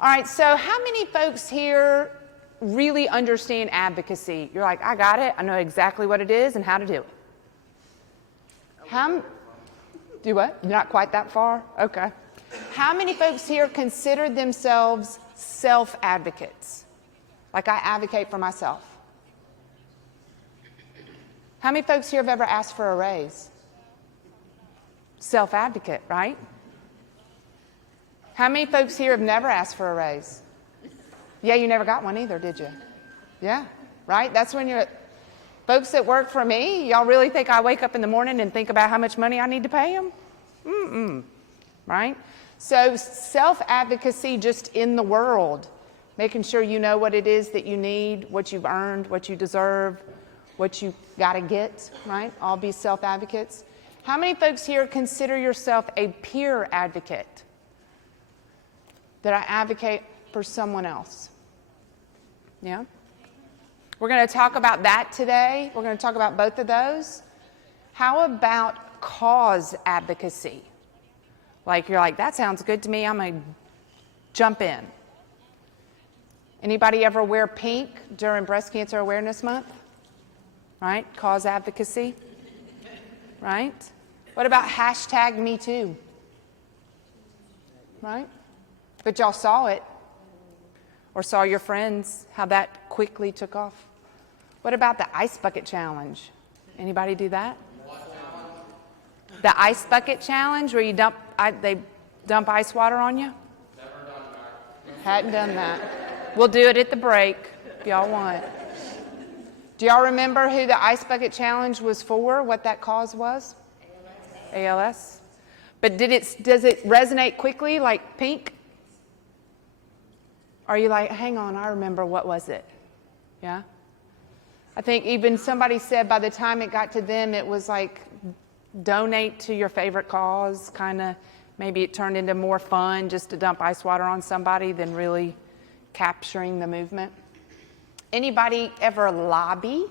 All right, so how many folks here really understand advocacy? You're like, I got it. I know exactly what it is and how to do it. Do what? You're not quite that far? Okay. How many folks here consider themselves self-advocates? Like I advocate for myself. How many folks here have ever asked for a raise? Self-advocate, right? How many folks here have never asked for a raise? Yeah, you never got one either, did you? Yeah, right? That's when you're... Folks that work for me, y'all really think I wake up in the morning and think about how much money I need to pay them? Right? So self-advocacy just in the world, making sure you know what it is that you need, what you've earned, what you deserve, what you got to get, right? All be self-advocates. How many folks here consider yourself a peer advocate? That I advocate for someone else? Yeah? We're going to talk about that today. We're going to talk about both of those. How about cause advocacy? Like you're like, that sounds good to me. I'm going to jump in. Anybody ever wear pink during Breast Cancer Awareness Month? Right? Cause advocacy. Right? What about hashtag Me Too? Right? But y'all saw it. Or saw your friends, how that quickly took off. What about the ice bucket challenge? Anybody do that? The ice bucket challenge where you they dump ice water on you? Never done that. Hadn't done that. We'll do it at the break if y'all want. Do y'all remember who the ice bucket challenge was for? What that cause was? ALS. But does it resonate quickly like pink? Are you like, hang on, I remember, what was it? Yeah? I think even somebody said by the time it got to them, it was like donate to your favorite cause, kind of. Maybe it turned into more fun just to dump ice water on somebody than really capturing the movement. Anybody ever lobby?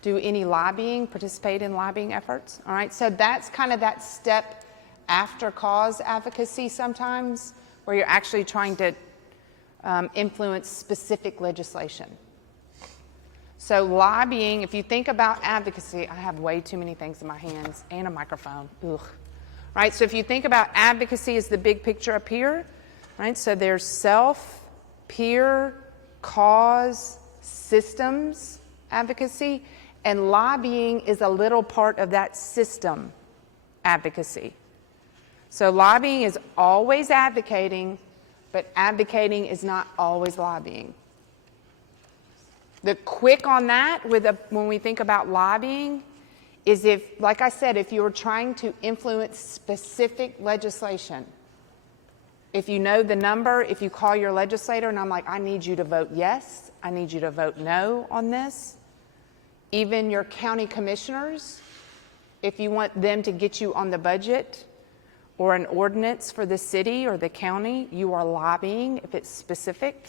Do any lobbying, participate in lobbying efforts? All right, so that's kind of that step after cause advocacy sometimes, where you're actually trying to influence specific legislation. So lobbying, if you think about advocacy, I have way too many things in my hands and a microphone. Ugh. Right, so if you think about advocacy as the big picture up here, right, so there's self, peer, cause, systems advocacy, and lobbying is a little part of that system advocacy. So lobbying is always advocating, but advocating is not always lobbying. The quick on that when we think about lobbying is if, like I said, if you were trying to influence specific legislation, if you know the number, if you call your legislator and I'm like, I need you to vote yes, I need you to vote no on this, even your county commissioners, if you want them to get you on the budget or an ordinance for the city or the county, you are lobbying if it's specific.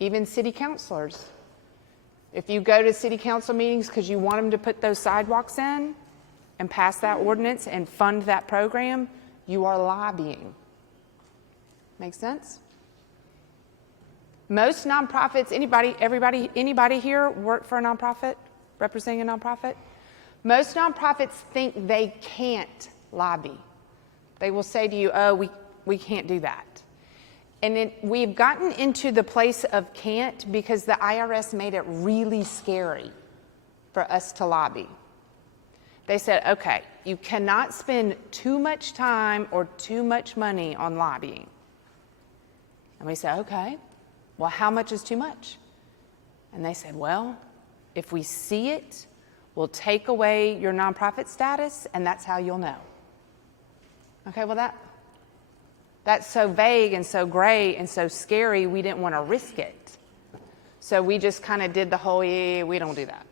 Even city councilors. If you go to city council meetings because you want them to put those sidewalks in and pass that ordinance and fund that program, you are lobbying. Make sense? Most nonprofits, anybody here work for a nonprofit, representing a nonprofit? Most nonprofits think they can't lobby. They will say to you, oh, we can't do that. And we've gotten into the place of can't because the IRS made it really scary for us to lobby. They said, okay, you cannot spend too much time or too much money on lobbying. And we said, okay, well, how much is too much? And they said, well, if we see it, we'll take away your nonprofit status, and that's how you'll know. Okay, well, that's so vague and so gray and so scary, we didn't want to risk it. So we just kind of did the whole, yeah, we don't do that.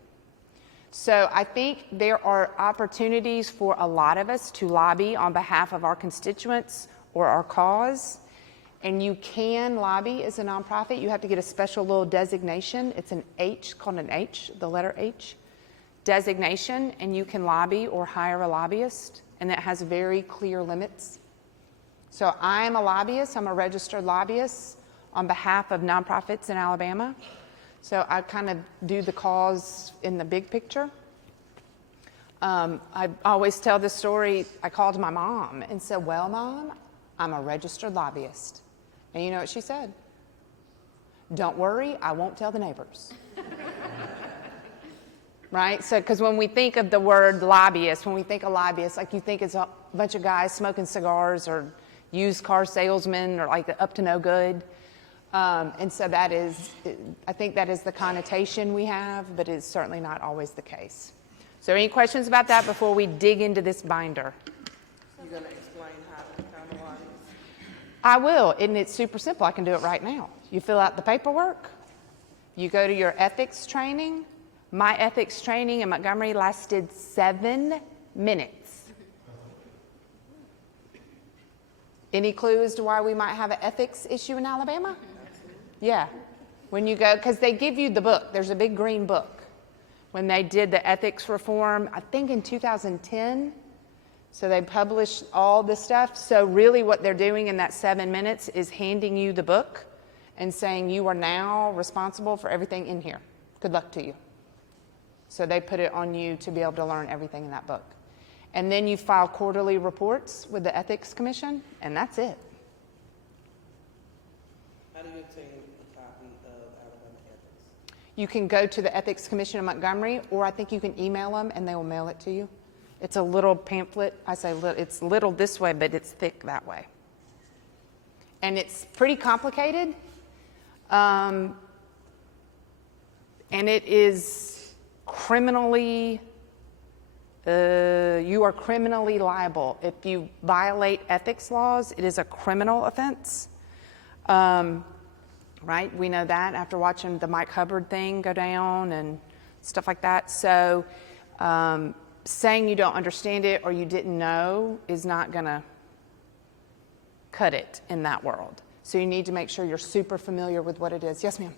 So I think there are opportunities for a lot of us to lobby on behalf of our constituents or our cause. And you can lobby as a nonprofit. You have to get a special little designation. It's an H, called an H, the letter H, designation, and you can lobby or hire a lobbyist, and that has very clear limits. So I'm a lobbyist. I'm a registered lobbyist. on behalf of nonprofits in Alabama. So I kind of do the cause in the big picture. I always tell this story. I called my mom and said, well, Mom, I'm a registered lobbyist. And you know what she said? Don't worry, I won't tell the neighbors. Right? So, because when we think of the word lobbyist, when we think of lobbyist, like you think it's a bunch of guys smoking cigars or used car salesmen or like up to no good. And so that is, I think that is the connotation we have, but it's certainly not always the case. So any questions about that before we dig into this binder? You're going to explain how to become a lobbyist? I will, and it's super simple. I can do it right now. You fill out the paperwork. You go to your ethics training. My ethics training in Montgomery lasted 7 minutes. Any clue as to why we might have an ethics issue in Alabama? Yeah. When you go, because they give you the book. There's a big green book. When they did the ethics reform, I think in 2010, so they published all this stuff. So really what they're doing in that 7 minutes is handing you the book and saying you are now responsible for everything in here. Good luck to you. So they put it on you to be able to learn everything in that book. And then you file quarterly reports with the Ethics Commission, and that's it. How do you obtain a copy of Alabama Ethics? You can go to the Ethics Commission in Montgomery, or I think you can email them and they will mail it to you. It's a little pamphlet. I say it's little this way, but it's thick that way. And it's pretty complicated. And it is criminally, you are criminally liable. If you violate ethics laws, it is a criminal offense. Right? We know that after watching the Mike Hubbard thing go down and stuff like that. So saying you don't understand it or you didn't know is not going to cut it in that world. So you need to make sure you're super familiar with what it is. Yes, ma'am?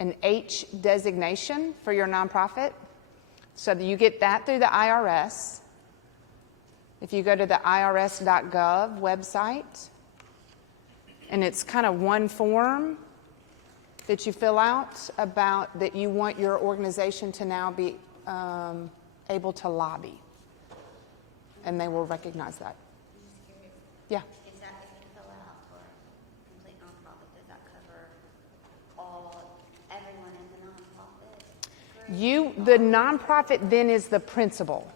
An H designation for your nonprofit. So that you get that through the IRS. If you go to the irs.gov website, and it's kind of one form that you fill out about that you want your organization to now be able to lobby. And they will recognize that. Yeah. Is that if you fill out for a complete nonprofit, does that cover everyone in the nonprofit? The nonprofit then is the principal,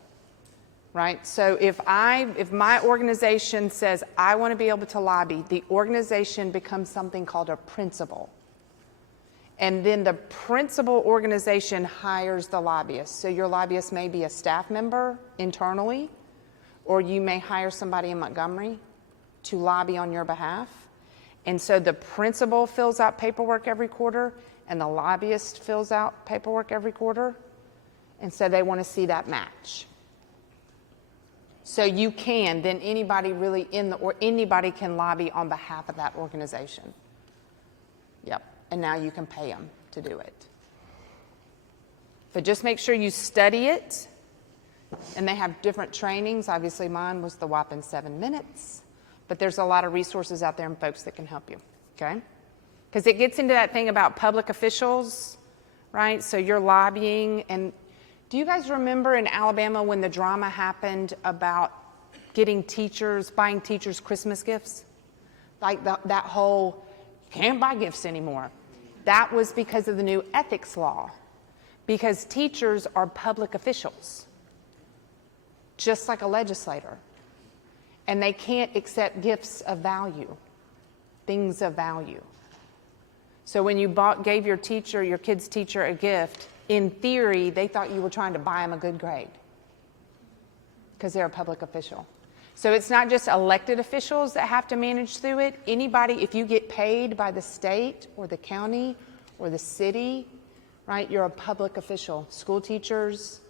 right? So if my organization says I want to be able to lobby, the organization becomes something called a principal. And then the principal organization hires the lobbyist. So your lobbyist may be a staff member internally, or you may hire somebody in Montgomery to lobby on your behalf. And so the principal fills out paperwork every quarter, and the lobbyist fills out paperwork every quarter. And so they want to see that match. So you can, then anybody really or anybody can lobby on behalf of that organization. Yep. And now you can pay them to do it. But just make sure you study it. And they have different trainings. Obviously, mine was the whopping 7 minutes. But there's a lot of resources out there and folks that can help you, okay? Because it gets into that thing about public officials, right? So you're lobbying. And do you guys remember in Alabama when the drama happened about buying teachers Christmas gifts? Like that whole, you can't buy gifts anymore. That was because of the new ethics law. Because teachers are public officials, just like a legislator. And they can't accept gifts of value, things of value. So when you gave your kid's teacher a gift, in theory, they thought you were trying to buy them a good grade because they're a public official. So it's not just elected officials that have to manage through it. Anybody, if you get paid by the state or the county or the city, right, you're a public official. School teachers,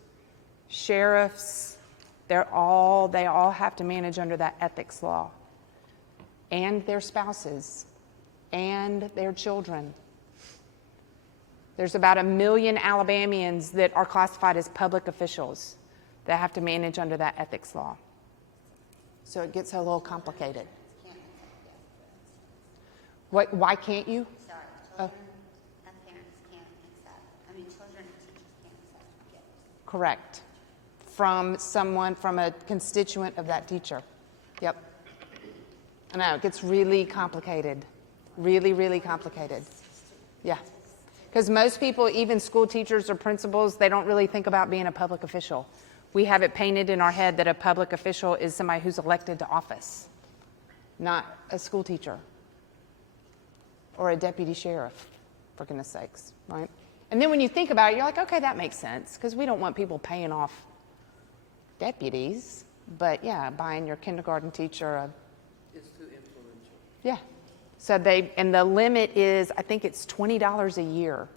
sheriffs, they all have to manage under that ethics law. And their spouses and their children. There's about 1 million Alabamians that are classified as public officials that have to manage under that ethics law. So it gets a little complicated. Why can't you? Sorry, Oh. children of parents can't accept, children of teachers can't accept gifts. Correct. From a constituent of that teacher. Yep. I know, it gets really complicated. Really, really complicated. Yeah. Because most people, even school teachers or principals, they don't really think about being a public official. We have it painted in our head that a public official is somebody who's elected to office, not a school teacher or a deputy sheriff, for goodness sakes, right? And then when you think about it, you're like, okay, that makes sense, because we don't want people paying off deputies. But yeah, buying your kindergarten teacher a... It's too influential. Yeah. So and the limit is, I think it's $20 a year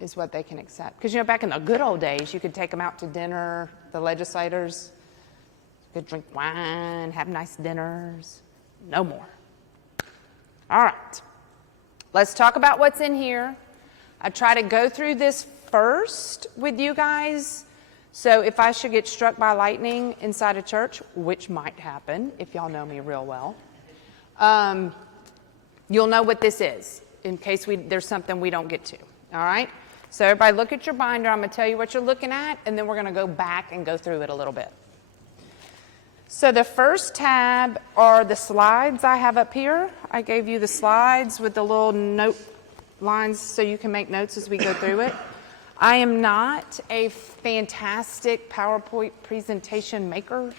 is what they can accept. Because, back in the good old days, you could take them out to dinner, the legislators. You could drink wine, have nice dinners. No more. All right. Let's talk about what's in here. I try to go through this first with you guys. So if I should get struck by lightning inside a church, which might happen if y'all know me real well, you'll know what this is in case there's something we don't get to. All right? So everybody look at your binder. I'm going to tell you what you're looking at, and then we're going to go back and go through it a little bit. So the first tab are the slides I have up here. I gave you the slides with the little note lines so you can make notes as we go through it. I am not a fantastic PowerPoint presentation maker.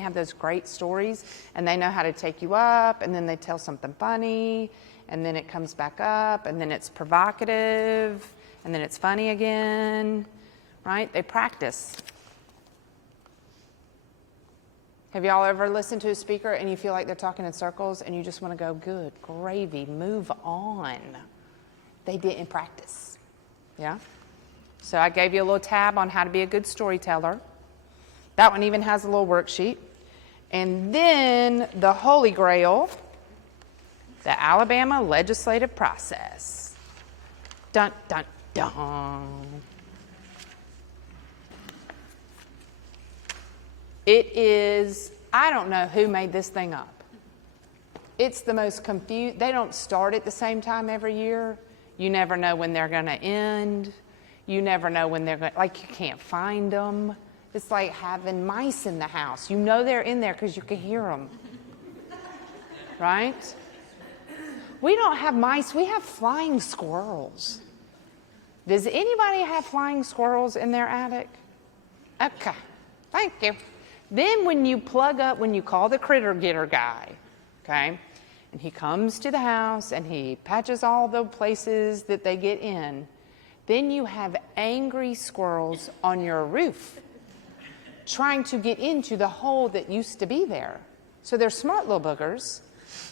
They have those great stories, and they know how to take you up, and then they tell something funny, and then it comes back up, and then it's provocative, and then it's funny again, right? They practice. Have y'all ever listened to a speaker and you feel like they're talking in circles and you just want to go, good gravy, move on? They didn't practice. Yeah? So I gave you a little tab on how to be a good storyteller. That one even has a little worksheet. And then the Holy Grail, the Alabama legislative process. Dun, dun, dun. It is, I don't know who made this thing up. It's the most confused. They don't start at the same time every year. You never know when they're going to end. You never know when they're going to, like, you can't find them. It's like having mice in the house. You know they're in there because you can hear them. Right? We don't have mice. We have flying squirrels. Does anybody have flying squirrels in their attic? Okay. Thank you. Then when you plug up, when you call the critter getter guy, okay, and he comes to the house and he patches all the places that they get in, then you have angry squirrels on your roof trying to get into the hole that used to be there. So they're smart little boogers.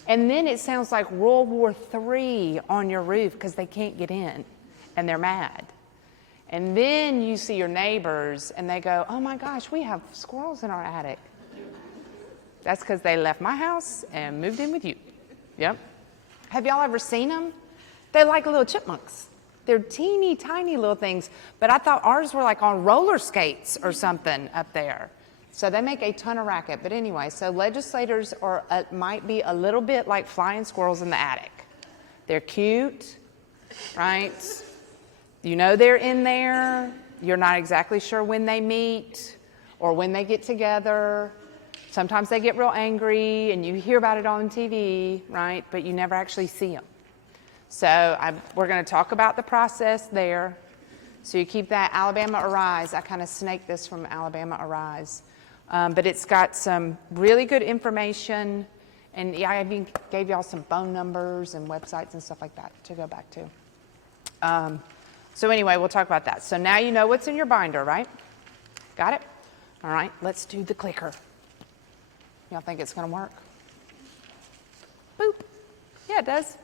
And then it sounds like World War III on your roof because they can't get in and they're mad. And then you see your neighbors and they go, oh my gosh, we have squirrels in our attic. That's because they left my house and moved in with you. Yep. Have y'all ever seen them? They're like little chipmunks. They're teeny tiny little things, but I thought ours were like on roller skates or something up there. So they make a ton of racket. But anyway, so legislators are might be a little bit like flying squirrels in the attic. They're cute, right? You know they're in there. You're not exactly sure when they meet or when they get together. Sometimes they get real angry and you hear about it on TV, right? But you never actually see them. So we're going to talk about the process there. So you keep that Alabama Arise. I kind of snaked this from Alabama Arise. But it's got some really good information. And yeah, I even gave y'all some phone numbers and websites and stuff like that to go back to. So anyway, we'll talk about that. So now you know what's in your binder, right? Got it? All right, let's do the clicker. Y'all think it's going to work? Boop. Yeah, it does.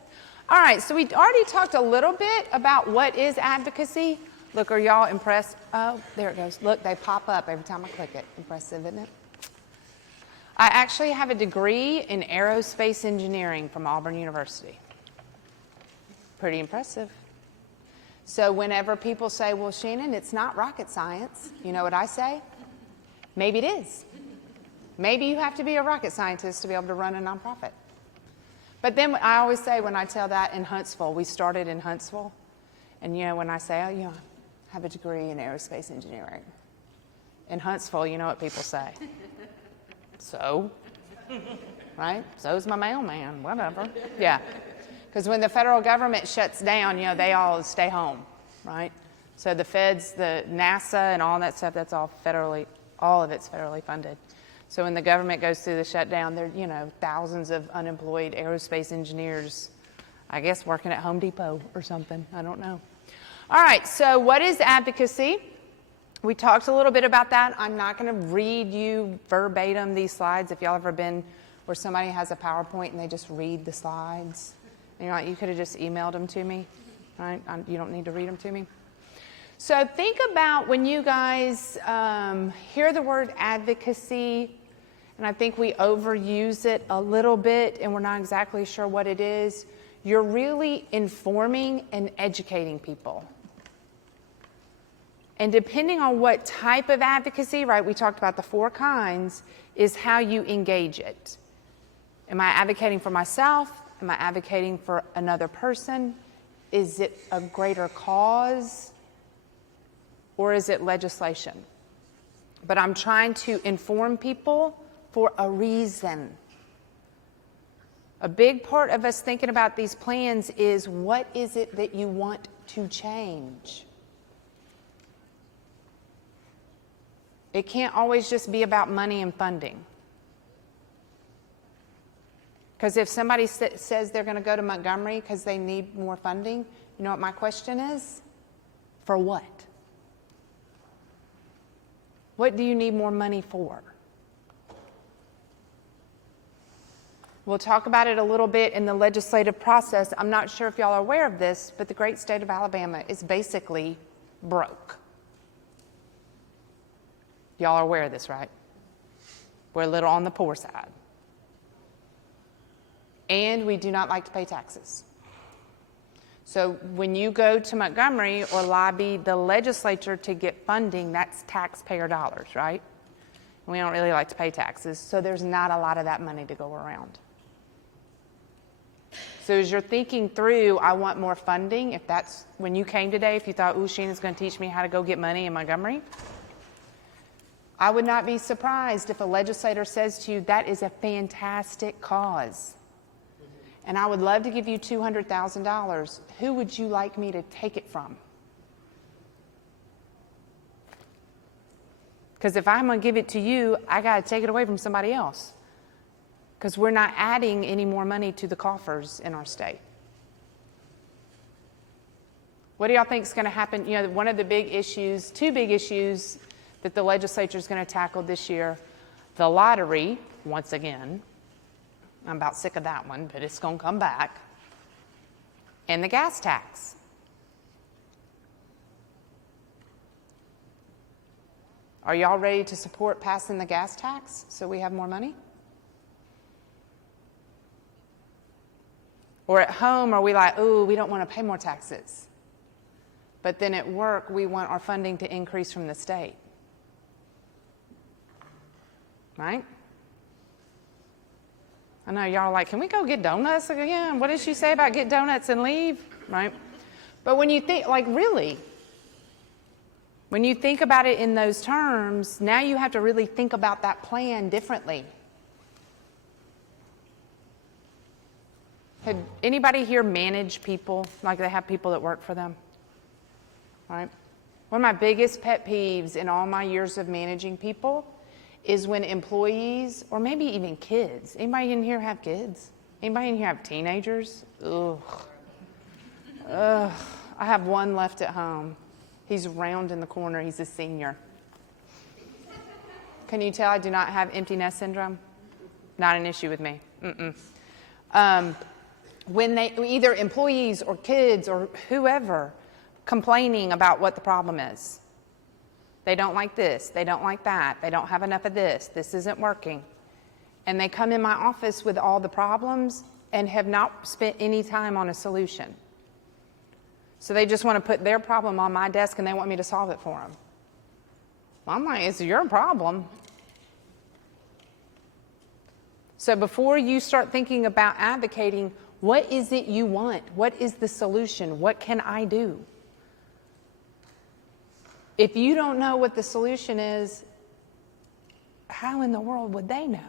All right, so we already talked a little bit about what is advocacy. Look, are y'all impressed? Oh, there it goes. Look, they pop up every time I click it. Impressive, isn't it? I actually have a degree in aerospace engineering from Auburn University. Pretty impressive. So whenever people say, well, Shannon, it's not rocket science, you know what I say? Maybe it is. Maybe you have to be a rocket scientist to be able to run a nonprofit. But then I always say when I tell that in Huntsville, we started in Huntsville, and you know when I say, oh, you know, I have a degree in aerospace engineering. In Huntsville, you know what people say? So? Right? So's my mailman, whatever. Yeah. Because when the federal government shuts down, you know, they all stay home, right? So the feds, the NASA and all that stuff, that's all federally, all of it's federally funded. So when the government goes through the shutdown, there are, you know, thousands of unemployed aerospace engineers, I guess working at Home Depot or something. I don't know. All right, so what is advocacy? We talked a little bit about that. I'm not going to read you verbatim these slides. If y'all ever been where somebody has a PowerPoint and they just read the slides, and you're like, you could have just emailed them to me, right? You don't need to read them to me. So think about when you guys hear the word advocacy, and I think we overuse it a little bit and we're not exactly sure what it is. You're really informing and educating people. And depending on what type of advocacy, right, we talked about the 4 kinds, is how you engage it. Am I advocating for myself? Am I advocating for another person? Is it a greater cause? Or is it legislation? But I'm trying to inform people for a reason. A big part of us thinking about these plans is, what is it that you want to change? It can't always just be about money and funding. Because if somebody says they're going to go to Montgomery because they need more funding, you know what my question is? For what? What do you need more money for? We'll talk about it a little bit in the legislative process. I'm not sure if y'all are aware of this, but the great state of Alabama is basically broke. Y'all are aware of this, right? We're a little on the poor side. And we do not like to pay taxes. So when you go to Montgomery or lobby the legislature to get funding, that's taxpayer dollars, right? We don't really like to pay taxes, so there's not a lot of that money to go around. So as you're thinking through, I want more funding, if that's when you came today, if you thought, ooh, Sheena's going to teach me how to go get money in Montgomery, I would not be surprised if a legislator says to you, that is a fantastic cause. And I would love to give you $200,000. Who would you like me to take it from? Because if I'm going to give it to you, I got to take it away from somebody else. Because we're not adding any more money to the coffers in our state. What do y'all think is going to happen? You know, one of the big issues, two big issues that the legislature is going to tackle this year, the lottery, once again. I'm about sick of that one, but it's going to come back. And the gas tax. Are y'all ready to support passing the gas tax so we have more money? Or at home, are we like, ooh, we don't want to pay more taxes? But then at work, we want our funding to increase from the state. Right? I know y'all are like, can we go get donuts again? What did she say about get donuts and leave? Right? But when you think, like really, when you think about it in those terms, now you have to really think about that plan differently. Had anybody here manage people, like they have people that work for them? Right? One of my biggest pet peeves in all my years of managing people is when employees, or maybe even kids, anybody in here have kids? Anybody in here have teenagers? Ugh. Ugh. I have one left at home. He's round in the corner. He's a senior. Can you tell I do not have empty nest syndrome? Not an issue with me. When they, either employees or kids or whoever, complaining about what the problem is. They don't like this, they don't like that, they don't have enough of this isn't working. And they come in my office with all the problems and have not spent any time on a solution. So they just want to put their problem on my desk and they want me to solve it for them. Well, I'm like, it's your problem. So before you start thinking about advocating, what is it you want? What is the solution? What can I do? If you don't know what the solution is, how in the world would they know?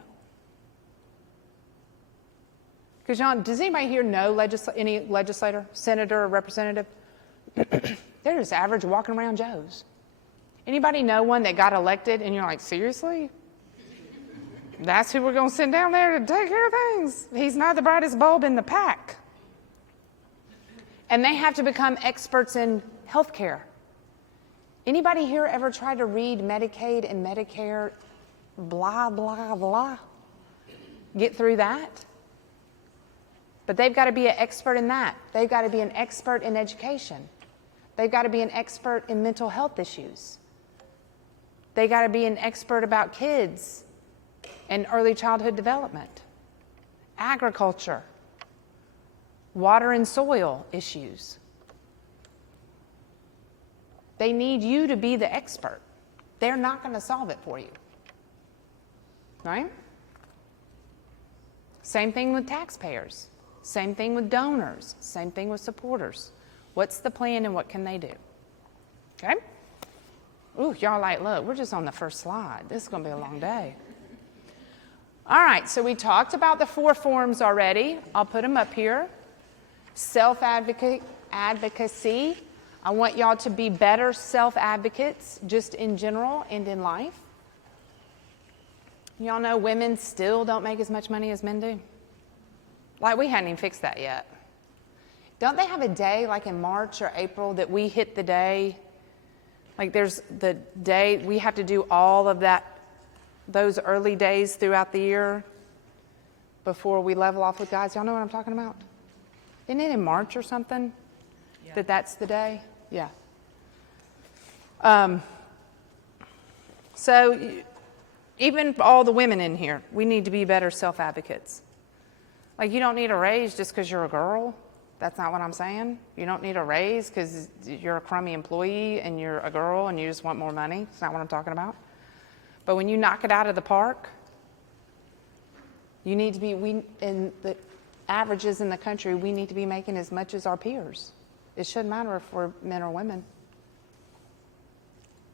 Because John, does anybody here know any legislator, senator, or representative? They're just average walking around Joes. Anybody know one that got elected and you're like, seriously? That's who we're going to send down there to take care of things. He's not the brightest bulb in the pack. And they have to become experts in health care. Anybody here ever tried to read Medicaid and Medicare, blah, blah, blah? Get through that? But they've got to be an expert in that. They've got to be an expert in education. They've got to be an expert in mental health issues. They got to be an expert about kids and early childhood development, agriculture, water and soil issues. They need you to be the expert. They're not going to solve it for you. Right? Same thing with taxpayers. Same thing with donors. Same thing with supporters. What's the plan and what can they do? Okay? Ooh, y'all like, look, we're just on the first slide. This is going to be a long day. All right, so we talked about the 4 forms already. I'll put them up here. Self-advocacy. I want y'all to be better self-advocates just in general and in life. Y'all know women still don't make as much money as men do. Like, we hadn't even fixed that yet. Don't they have a day, like in March or April, that we hit the day? Like, there's the day, we have to do all of that, those early days throughout the year before we level off with guys. Y'all know what I'm talking about? Isn't it in March or something? Yeah. That's the day? Yeah. So even all the women in here, we need to be better self-advocates. Like, you don't need a raise just because you're a girl. That's not what I'm saying. You don't need a raise because you're a crummy employee and you're a girl and you just want more money. That's not what I'm talking about. But when you knock it out of the park, you need to be, in the averages in the country, we need to be making as much as our peers. It shouldn't matter if we're men or women.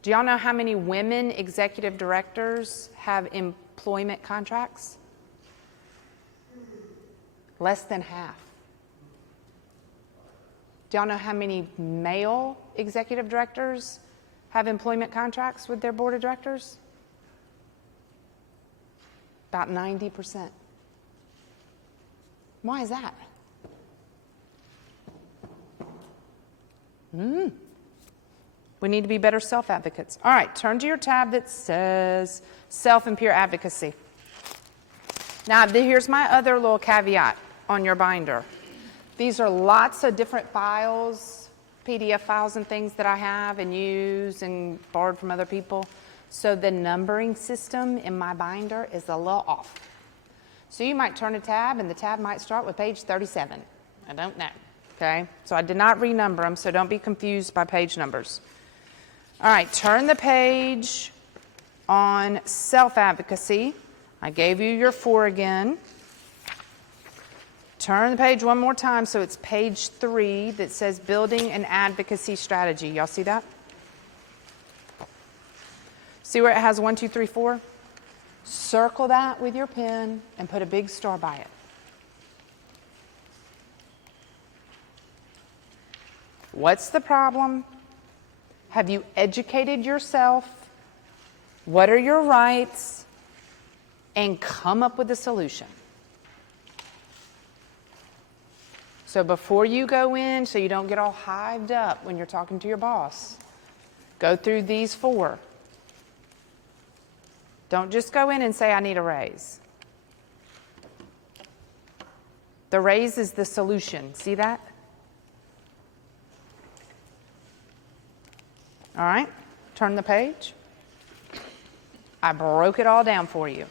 Do y'all know how many women executive directors have employment contracts? Less than half. Do y'all know how many male executive directors have employment contracts with their board of directors? About 90%. Why is that? We need to be better self-advocates. All right, turn to your tab that says self and peer advocacy. Now, here's my other little caveat on your binder. These are lots of different files, PDF files and things that I have and use and borrowed from other people. So the numbering system in my binder is a little off. So you might turn a tab and the tab might start with page 37. I don't know, okay? So I did not renumber them, so don't be confused by page numbers. All right, turn the page on self-advocacy. I gave you your 4 again. Turn the page one more time so it's page 3 that says building an advocacy strategy. Y'all see that? See where it has 1, 2, 3, 4? Circle that with your pen and put a big star by it. What's the problem? Have you educated yourself? What are your rights? And come up with a solution. So before you go in, so you don't get all hived up when you're talking to your boss, go through these 4. Don't just go in and say, I need a raise. The raise is the solution. See that? All right, turn the page. I broke it all down for you.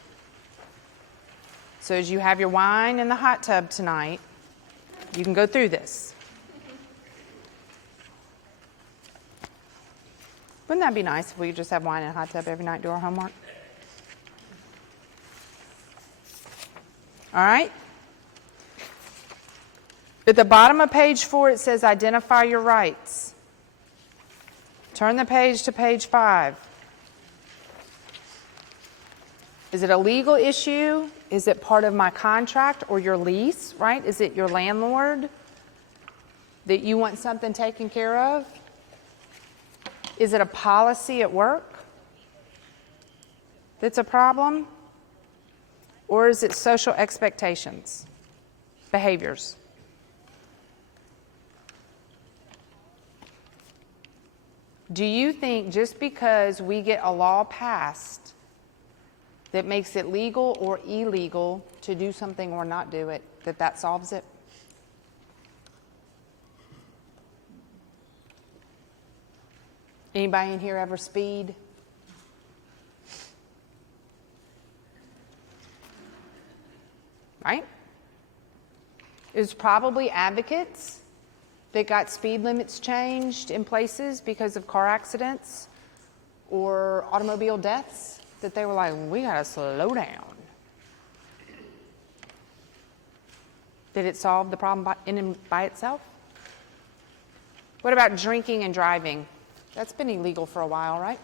So as you have your wine in the hot tub tonight, you can go through this. Wouldn't that be nice if we could just have wine in a hot tub every night and do our homework? All right. At the bottom of page 4, it says identify your rights. Turn the page to page 5. Is it a legal issue? Is it part of my contract or your lease, right? Is it your landlord that you want something taken care of? Is it a policy at work that's a problem? Or is it social expectations, behaviors? Do you think just because we get a law passed that makes it legal or illegal to do something or not do it, that solves it? Anybody in here ever speed? Right? It's probably advocates that got speed limits changed in places because of car accidents or automobile deaths, that they were like, we gotta slow down. Did it solve the problem in and by itself? What about drinking and driving? That's been illegal for a while, right?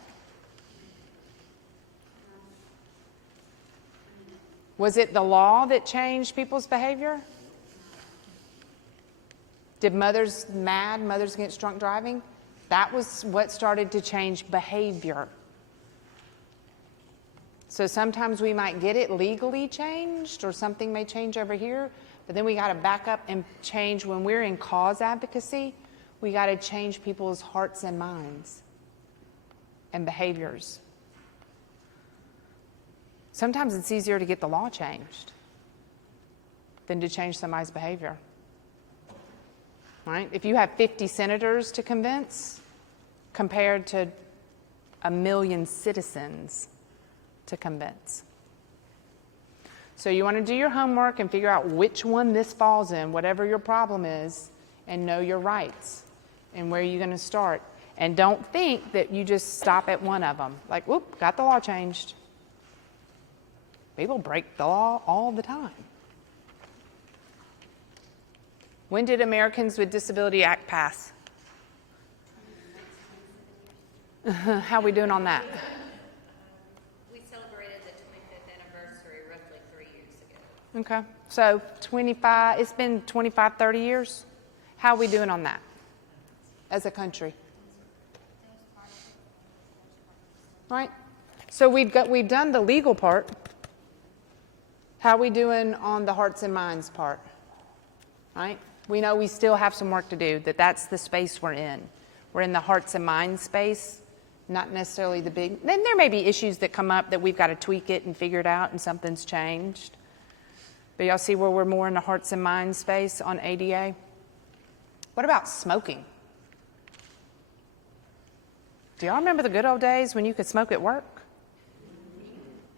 Was it the law that changed people's behavior? Did mothers against drunk driving? That was what started to change behavior. So sometimes we might get it legally changed or something may change over here, But then we got to back up and change. When we're in cause advocacy, we got to change people's hearts and minds and behaviors. Sometimes it's easier to get the law changed than to change somebody's behavior. Right? If you have 50 senators to convince compared to 1 million citizens to convince. So you want to do your homework and figure out which one this falls in, whatever your problem is, and know your rights and where you're going to start. And don't think that you just stop at one of them. Like, whoop, got the law changed. People break the law all the time. When did Americans with Disability Act pass? How are we doing on that? We celebrated the 25th anniversary roughly 3 years ago. Okay, so 25, it's been 25, 30 years. How are we doing on that as a country? Right? So we've done the legal part. How are we doing on the hearts and minds part? Right? We know we still have some work to do, that's the space we're in. We're in the hearts and minds space, not necessarily the big. Then there may be issues that come up that we've got to tweak it and figure it out and something's changed. But y'all see where we're more in the hearts and minds space on ADA? What about smoking? Do y'all remember the good old days when you could smoke at work?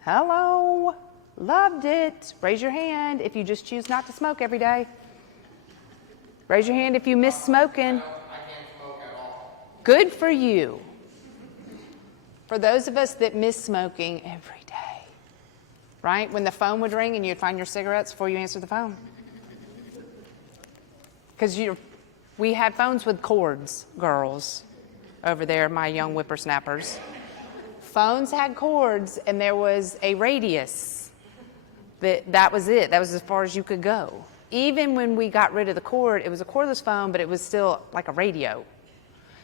Hello, loved it. Raise your hand if you just choose not to smoke every day. Raise your hand if you miss smoking. I can't smoke at all. Good for you. For those of us that miss smoking every day, right? When the phone would ring and you'd find your cigarettes before you answer the phone. Because we had phones with cords, girls, over there, my young whippersnappers. Phones had cords and there was a radius. That was it. That was as far as you could go. Even when we got rid of the cord, it was a cordless phone, but it was still like a radio.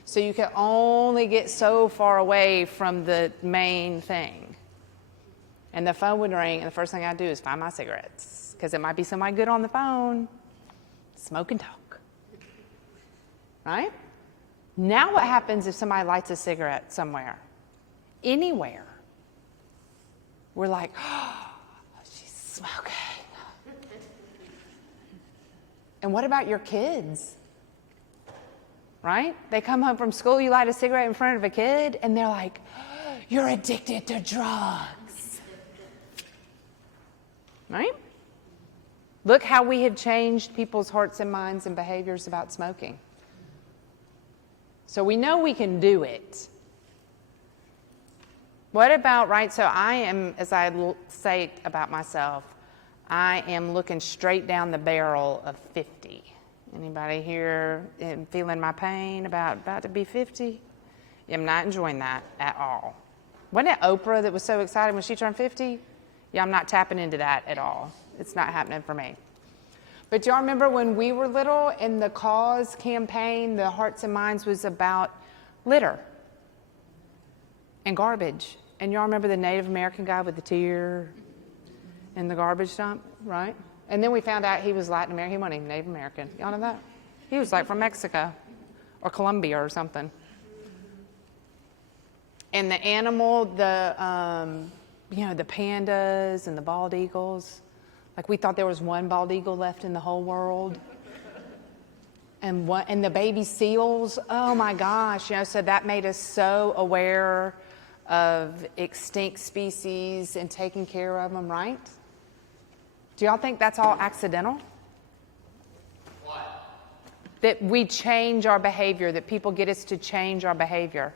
So you could only get so far away from the main thing. And the phone would ring, and the first thing I'd do is find my cigarettes, because it might be somebody good on the phone. Smoke and talk. Right? Now what happens if somebody lights a cigarette somewhere? Anywhere. We're like, oh, she's smoking. And what about your kids? Right? They come home from school, you light a cigarette in front of a kid, and they're like, you're addicted to drugs. Right? Look how we have changed people's hearts and minds and behaviors about smoking. So we know we can do it. What about, right, so I am, as I say about myself, I am looking straight down the barrel of 50. Anybody here feeling my pain about to be 50? I'm not enjoying that at all. Wasn't it Oprah that was so excited when she turned 50? Yeah, I'm not tapping into that at all. It's not happening for me. But y'all remember when we were little in the cause campaign, the Hearts and Minds was about litter and garbage. And y'all remember the Native American guy with the tear in the garbage dump, right? And then we found out he was Latin American. He wasn't even Native American. Y'all know that? He was like from Mexico or Colombia or something. And the animal, the pandas and the bald eagles. Like we thought there was one bald eagle left in the whole world. And the baby seals, oh my gosh, so that made us so aware of extinct species and taking care of them, right? Do y'all think that's all accidental? What? That we change our behavior, that people get us to change our behavior?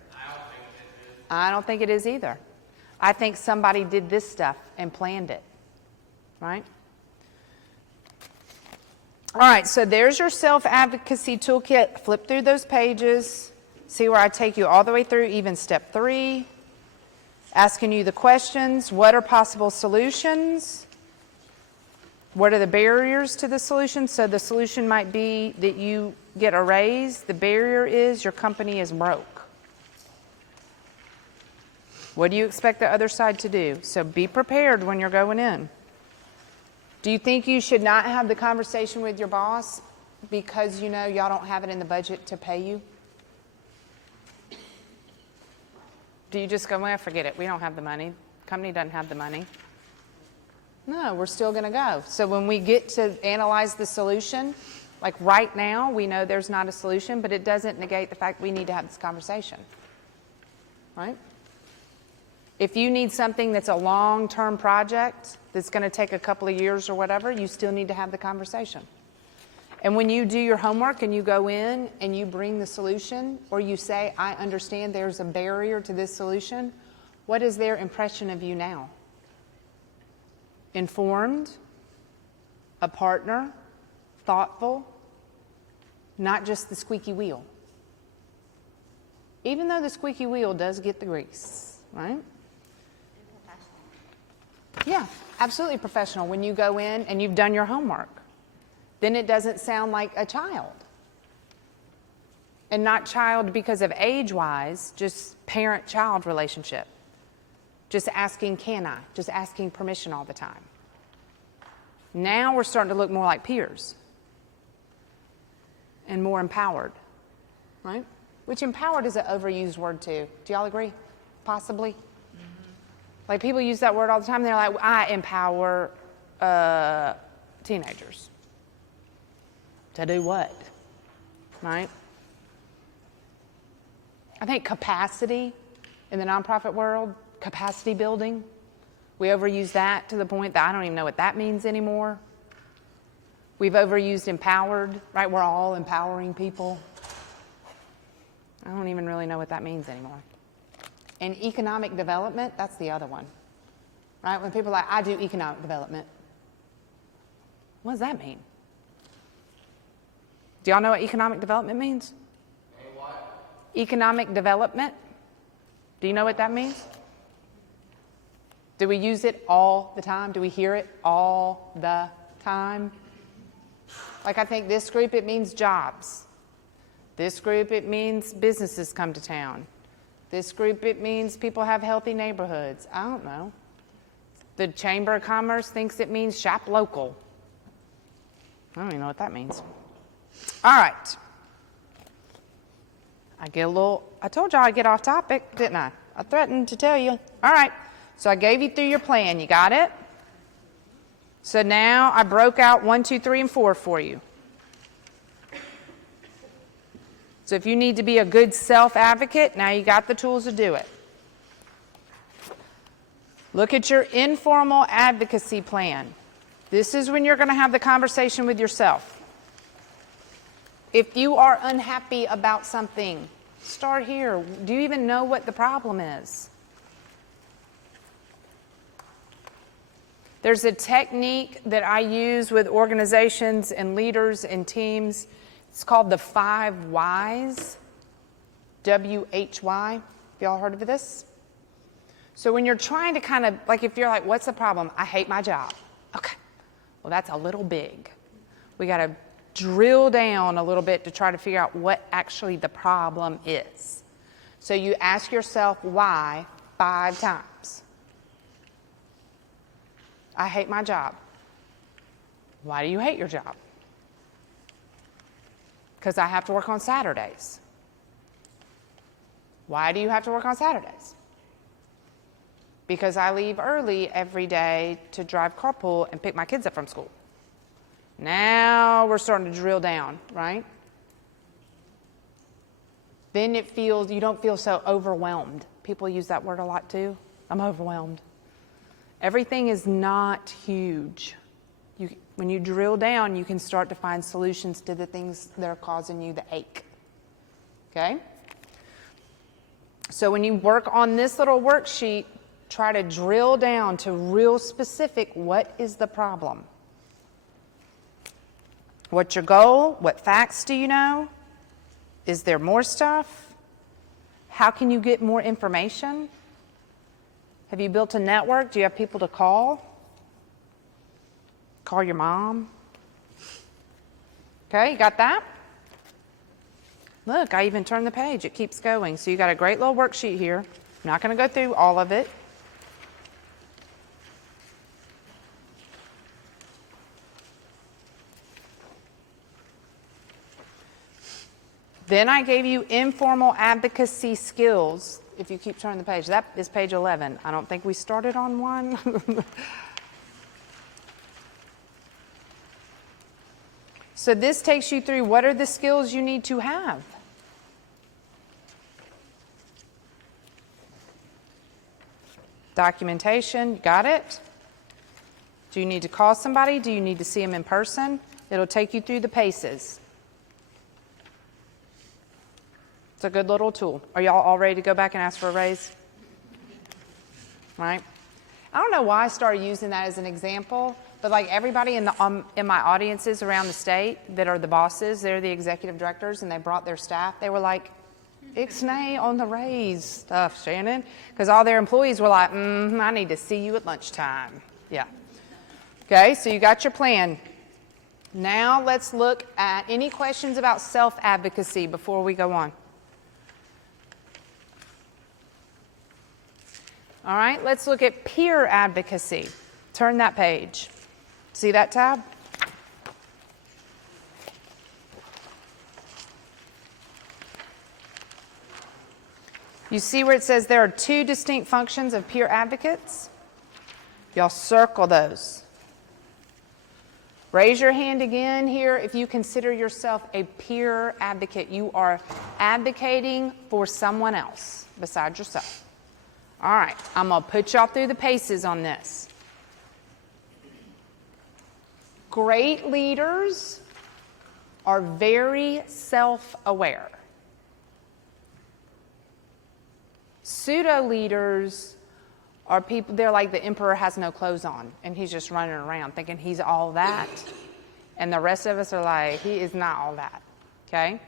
I don't think it is either. I think somebody did this stuff and planned it, right? All right, so there's your self-advocacy toolkit. Flip through those pages. See where I take you all the way through, even step 3. Asking you the questions. What are possible solutions? What are the barriers to the solution? So the solution might be that you get a raise. The barrier is your company is broke. What do you expect the other side to do? So be prepared when you're going in. Do you think you should not have the conversation with your boss because you know y'all don't have it in the budget to pay you? Do you just go, well, forget it, we don't have the money, company doesn't have the money? No, we're still going to go. So when we get to analyze the solution, like right now, we know there's not a solution, but it doesn't negate the fact we need to have this conversation, right? If you need something that's a long-term project that's going to take a couple of years or whatever, you still need to have the conversation. And when you do your homework and you go in and you bring the solution, or you say, I understand there's a barrier to this solution, what is their impression of you now? Informed, a partner, thoughtful, not just the squeaky wheel. Even though the squeaky wheel does get the grease, right? Yeah, absolutely professional. When you go in and you've done your homework, then it doesn't sound like a child. And not child because of age-wise, just parent-child relationship. Just asking, can I? Just asking permission all the time. Now we're starting to look more like peers and more empowered, right? Which empowered is an overused word too. Do y'all agree? Possibly? Like people use that word all the time. They're like, I empower teenagers. To do what? Right? I think capacity in the nonprofit world, capacity building, we overuse that to the point that I don't even know what that means anymore. We've overused empowered, right? We're all empowering people. I don't even really know what that means anymore. And economic development, that's the other one, right? When people are like, I do economic development. What does that mean? Do y'all know what economic development means? What? Economic development. Do you know what that means? Do we use it all the time? Do we hear it all the time? Like I think this group, it means jobs. This group, it means businesses come to town. This group, it means people have healthy neighborhoods. I don't know. The Chamber of Commerce thinks it means shop local. I don't even know what that means. All right. I told y'all I'd get off topic, didn't I? I threatened to tell you. All right. So I gave you through your plan. You got it? So now I broke out 1, 2, 3, and 4 for you. So if you need to be a good self-advocate, now you got the tools to do it. Look at your informal advocacy plan. This is when you're going to have the conversation with yourself. If you are unhappy about something, start here. Do you even know what the problem is? There's a technique that I use with organizations and leaders and teams. It's called the 5 whys, W-H-Y. Have y'all heard of this? So when you're trying to kind of, like if you're like, what's the problem? I hate my job. Okay, well that's a little big. We got to drill down a little bit to try to figure out what actually the problem is. So you ask yourself why 5 times. I hate my job. Why do you hate your job? Because I have to work on Saturdays. Why do you have to work on Saturdays? Because I leave early every day to drive carpool and pick my kids up from school. Now we're starting to drill down, right? Then you don't feel so overwhelmed. People use that word a lot too. I'm overwhelmed. Everything is not huge. When you drill down, you can start to find solutions to the things that are causing you the ache. Okay? So when you work on this little worksheet, try to drill down to real specific, what is the problem? What's your goal? What facts do you know? Is there more stuff? How can you get more information? Have you built a network? Do you have people to call? Call your mom? Okay, you got that? Look, I even turned the page. It keeps going. So you got a great little worksheet here. I'm not going to go through all of it. Then I gave you informal advocacy skills. If you keep turning the page, that is page 11. I don't think we started on one. So this takes you through what are the skills you need to have. Documentation, got it? Do you need to call somebody? Do you need to see them in person? It'll take you through the paces. It's a good little tool. Are y'all all ready to go back and ask for a raise? Right? I don't know why I started using that as an example, but like everybody in my audiences around the state that are the bosses, they're the executive directors, and they brought their staff. They were like, "Ixnay on the raise stuff, Shannon," because all their employees were like, "I need to see you at lunchtime." Yeah. Okay, so you got your plan. Now let's look at any questions about self-advocacy before we go on. All right, let's look at peer advocacy. Turn that page. See that tab? You see where it says there are two distinct functions of peer advocates? Y'all circle those. Raise your hand again here if you consider yourself a peer advocate. You are advocating for someone else besides yourself. All right, I'm going to put y'all through the paces on this. Great leaders are very self-aware. Pseudo leaders are people, they're like the emperor has no clothes on and he's just running around thinking he's all that. And the rest of us are like, he is not all that. Okay?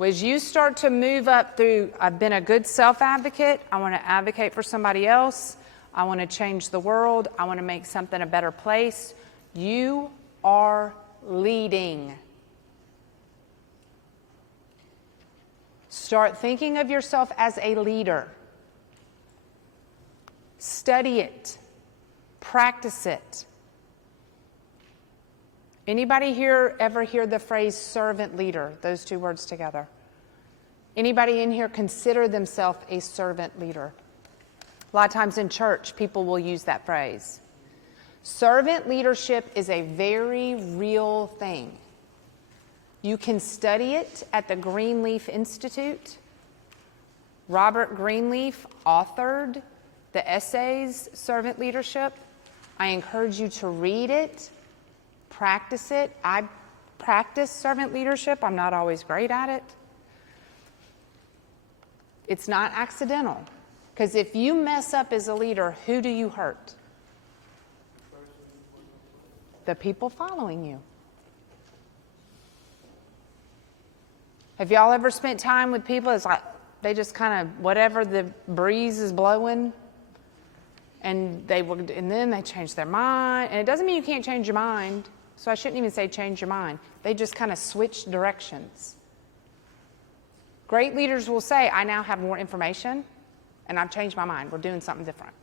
As you start to move up through, I've been a good self-advocate, I want to advocate for somebody else, I want to change the world, I want to make something a better place, you are leading. Start thinking of yourself as a leader. Study it. Practice it. Anybody here ever hear the phrase servant leader, those two words together? Anybody in here consider themselves a servant leader? A lot of times in church, people will use that phrase. Servant leadership is a very real thing. You can study it at the Greenleaf Institute. Robert Greenleaf authored the essays, Servant Leadership. I encourage you to read it, practice it. I practice servant leadership. I'm not always great at it. It's not accidental. Because if you mess up as a leader, who do you hurt? The people following you. Have y'all ever spent time with people? It's like they just kind of, whatever the breeze is blowing, and then they change their mind. And it doesn't mean you can't change your mind, so I shouldn't even say change your mind. They just kind of switch directions. Great leaders will say, I now have more information, and I've changed my mind. We're doing something different.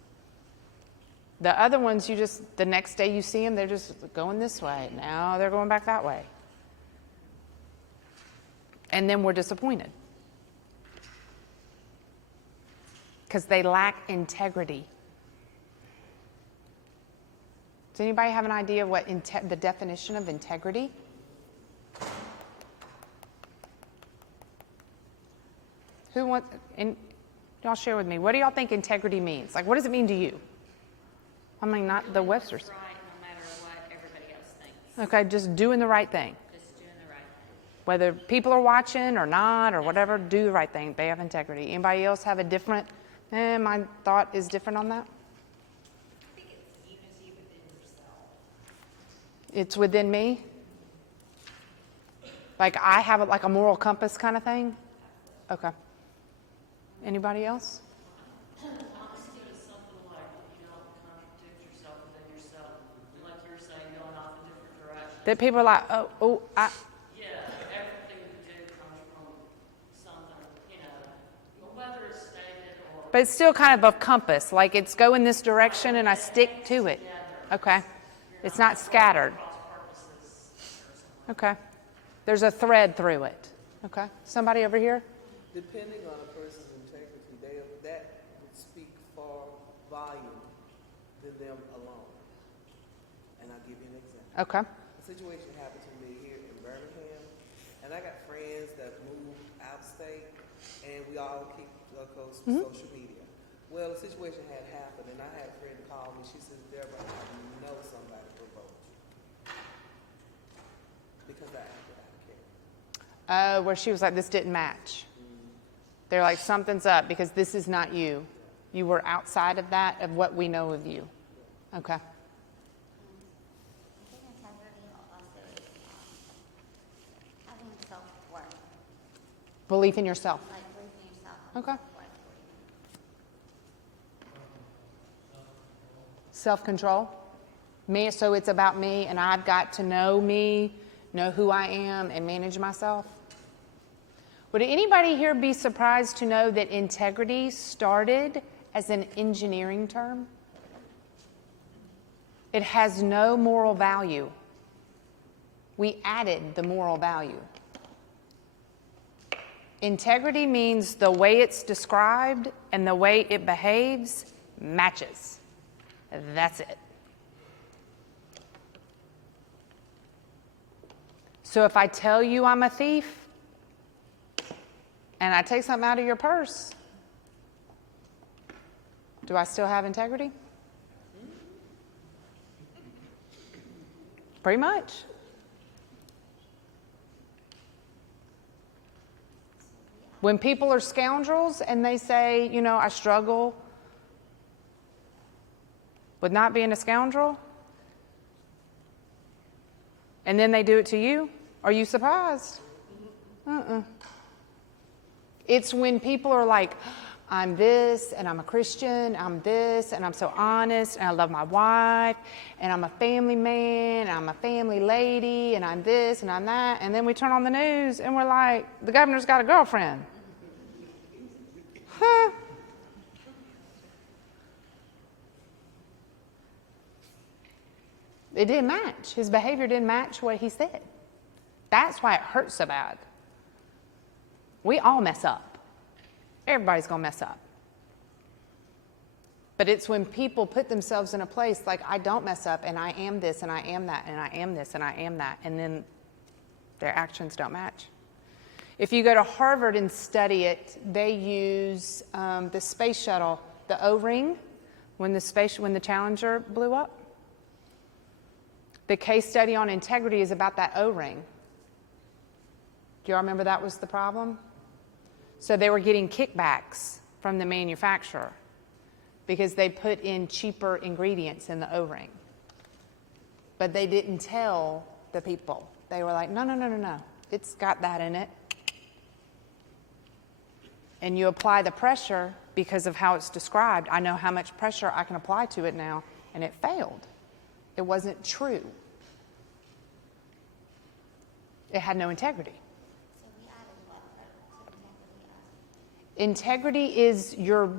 The other ones, the next day you see them, they're just going this way. Now they're going back that way. And then we're disappointed. Because they lack integrity. Does anybody have an idea of what the definition of integrity? Who wants, and y'all share with me, what do y'all think integrity means? Like, what does it mean to you? I mean, not the Webster's. Right, no matter what everybody else thinks. Okay, just doing the right thing. Just doing the right thing. Whether people are watching or not or whatever, do the right thing. They have integrity. Anybody else have a different, my thought is different on that? I think it's unity within yourself. It's within me? Like I have like a moral compass kind of thing? Okay. Anybody else? Honesty is something like you don't contradict yourself within yourself. Like you're saying, going off in different directions. That people are like, Yeah, everything you do comes from something, whether it's stated or... but it's still kind of a compass. Like it's go in this direction and I stick to it. Okay. It's not scattered. Okay. There's a thread through it. Okay. Somebody over here? Depending on a person's integrity, that would speak far volume than them alone. And I'll give you an example. Okay. A situation happened to me here in Birmingham, and I got friends that moved out of state, and we all keep close social media. Well, the situation had happened, and I had a friend call me. She said, Deborah, I know somebody provoked you. Because I acted out of care. Where she was like, this didn't match. They're like, something's up because this is not you. You were outside of that, of what we know of you. Okay. I think integrity also is having self-worth, Belief in yourself. like believing in yourself. Having Okay. self-worth. Self-control. Me, so it's about me, and I've got to know me, know who I am, and manage myself. Would anybody here be surprised to know that integrity started as an engineering term? It has no moral value. We added the moral value. Integrity means the way it's described and the way it behaves matches. That's it. So if I tell you I'm a thief and I take something out of your purse, do I still have integrity? Pretty much. When people are scoundrels and they say, you know, I struggle with not being a scoundrel, and then they do it to you, are you surprised? It's when people are like, I'm this, and I'm a Christian, I'm this, and I'm so honest, and I love my wife, and I'm a family man, and I'm a family lady, and I'm this, and I'm that, and then we turn on the news, and we're like, the governor's got a girlfriend. Huh? It didn't match. His behavior didn't match what he said. That's why it hurts so bad. We all mess up. Everybody's going to mess up. But it's when people put themselves in a place like, I don't mess up, and I am this, and I am that, and I am this, and I am that, and then their actions don't match. If you go to Harvard and study it, they use the space shuttle, the O-ring, when the Challenger blew up. The case study on integrity is about that O-ring. Do y'all remember that was the problem? So they were getting kickbacks from the manufacturer because they put in cheaper ingredients in the O-ring. But they didn't tell the people. They were like, no. It's got that in it. And you apply the pressure because of how it's described. I know how much pressure I can apply to it now, and it failed. It wasn't true. It had no integrity. So we added what to integrity? Integrity is your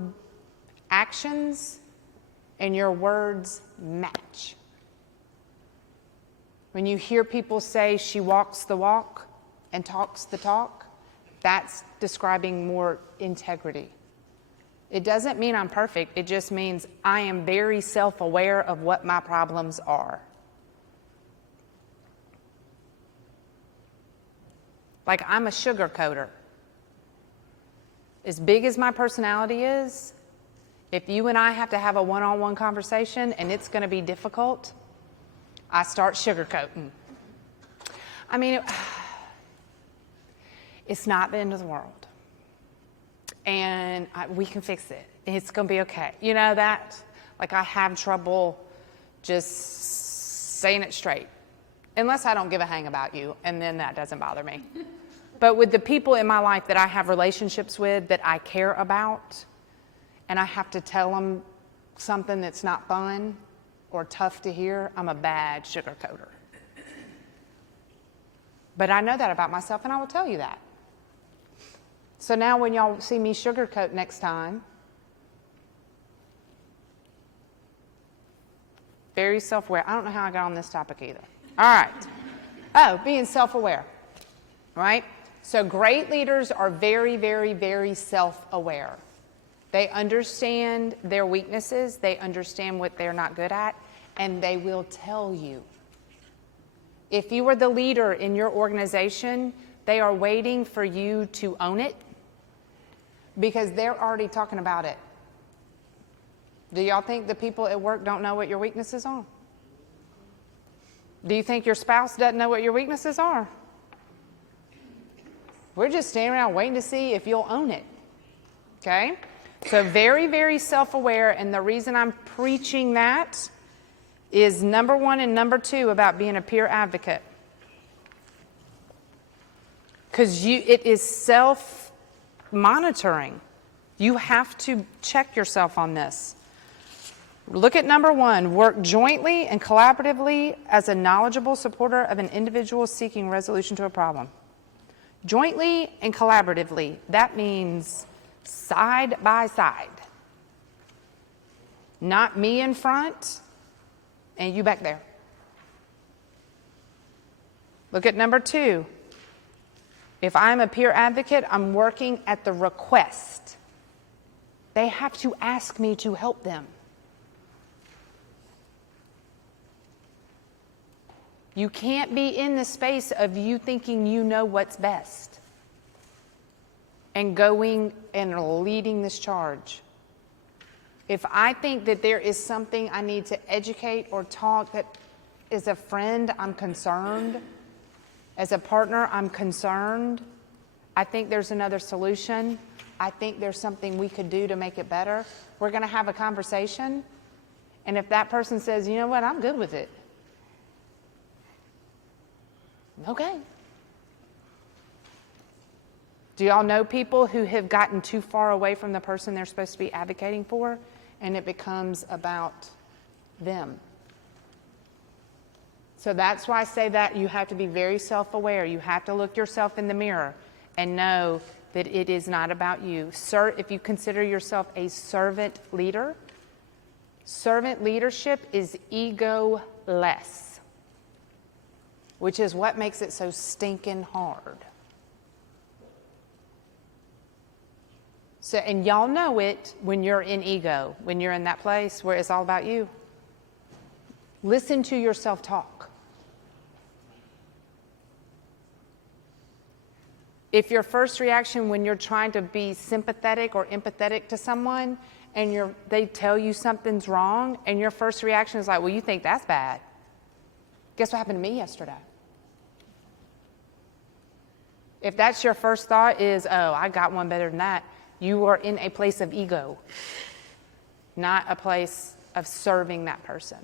actions and your words match. When you hear people say she walks the walk and talks the talk, that's describing more integrity. It doesn't mean I'm perfect. It just means I am very self-aware of what my problems are. Like, I'm a sugarcoater. As big as my personality is, if you and I have to have a one-on-one conversation and it's going to be difficult, I start sugarcoating. I mean, it's not the end of the world. And we can fix it. It's going to be okay. You know that? Like, I have trouble just saying it straight. Unless I don't give a hang about you, and then that doesn't bother me. But with the people in my life that I have relationships with, that I care about, and I have to tell them something that's not fun or tough to hear, I'm a bad sugarcoater. But I know that about myself, and I will tell you that. So now when y'all see me sugarcoat next time, very self-aware. I don't know how I got on this topic either. All right. Oh, being self-aware, right? So great leaders are very, very, very self-aware. They understand their weaknesses, they understand what they're not good at, and they will tell you. If you are the leader in your organization, they are waiting for you to own it because they're already talking about it. Do y'all think the people at work don't know what your weaknesses are? Do you think your spouse doesn't know what your weaknesses are? We're just standing around waiting to see if you'll own it. Okay? So very, very self-aware, and the reason I'm preaching that is number 1 and number 2 about being a peer advocate. Because it is self-monitoring. You have to check yourself on this. Look at number 1, work jointly and collaboratively as a knowledgeable supporter of an individual seeking resolution to a problem. Jointly and collaboratively, that means side by side. Not me in front and you back there. Look at number 2. If I'm a peer advocate, I'm working at the request. They have to ask me to help them. You can't be in the space of you thinking you know what's best and going and leading this charge. If I think that there is something I need to educate or talk that as a friend, I'm concerned. As a partner, I'm concerned. I think there's another solution. I think there's something we could do to make it better. We're going to have a conversation. And if that person says, you know what, I'm good with it. Okay. Do y'all know people who have gotten too far away from the person they're supposed to be advocating for, and it becomes about them? So that's why I say that you have to be very self-aware. You have to look yourself in the mirror and know that it is not about you. Sir, if you consider yourself a servant leader, servant leadership is ego-less, which is what makes it so stinking hard. So, and y'all know it when you're in ego, when you're in that place where it's all about you. Listen to yourself talk. If your first reaction when you're trying to be sympathetic or empathetic to someone and they tell you something's wrong and your first reaction is like, well, you think that's bad. Guess what happened to me yesterday? If that's your first thought is, oh, I got one better than that, you are in a place of ego, not a place of serving that person.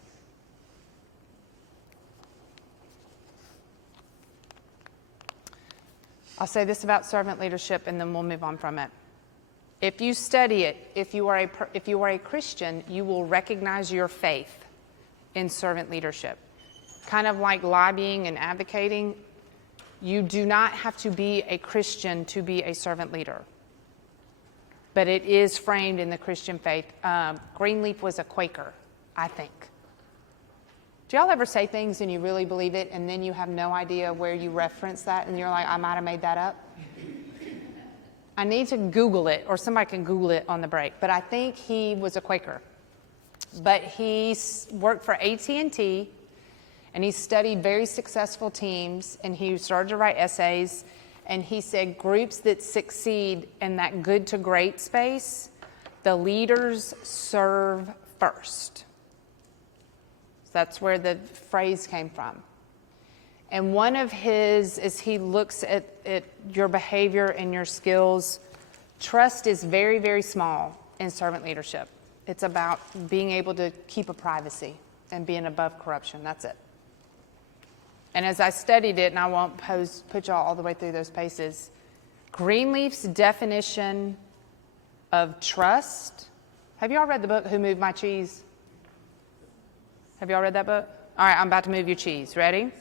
I'll say this about servant leadership and then we'll move on from it. If you study it, if you are a Christian, you will recognize your faith in servant leadership. Kind of like lobbying and advocating, you do not have to be a Christian to be a servant leader. But it is framed in the Christian faith. Greenleaf was a Quaker, I think. Do y'all ever say things and you really believe it and then you have no idea where you reference that and you're like, I might have made that up? I need to Google it, or somebody can Google it on the break. But I think he was a Quaker. But he worked for AT&T and he studied very successful teams and he started to write essays. And he said groups that succeed in that good to great space, the leaders serve first. That's where the phrase came from. And one of his, as he looks at your behavior and your skills, trust is very, very small in servant leadership. It's about being able to keep a privacy and being above corruption. That's it. And as I studied it, and I won't put y'all all the way through those paces, Greenleaf's definition of trust. Have y'all read the book, Who Moved My Cheese? Have y'all read that book? All right, I'm about to move your cheese. Ready?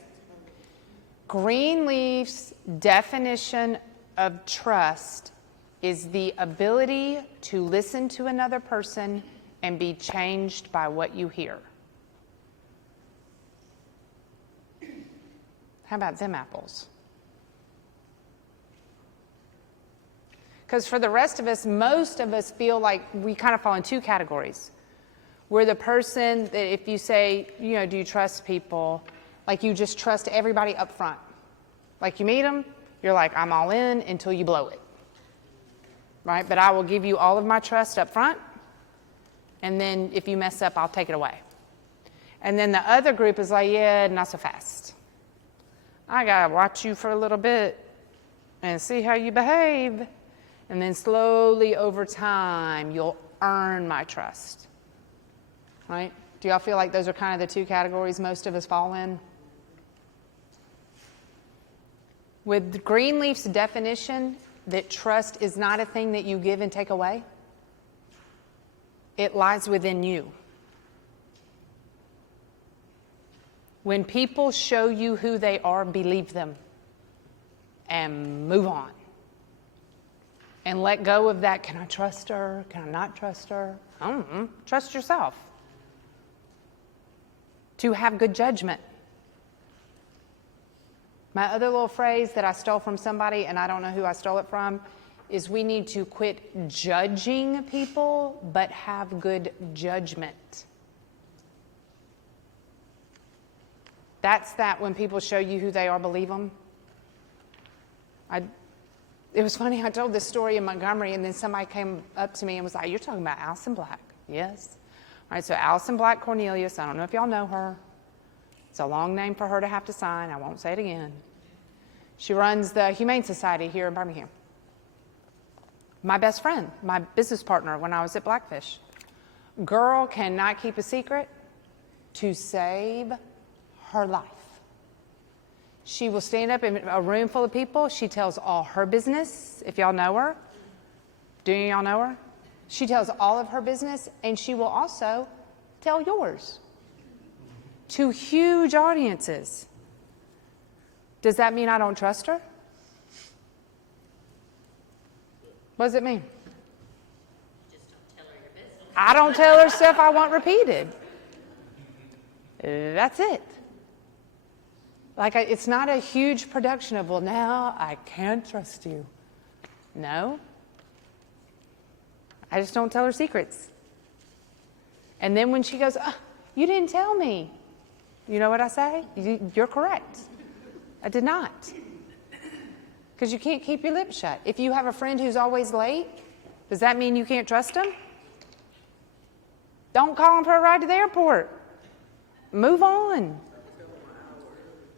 Greenleaf's definition of trust is the ability to listen to another person and be changed by what you hear. How about them apples? Because for the rest of us, most of us feel like we kind of fall in two categories. We're the person that if you say, do you trust people? Like you just trust everybody up front. Like you meet them, you're like, I'm all in until you blow it. Right? But I will give you all of my trust up front. And then if you mess up, I'll take it away. And then the other group is like, yeah, not so fast. I got to watch you for a little bit and see how you behave. And then slowly over time, you'll earn my trust. Right? Do y'all feel like those are kind of the two categories most of us fall in? With Greenleaf's definition that trust is not a thing that you give and take away, it lies within you. When people show you who they are, believe them and move on. And let go of that, can I trust her? Can I not trust her? Trust yourself. To have good judgment. My other little phrase that I stole from somebody, and I don't know who I stole it from, is we need to quit judging people, but have good judgment. That's that when people show you who they are, believe them. It was funny, I told this story in Montgomery, and then somebody came up to me and was like, you're talking about Allison Black. Yes. All right, so Allison Black Cornelius, I don't know if y'all know her. It's a long name for her to have to sign. I won't say it again. She runs the Humane Society here in Birmingham. My best friend, my business partner when I was at Blackfish. Girl cannot keep a secret to save her life. She will stand up in a room full of people. She tells all her business, if y'all know her. Do y'all know her? She tells all of her business, and she will also tell yours to huge audiences. Does that mean I don't trust her? What does it mean? Just don't tell her your business. I don't tell her stuff I want repeated. That's it. Like, it's not a huge production of, well, now I can't trust you. No. I just don't tell her secrets. And then when she goes, you didn't tell me. You know what I say? You're correct. I did not. Because you can't keep your lips shut. If you have a friend who's always late, does that mean you can't trust him? Don't call him for a ride to the airport. Move on.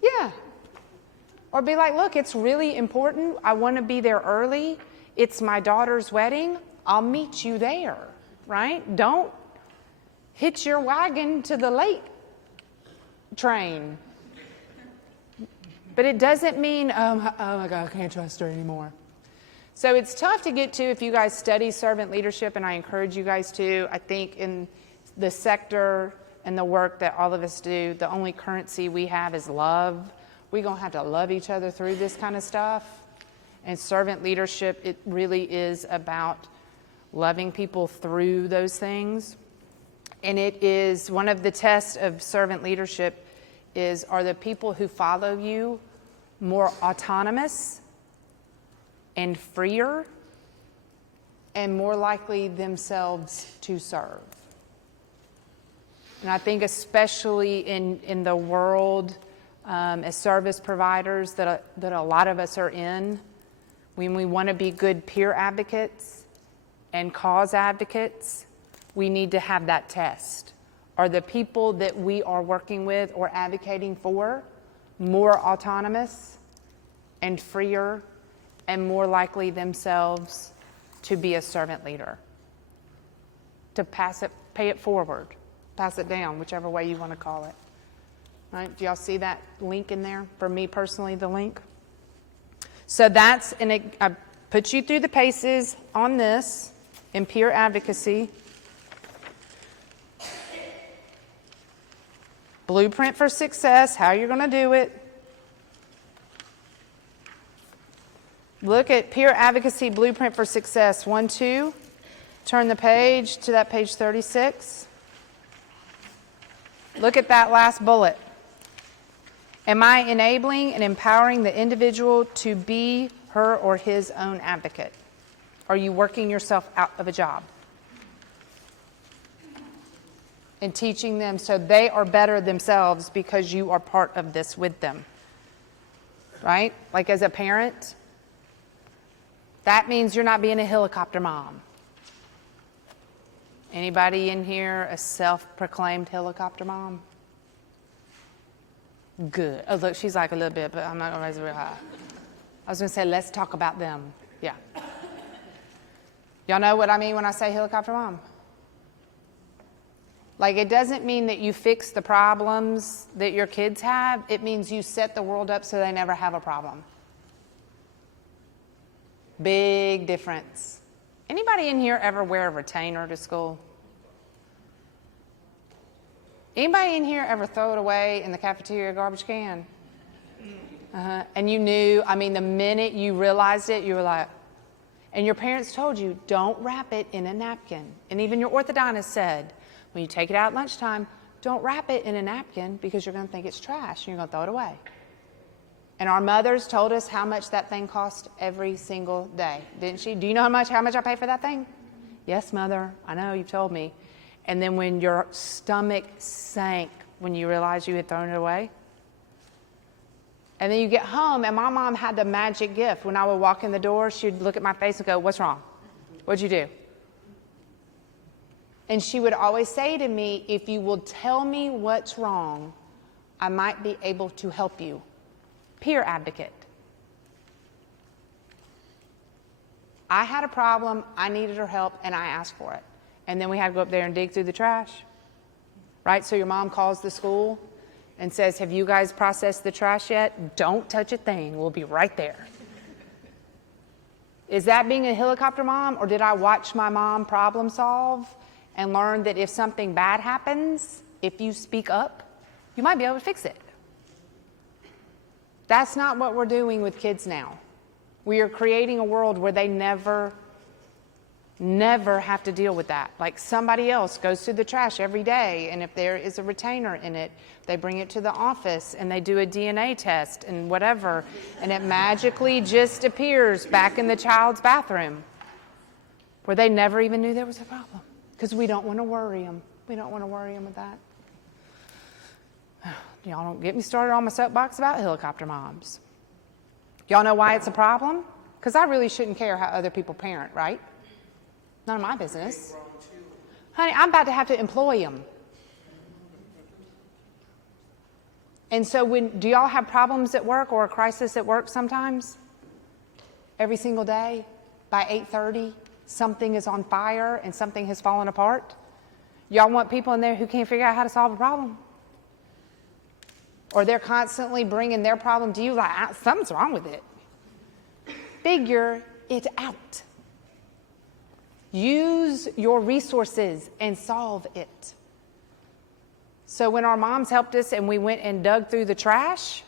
Yeah. Or be like, look, it's really important. I want to be there early. It's my daughter's wedding. I'll meet you there, right? Don't hitch your wagon to the late train. But it doesn't mean, oh my God, I can't trust her anymore. So it's tough to get to if you guys study servant leadership, and I encourage you guys to. I think in the sector and the work that all of us do, the only currency we have is love. We're going to have to love each other through this kind of stuff. And servant leadership, it really is about loving people through those things. And it is one of the tests of servant leadership is, are the people who follow you more autonomous and freer and more likely themselves to serve? And I think especially in the world as service providers that a lot of us are in, when we want to be good peer advocates and cause advocates, we need to have that test. Are the people that we are working with or advocating for more autonomous and freer and more likely themselves to be a servant leader? To pay it forward, pass it down, whichever way you want to call it. Right? Do y'all see that link in there? For me personally, the link. So that's, I put you through the paces on this in peer advocacy. Blueprint for success, how you're going to do it. Look at peer advocacy blueprint for success. 1, 2. Turn the page to that page 36. Look at that last bullet. Am I enabling and empowering the individual to be her or his own advocate? Are you working yourself out of a job? And teaching them so they are better themselves because you are part of this with them. Right? Like as a parent, that means you're not being a helicopter mom. Anybody in here a self-proclaimed helicopter mom? Good. Oh, look, she's like a little bit, but I'm not going to raise it real high. I was going to say, let's talk about them. Yeah. Y'all know what I mean when I say helicopter mom? Like, it doesn't mean that you fix the problems that your kids have. It means you set the world up so they never have a problem. Big difference. Anybody in here ever wear a retainer to school? Anybody in here ever throw it away in the cafeteria garbage can? And you knew, I mean, the minute you realized it, you were like, and your parents told you, don't wrap it in a napkin. And even your orthodontist said, when you take it out at lunchtime, don't wrap it in a napkin because you're going to think it's trash and you're going to throw it away. And our mothers told us how much that thing cost every single day, didn't she? Do you know how much I pay for that thing? Yes, mother, I know, you've told me. And then when your stomach sank when you realized you had thrown it away. And then you get home, and my mom had the magic gift. When I would walk in the door, she'd look at my face and go, what's wrong? What'd you do? And she would always say to me, if you will tell me what's wrong, I might be able to help you. Peer advocate. I had a problem, I needed her help, and I asked for it. And then we had to go up there and dig through the trash. Right? So your mom calls the school and says, have you guys processed the trash yet? Don't touch a thing. We'll be right there. Is that being a helicopter mom, or did I watch my mom problem solve and learn that if something bad happens, if you speak up, you might be able to fix it? That's not what we're doing with kids now. We are creating a world where they never have to deal with that. Like somebody else goes through the trash every day, and if there is a retainer in it, they bring it to the office and they do a DNA test and whatever, and it magically just appears back in the child's bathroom where they never even knew there was a problem because we don't want to worry them. We don't want to worry them with that. Y'all don't get me started on my soapbox about helicopter moms. Y'all know why it's a problem? Because I really shouldn't care how other people parent, right? None of my business. Honey, I'm about to have to employ them. And so do y'all have problems at work or a crisis at work sometimes? Every single day, by 8:30, something is on fire and something has fallen apart. Y'all want people in there who can't figure out how to solve a problem? Or they're constantly bringing their problem to you like, something's wrong with it. Figure it out. Use your resources and solve it. So when our moms helped us and we went and dug through the trash,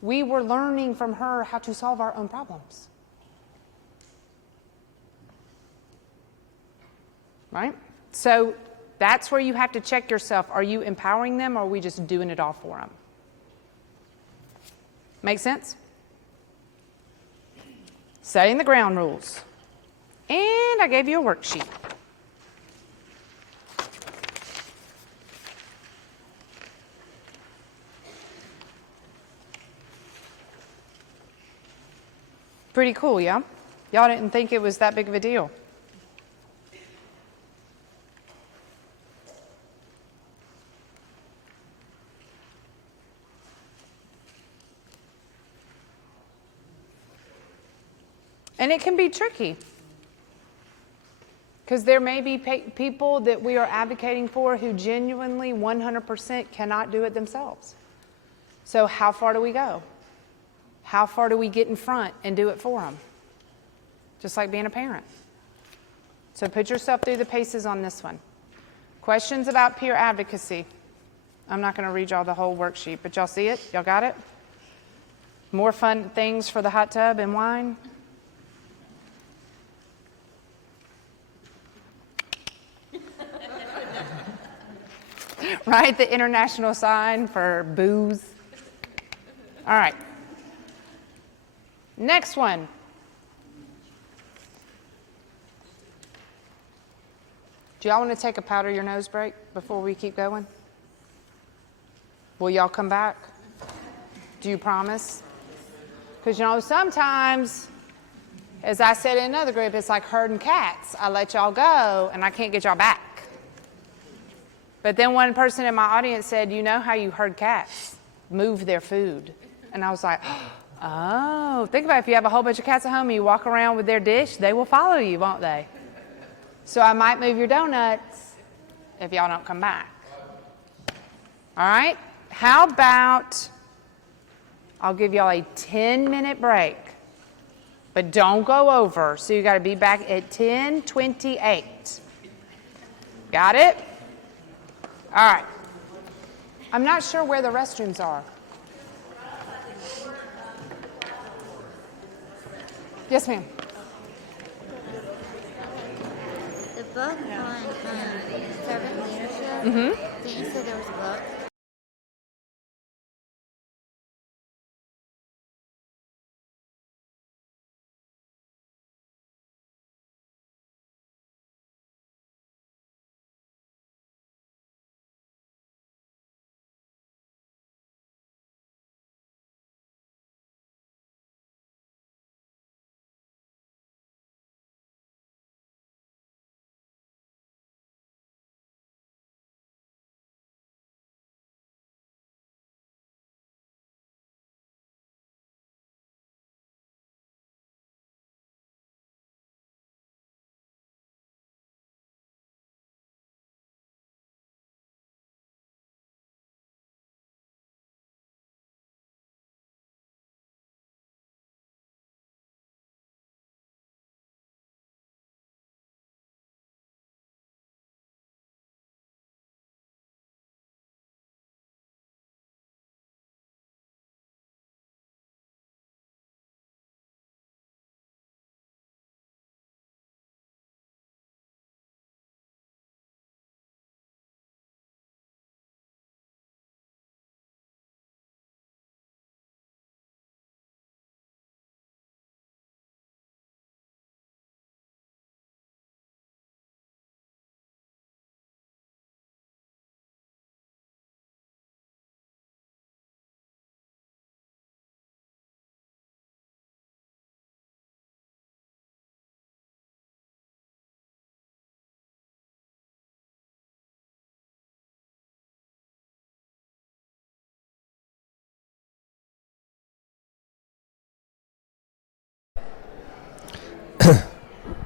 we were learning from her how to solve our own problems. Right? So that's where you have to check yourself. Are you empowering them, or are we just doing it all for them? Make sense? Setting the ground rules. And I gave you a worksheet. Pretty cool, yeah? Y'all didn't think it was that big of a deal. And it can be tricky. Because there may be people that we are advocating for who genuinely 100% cannot do it themselves. So how far do we go? How far do we get in front and do it for them? Just like being a parent. So put yourself through the paces on this one. Questions about peer advocacy. I'm not going to read y'all the whole worksheet, but y'all see it? Y'all got it? More fun things for the hot tub and wine? Right? The international sign for booze. All right. Next one. Do y'all want to take a powder your nose break before we keep going? Will y'all come back? Do you promise? Because, you know, sometimes, as I said in another group, it's like herding cats. I let y'all go, and I can't get y'all back. But then one person in my audience said, you know how you herd cats? Move their food. And I was like, oh, think about it. If you have a whole bunch of cats at home and you walk around with their dish, they will follow you, won't they? So I might move your donuts if y'all don't come back. All right? How about I'll give y'all a 10-minute break, but don't go over. So you got to be back at 10:28. Got it? All right. I'm not sure where the restrooms are. Yes, ma'am. The book on servant leadership. Didn't you say there was a book?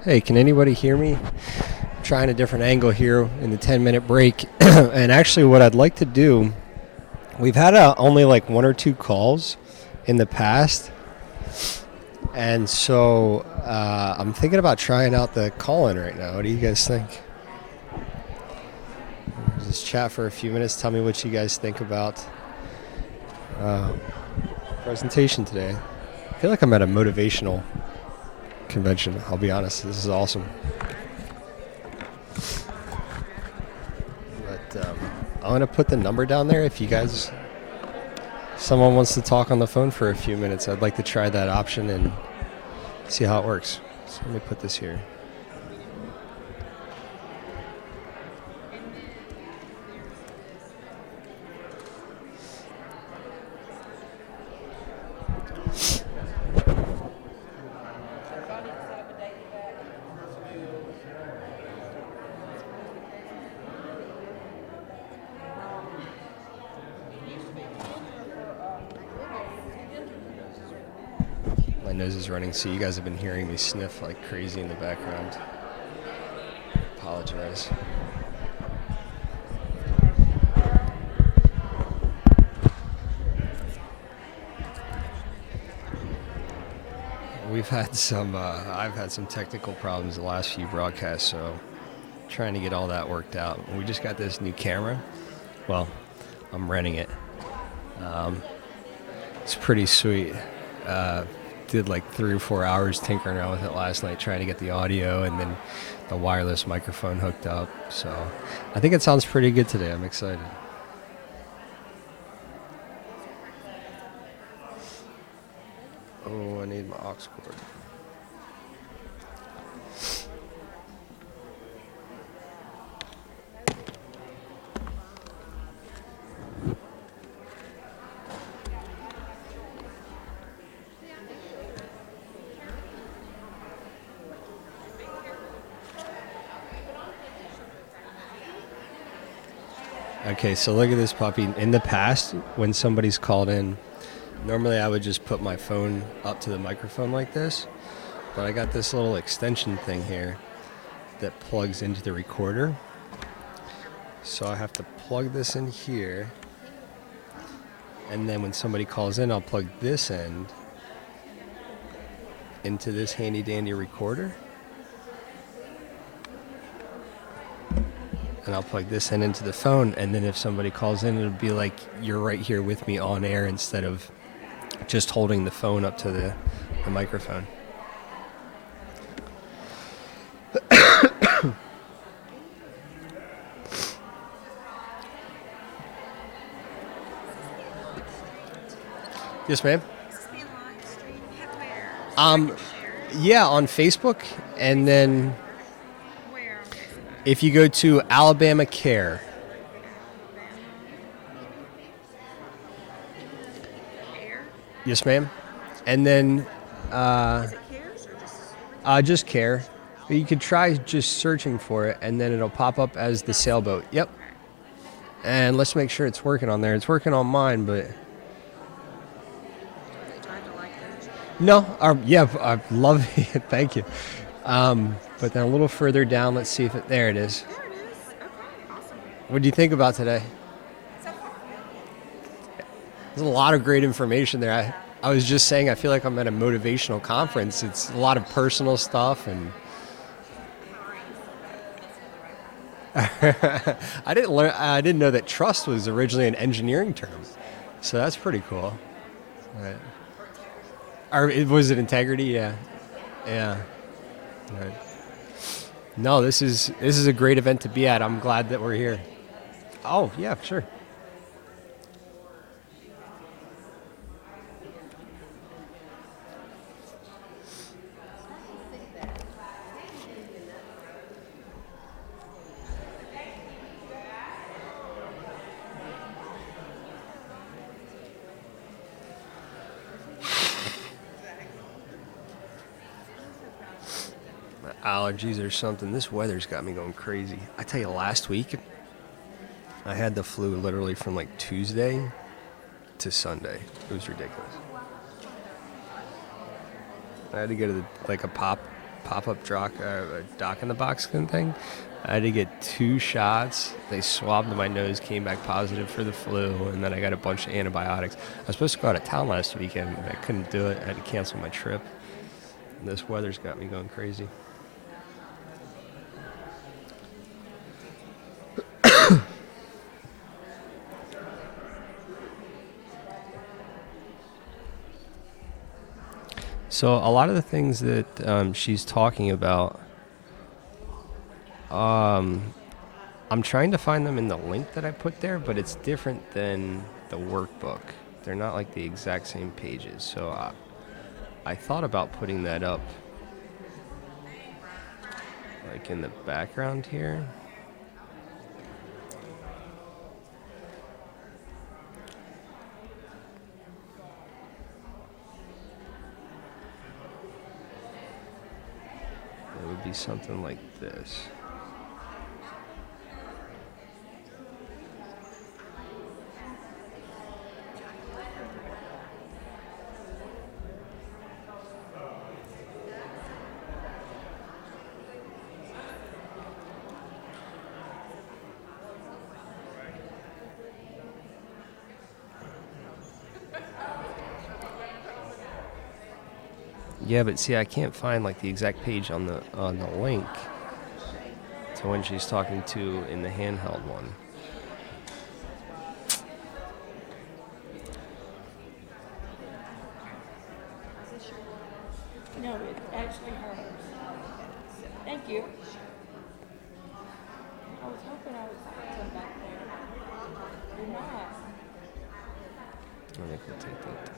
Hey, can anybody hear me? I'm trying a different angle here in the 10-minute break. And actually what I'd like to do, we've had only like 1 or 2 calls in the past. And so I'm thinking about trying out the call-in right now. What do you guys think? Just chat for a few minutes. Tell me what you guys think about presentation today. I feel like I'm at a motivational convention. I'll be honest. This is awesome. But I'm going to put the number down there. If you guys, someone wants to talk on the phone for a few minutes, I'd like to try that option and see how it works. So let me put this here. My nose is running, so you guys have been hearing me sniff like crazy in the background. Apologize. We've had some, I've had some technical problems the last few broadcasts, so trying to get all that worked out. We just got this new camera. Well, I'm renting it. It's pretty sweet. Did like 3 or 4 hours tinkering around with it last night, trying to get the audio and then the wireless microphone hooked up. So I think it sounds pretty good today. I'm excited. Oh, I need my aux cord. Okay, so look at this puppy. In the past, when somebody's called in, normally I would just put my phone up to the microphone like this, but I got this little extension thing here that plugs into the recorder. So I have to plug this in here, and then when somebody calls in, I'll plug this end into this handy dandy recorder, and I'll plug this end into the phone, and then if somebody calls in, it'll be like you're right here with me on air instead of just holding the phone up to the microphone. Yes, ma'am. Yeah, on Facebook, and then if you go to Alabama Care. Yes, ma'am. And then just Care. You could try just searching for it, and then it'll pop up as the sailboat. Yep. And let's make sure it's working on there. It's working on mine, but no. I love it. Thank you. But then a little further down, let's see if it. There it is. There it is. Okay, awesome. What do you think about today? There's a lot of great information there. I was just saying I feel like I'm at a motivational conference. It's a lot of personal stuff, and I didn't know that trust was originally an engineering term, so that's pretty cool. Right. Or was it integrity? Yeah. Right. No, this is a great event to be at. I'm glad that we're here. Oh yeah, sure. Allergies or something. This weather's got me going crazy. I tell you, last week I had the flu literally from like Tuesday to Sunday. It was ridiculous. I had to go to a pop-up doc in the box kind of thing. I had to get 2 shots. They swabbed my nose, came back positive for the flu, and then I got a bunch of antibiotics. I was supposed to go out of town last weekend, but I couldn't do it. I had to cancel my trip. And this weather's got me going crazy. So a lot of the things that she's talking about, I'm trying to find them in the link that I put there, but it's different than the workbook. They're not like the exact same pages. So I thought about putting that up like in the background here. It would be something like this. Yeah, but see, I can't find like the exact page on the link to when she's talking to in the handheld one. No, it actually hurts. Thank you. I was hoping I would find some back there. You're not. I think we'll take that down.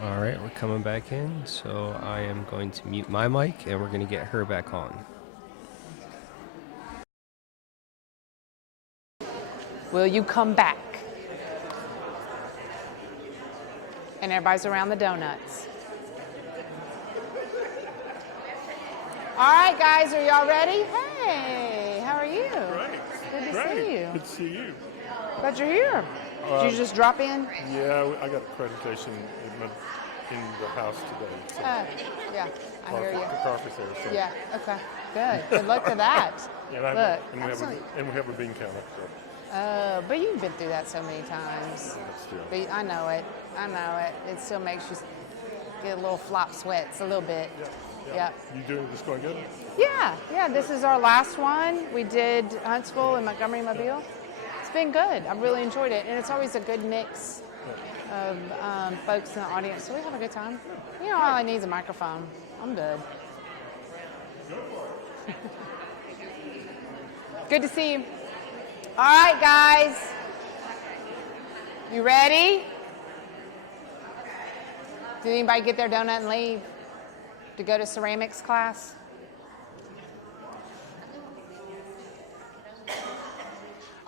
All right, we're coming back in, so I am going to mute my mic and we're going to get her back on. Will you come back? And everybody's around the donuts. All right, guys, are y'all ready? Hey, how are you? Great. Good to Great. see you. Good to see you. Glad you're here. Did you just drop in? Yeah, I got accreditation in the house today. So Yeah, I hear you. the carpet's there. So. Yeah, okay, good. Good luck to that. Yeah, Look, and we have a bean counter. So. but you've been through that so many times. Still. But I know it. I know it. It still makes you get a little flop sweats, a little bit. Yeah. You doing this going good? Yeah. This is our last one. We did Huntsville and Montgomery, Mobile. It's been good. I've really enjoyed it, and it's always a good mix of folks in the audience. So we have a good time. You know, all I need is a microphone. I'm good. Good to see you. All right, guys. You ready? Did anybody get their donut and leave to go to ceramics class?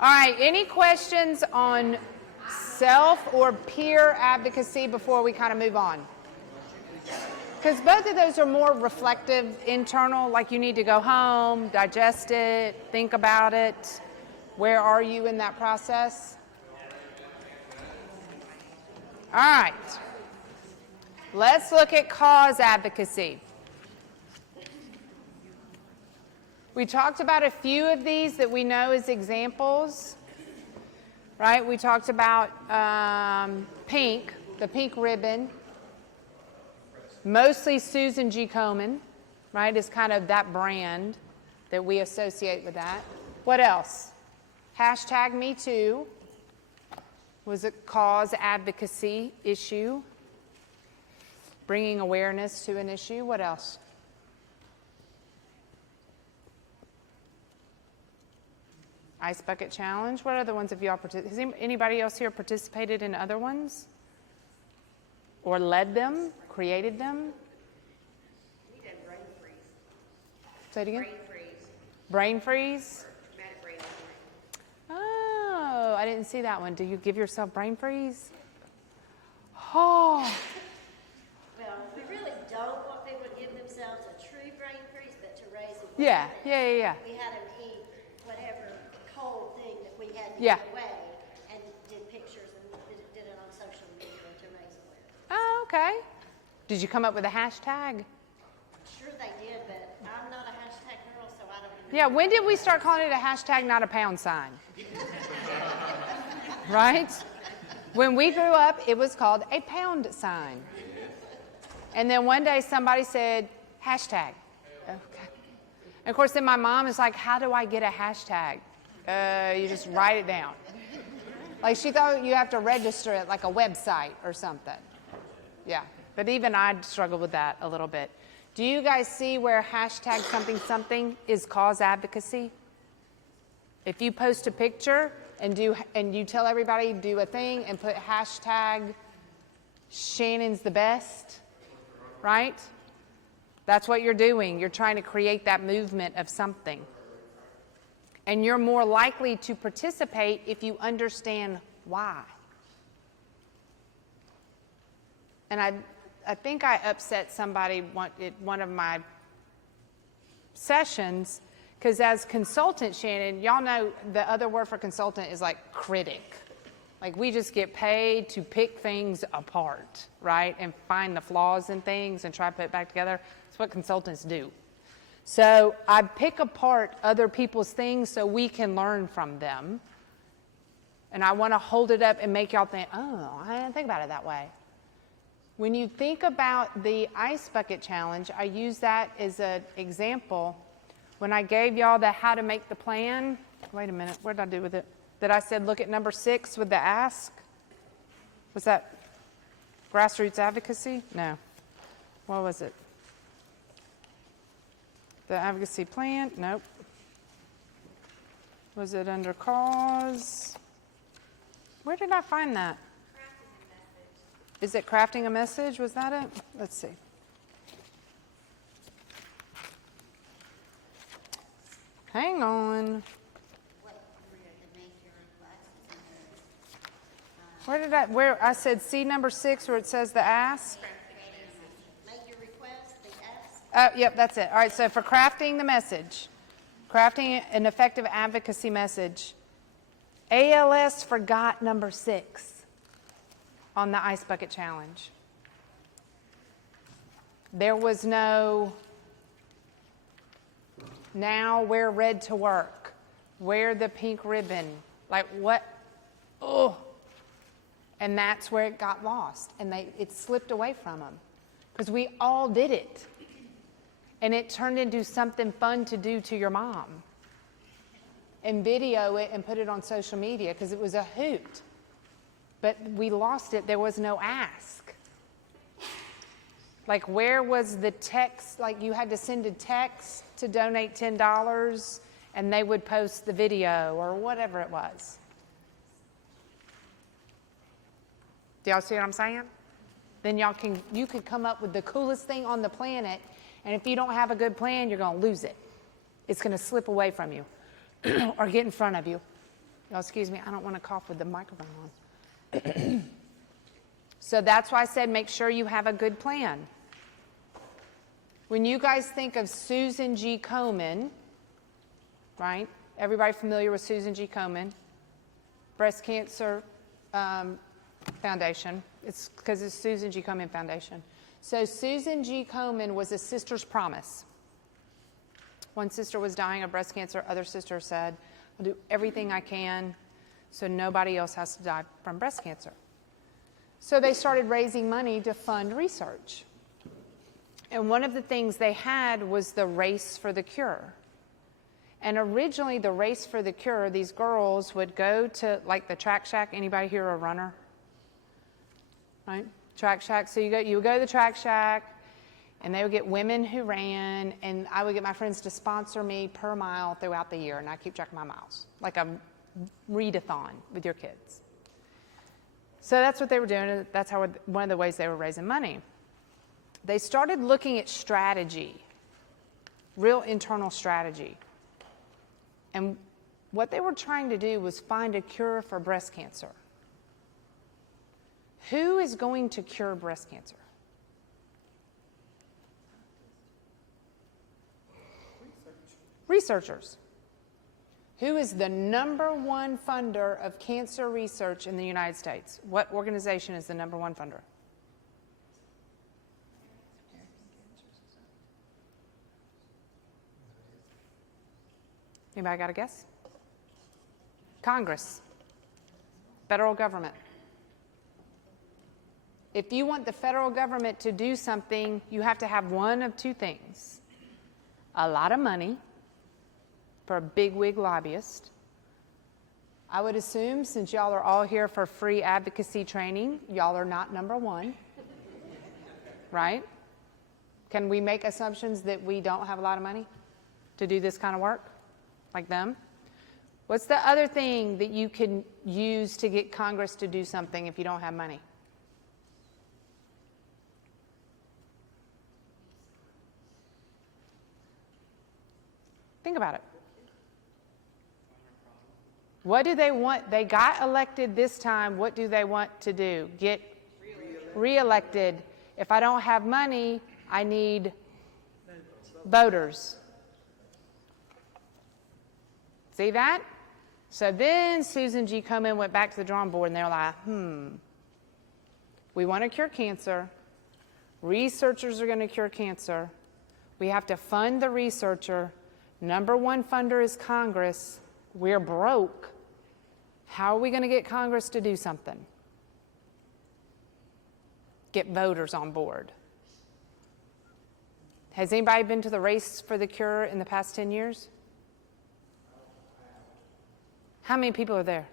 All right, any questions on self or peer advocacy before we kind of move on? Because both of those are more reflective, internal, like you need to go home, digest it, think about it. Where are you in that process? All right. Let's look at cause advocacy. We talked about a few of these that we know as examples, right? We talked about pink, the pink ribbon. Mostly Susan G. Komen, right, is kind of that brand that we associate with that. What else? Hashtag Me Too was a cause advocacy issue, bringing awareness to an issue. What else? Ice Bucket Challenge. What other ones have y'all participated? Has anybody else here participated in other ones? Or led them, created them? We did brain freeze. Say it again? Brain freeze. Brain freeze? Traumatic brain freeze. Oh, I didn't see that one. Do you give yourself brain freeze? Oh, Well, we really don't want people to give themselves a true brain freeze, but to raise awareness. yeah. We had them eat whatever cold thing that we had to Yeah. give away, and did pictures and did it on social media to raise awareness. Oh, okay. Did you come up with a hashtag? I'm sure they did, but I'm not a hashtag girl, so I don't remember. Yeah, when did we start calling it a hashtag, not a pound sign? Right? When we grew up, it was called a pound sign. And then one day somebody said, hashtag. Okay. And of course, then my mom is like, how do I get a hashtag? You just write it down. Like she thought you have to register it like a website or something. Yeah, but even I struggled with that a little bit. Do you guys see where hashtag something something is cause advocacy? If you post a picture and you tell everybody do a thing and put hashtag Shannon's the best, right? That's what you're doing. You're trying to create that movement of something. And you're more likely to participate if you understand why. And I think I upset somebody at one of my sessions, because as consultant, Shannon, y'all know the other word for consultant is like critic. Like we just get paid to pick things apart, right? And find the flaws in things and try to put it back together. That's what consultants do. So I pick apart other people's things so we can learn from them. And I want to hold it up and make y'all think, oh, I didn't think about it that way. When you think about the ice bucket challenge, I use that as an example. When I gave y'all the how to make the plan, wait a minute, what did I do with it? That I said, look at number 6 with the ask. Was that grassroots advocacy? No. What was it? The advocacy plan? Nope. Was it under cause? Where did I find that? Is it crafting a message? Was that it? Let's see. Hang on. What were the major requests? where I said see number 6 where it says the ask? Make your request, the ask. Yep, that's it. All right, so for crafting the message, crafting an effective advocacy message, ALS forgot number 6 on the Ice Bucket Challenge. There was no, now wear red to work, wear the pink ribbon, like what, oh. And that's where it got lost, and it slipped away from them, because we all did it. And it turned into something fun to do to your mom. And video it and put it on social media, because it was a hoot. But we lost it, there was no ask. Like, where was the text? Like, you had to send a text to donate $10, and they would post the video, or whatever it was. Do y'all see what I'm saying? Then you could come up with the coolest thing on the planet, and if you don't have a good plan, you're going to lose it. It's going to slip away from you or get in front of you. Y'all, excuse me, I don't want to cough with the microphone on. So that's why I said make sure you have a good plan. When you guys think of Susan G. Komen, right? Everybody familiar with Susan G. Komen? Breast Cancer Foundation. It's because it's Susan G. Komen Foundation. So Susan G. Komen was a sister's promise. One sister was dying of breast cancer. Other sister said, I'll do everything I can so nobody else has to die from breast cancer. So they started raising money to fund research. And one of the things they had was the Race for the Cure. And originally the Race for the Cure, these girls would go to like the Track Shack. Anybody here a runner? Right? Track Shack. So you would go to the Track Shack, and they would get women who ran, and I would get my friends to sponsor me per mile throughout the year, and I keep track of my miles, like a readathon with your kids. So that's what they were doing. That's how one of the ways they were raising money. They started looking at strategy, real internal strategy. And what they were trying to do was find a cure for breast cancer. Who is going to cure breast cancer? Researchers. Who is the #1 funder of cancer research in the United States? What organization is the #1 funder? Anybody got a guess? Congress. Federal government. If you want the federal government to do something, you have to have one of two things. A lot of money for a bigwig lobbyist. I would assume, since y'all are all here for free advocacy training, y'all are not #1, right? Can we make assumptions that we don't have a lot of money to do this kind of work, like them? What's the other thing that you can use to get Congress to do something if you don't have money? Think about it. What do they want? They got elected this time. What do they want to do? Get reelected. If I don't have money, I need voters. See that? So then Susan G. Komen went back to the drawing board, and they were like, we want to cure cancer. Researchers are going to cure cancer. We have to fund the researcher. #1 funder is Congress. We're broke. How are we going to get Congress to do something? Get voters on board. Has anybody been to the Race for the Cure in the past 10 years? How many people are there?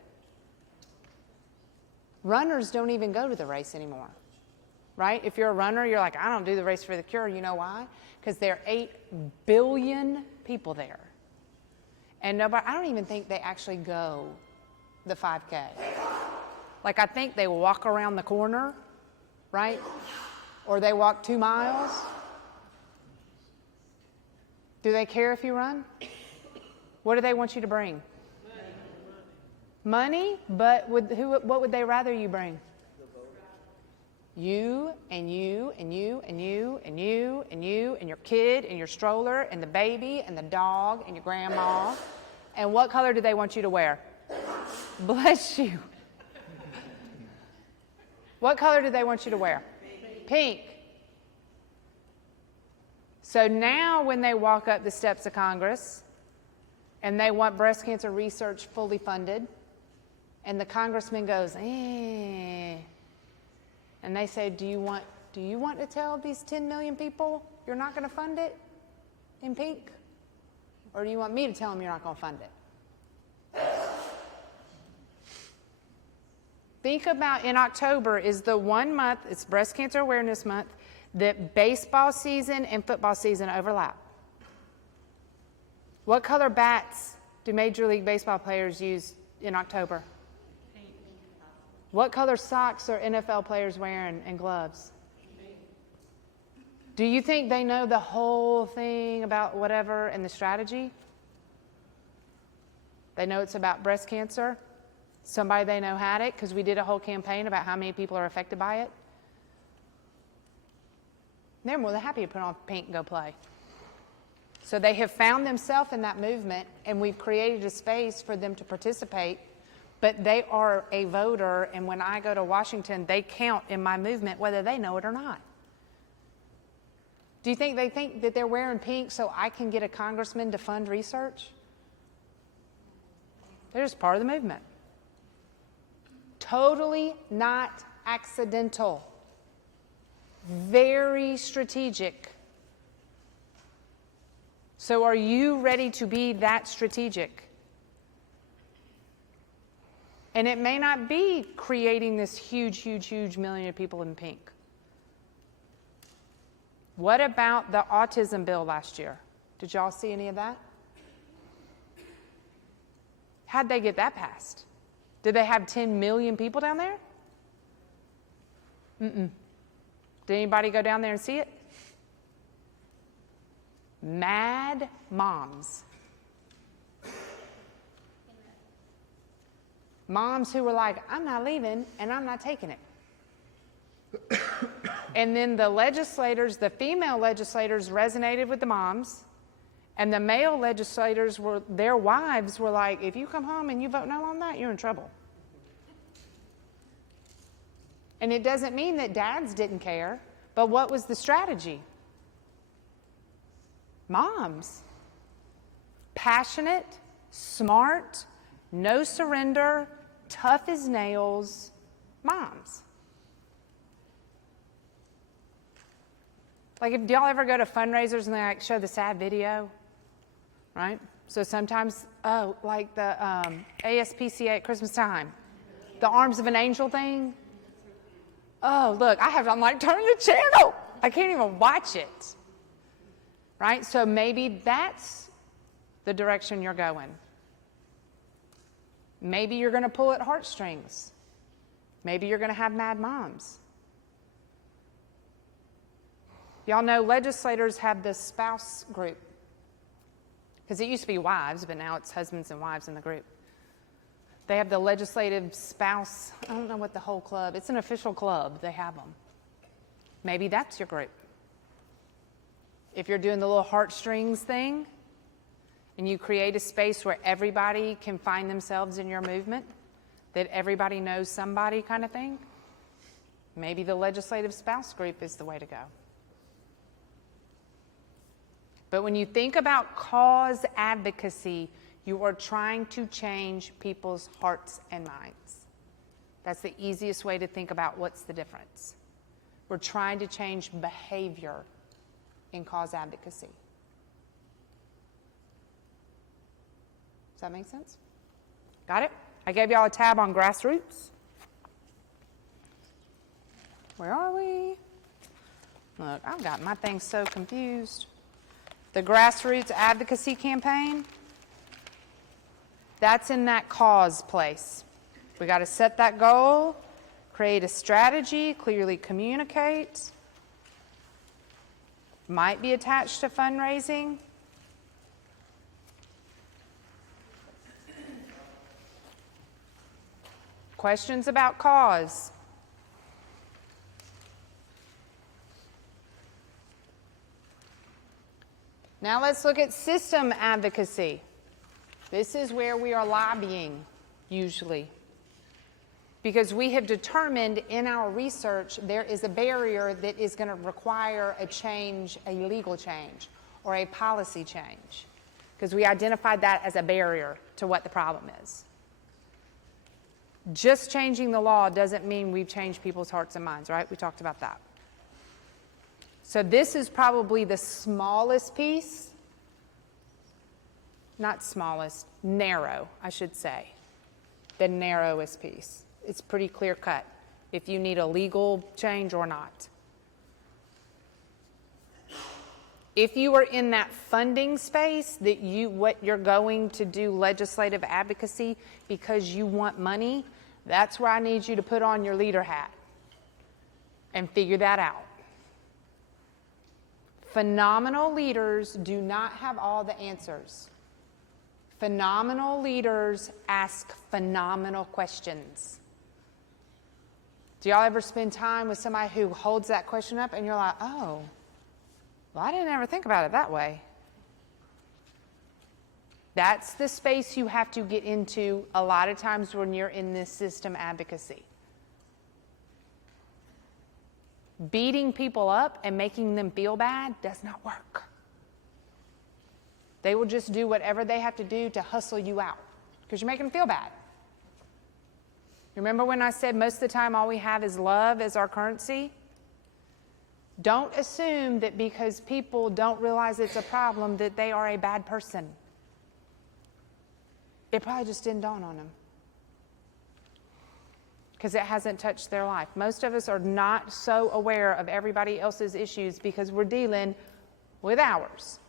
Runners don't even go to the race anymore, right? If you're a runner, you're like, I don't do the Race for the Cure. You know why? Because there are 8 billion people there. And nobody, I don't even think they actually go the 5K. Like, I think they walk around the corner, right? Or they walk 2 miles. Do they care if you run? What do they want you to bring? Money, but what would they rather you bring? You and you and you and you and you and you and your kid and your stroller and the baby and the dog and your grandma. And what color do they want you to wear? Bless you. What color do they want you to wear? Pink. So now when they walk up the steps of Congress and they want breast cancer research fully funded, and the congressman goes, and they say, do you want to tell these 10 million people you're not going to fund it in pink? Or do you want me to tell them you're not going to fund it? Think about, in October is the one month, it's Breast Cancer Awareness Month, that baseball season and football season overlap. What color bats do Major League Baseball players use in October? What color socks are NFL players wearing and gloves? Do you think they know the whole thing about whatever and the strategy? They know it's about breast cancer. Somebody they know had it because we did a whole campaign about how many people are affected by it. They're more than happy to put on pink and go play. So they have found themselves in that movement, and we've created a space for them to participate. But they are a voter, and when I go to Washington, they count in my movement whether they know it or not. Do you think they think that they're wearing pink so I can get a congressman to fund research? They're just part of the movement. Totally not accidental. Very strategic. So are you ready to be that strategic? And it may not be creating this huge, huge, huge million of people in pink. What about the autism bill last year? Did y'all see any of that? How'd they get that passed? Did they have 10 million people down there? Mm-mm. Did anybody go down there and see it? Mad moms. Moms who were like, I'm not leaving and I'm not taking it. And then the legislators, the female legislators resonated with the moms, and the male legislators, their wives were like, if you come home and you vote no on that, you're in trouble. And it doesn't mean that dads didn't care, but what was the strategy? Moms. Passionate, smart, no surrender, tough as nails, moms. Like, if y'all ever go to fundraisers and they like show the sad video, right? So sometimes, like the ASPCA at Christmas time, the Arms of an Angel thing. Oh, look, I'm like, turn the channel. I can't even watch it, right? So maybe that's the direction you're going. Maybe you're going to pull at heartstrings. Maybe you're going to have mad moms. Y'all know legislators have this spouse group. Because it used to be wives, but now it's husbands and wives in the group. They have the legislative spouse, I don't know what the whole club, it's an official club, they have them. Maybe that's your group. If you're doing the little heartstrings thing, and you create a space where everybody can find themselves in your movement, that everybody knows somebody kind of thing, maybe the legislative spouse group is the way to go. But when you think about cause advocacy, you are trying to change people's hearts and minds. That's the easiest way to think about what's the difference. We're trying to change behavior in cause advocacy. Does that make sense? Got it? I gave y'all a tab on grassroots. Where are we? Look, I've got my thing so confused. The grassroots advocacy campaign, that's in that cause place. We got to set that goal, create a strategy, clearly communicate. Might be attached to fundraising. Questions about cause? Now let's look at system advocacy. This is where we are lobbying, usually. Because we have determined in our research there is a barrier that is going to require a change, a legal change, or a policy change. Because we identified that as a barrier to what the problem is. Just changing the law doesn't mean we've changed people's hearts and minds, right? We talked about that. So this is probably the smallest piece. Not smallest, narrow, I should say. The narrowest piece. It's pretty clear cut if you need a legal change or not. If you are in that funding space that what you're going to do legislative advocacy because you want money, that's where I need you to put on your leader hat and figure that out. Phenomenal leaders do not have all the answers. Phenomenal leaders ask phenomenal questions. Do y'all ever spend time with somebody who holds that question up and you're like, oh, well, I didn't ever think about it that way. That's the space you have to get into a lot of times when you're in this system advocacy. Beating people up and making them feel bad does not work. They will just do whatever they have to do to hustle you out because you're making them feel bad. Remember when I said most of the time all we have is love as our currency? Don't assume that because people don't realize it's a problem that they are a bad person. It probably just didn't dawn on them because it hasn't touched their life. Most of us are not so aware of everybody else's issues because we're dealing with ours.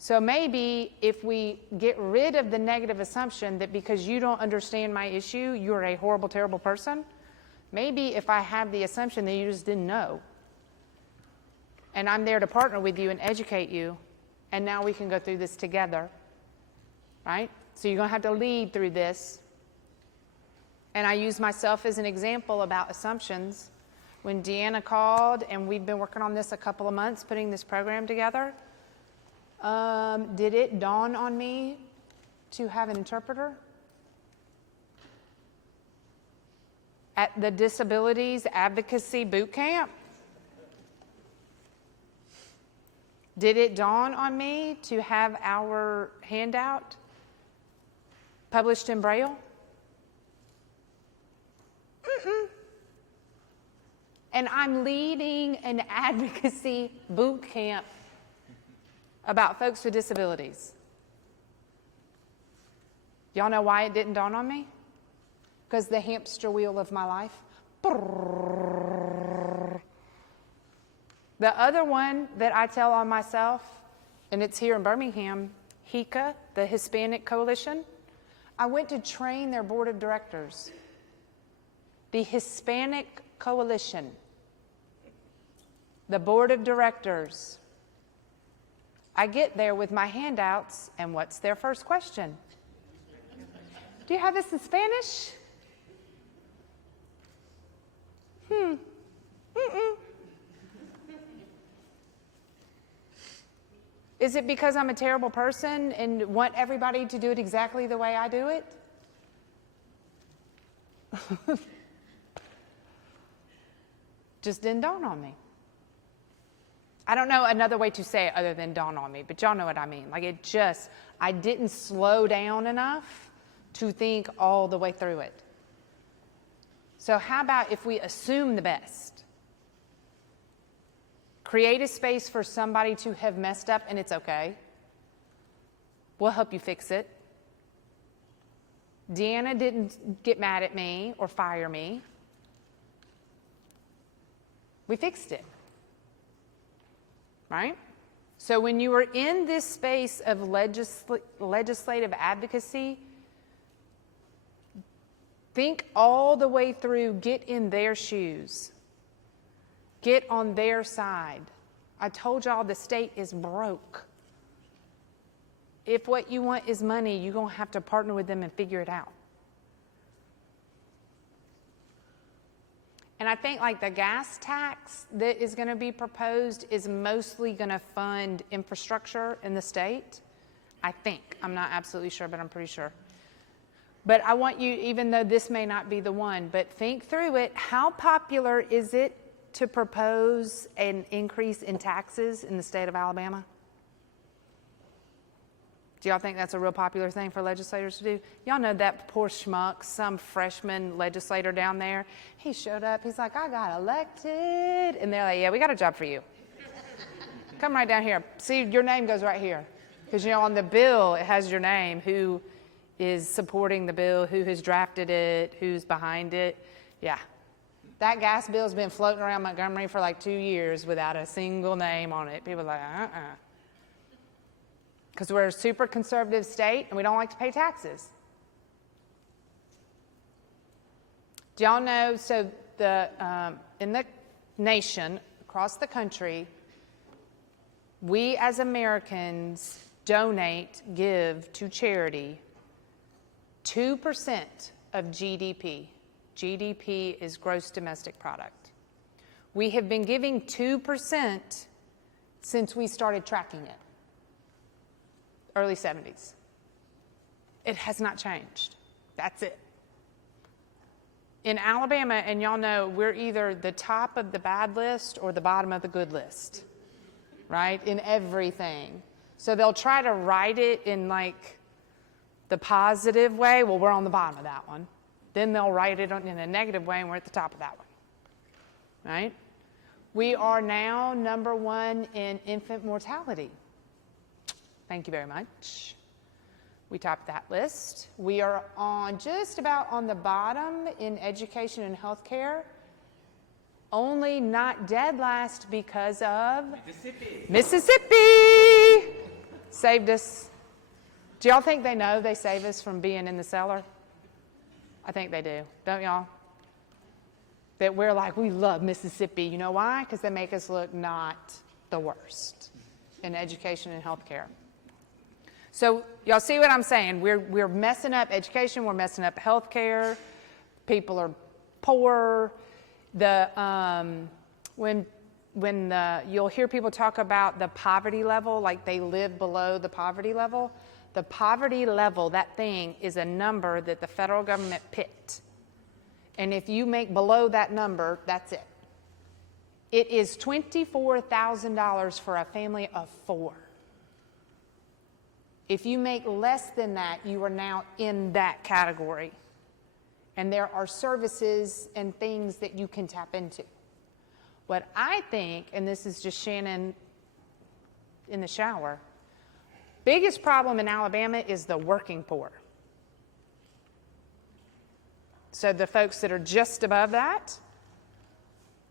So maybe if we get rid of the negative assumption that because you don't understand my issue, you're a horrible, terrible person, maybe if I have the assumption that you just didn't know, and I'm there to partner with you and educate you, and now we can go through this together, right? So you're going to have to lead through this. And I use myself as an example about assumptions. When Deanna called, and we've been working on this a couple of months, putting this program together, did it dawn on me to have an interpreter? At the Disabilities Advocacy Bootcamp? Did it dawn on me to have our handout published in Braille? And I'm leading an advocacy boot camp about folks with disabilities. Y'all know why it didn't dawn on me? Because the hamster wheel of my life. The other one that I tell on myself, and it's here in Birmingham, HICA, the Hispanic Coalition. I went to train their board of directors. The Hispanic Coalition, the board of directors. I get there with my handouts, and what's their first question? Do you have this in Spanish? Is it because I'm a terrible person and want everybody to do it exactly the way I do it? Just didn't dawn on me. I don't know another way to say it other than dawn on me, but y'all know what I mean. Like I didn't slow down enough to think all the way through it. So how about if we assume the best? Create a space for somebody to have messed up, and it's okay. We'll help you fix it. Deanna didn't get mad at me or fire me. We fixed it. Right? So when you are in this space of legislative advocacy, think all the way through, get in their shoes. Get on their side. I told y'all the state is broke. If what you want is money, you're going to have to partner with them and figure it out. And I think like the gas tax that is going to be proposed is mostly going to fund infrastructure in the state. I think. I'm not absolutely sure, but I'm pretty sure. But I want you, even though this may not be the one, but think through it. How popular is it to propose an increase in taxes in the state of Alabama? Do y'all think that's a real popular thing for legislators to do? Y'all know that poor schmuck, some freshman legislator down there. He showed up. He's like, I got elected. And they're like, yeah, we got a job for you. Come right down here. See, your name goes right here. Because, you know, on the bill, it has your name, who is supporting the bill, who has drafted it, who's behind it. Yeah. That gas bill's been floating around Montgomery for like 2 years without a single name on it. People are like, because we're a super conservative state and we don't like to pay taxes. Do y'all know, so in the nation, across the country, we as Americans give to charity 2% of GDP. GDP is gross domestic product. We have been giving 2% since we started tracking it, early 70s. It has not changed. That's it. In Alabama, and y'all know, we're either the top of the bad list or the bottom of the good list, right? In everything. So they'll try to write it in like the positive way. Well, we're on the bottom of that one. Then they'll write it in a negative way and we're at the top of that one, right? We are now number 1 in infant mortality. Thank you very much. We topped that list. We are on just about on the bottom in education and healthcare. Only not dead last because of Mississippi saved us. Do y'all think they know they save us from being in the cellar? I think they do, don't y'all? That we're like, we love Mississippi. You know why? Because they make us look not the worst in education and healthcare. So y'all see what I'm saying? We're messing up education. We're messing up healthcare. People are poor. You'll hear people talk about the poverty level, like they live below the poverty level. The poverty level, that thing, is a number that the federal government picked. And if you make below that number, that's it. It is $24,000 for a family of 4. If you make less than that, you are now in that category. And there are services and things that you can tap into. What I think, and this is just Shannon in the shower, biggest problem in Alabama is the working poor. So the folks that are just above that,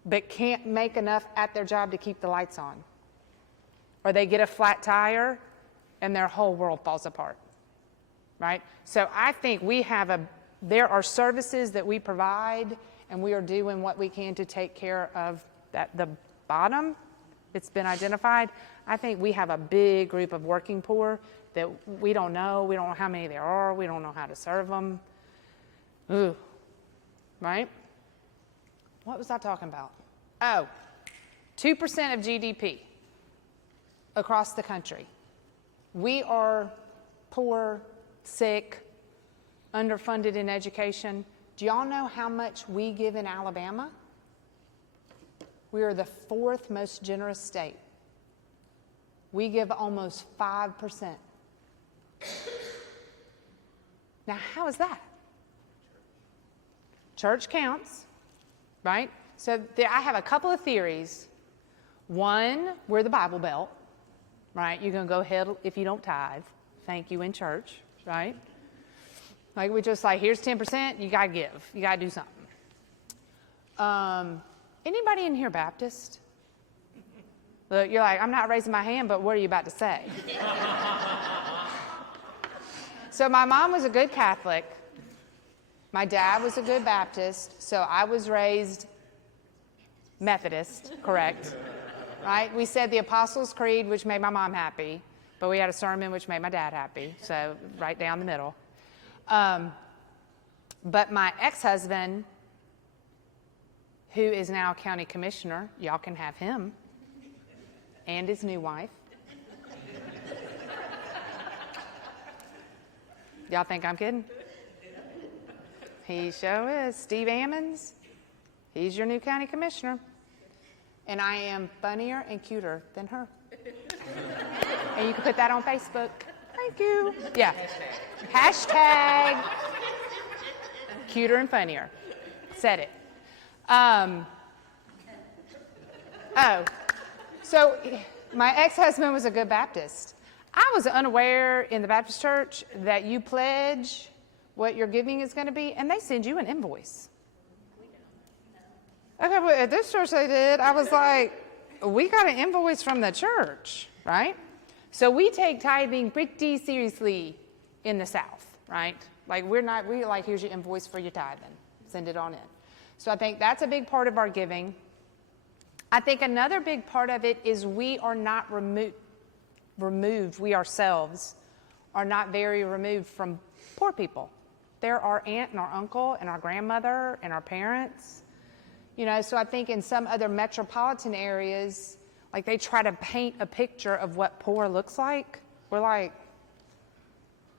but can't make enough at their job to keep the lights on. Or they get a flat tire and their whole world falls apart, right? So I think there are services that we provide and we are doing what we can to take care of the bottom. It's been identified. I think we have a big group of working poor that we don't know how many there are, we don't know how to serve them. Ooh, right? What was I talking about? Oh, 2% of GDP across the country. We are poor, sick, underfunded in education. Do y'all know how much we give in Alabama? We are the 4th most generous state. We give almost 5%. Now, how is that? Church counts, right? So I have a couple of theories. One, we're the Bible Belt, right? You're going to go ahead if you don't tithe. Thank you in church, right? Like we just like, here's 10%, you got to give. You got to do something. Anybody in here Baptist? Look, you're like, I'm not raising my hand, but what are you about to say? So my mom was a good Catholic. My dad was a good Baptist, so I was raised Methodist, correct? Right? We said the Apostles' Creed, which made my mom happy, but we had a sermon which made my dad happy, so right down the middle. But my ex-husband, who is now county commissioner. Y'all can have him and his new wife. Y'all think I'm kidding? He sure is. Steve Ammons, he's your new county commissioner. And I am funnier and cuter than her. And you can put that on Facebook. Thank you. Yeah. Hashtag cuter and funnier. Said it. So my ex-husband was a good Baptist. I was unaware in the Baptist church that you pledge what your giving is going to be, and they send you an invoice. Okay, but at this church they did. I was like, we got an invoice from the church, right? So we take tithing pretty seriously in the South, right? Like we like, here's your invoice for your tithing. Send it on in. So I think that's a big part of our giving. I think another big part of it is we are not removed, we ourselves are not very removed from poor people. They're our aunt and our uncle and our grandmother and our parents. You know, so I think in some other metropolitan areas, like they try to paint a picture of what poor looks like. We're like,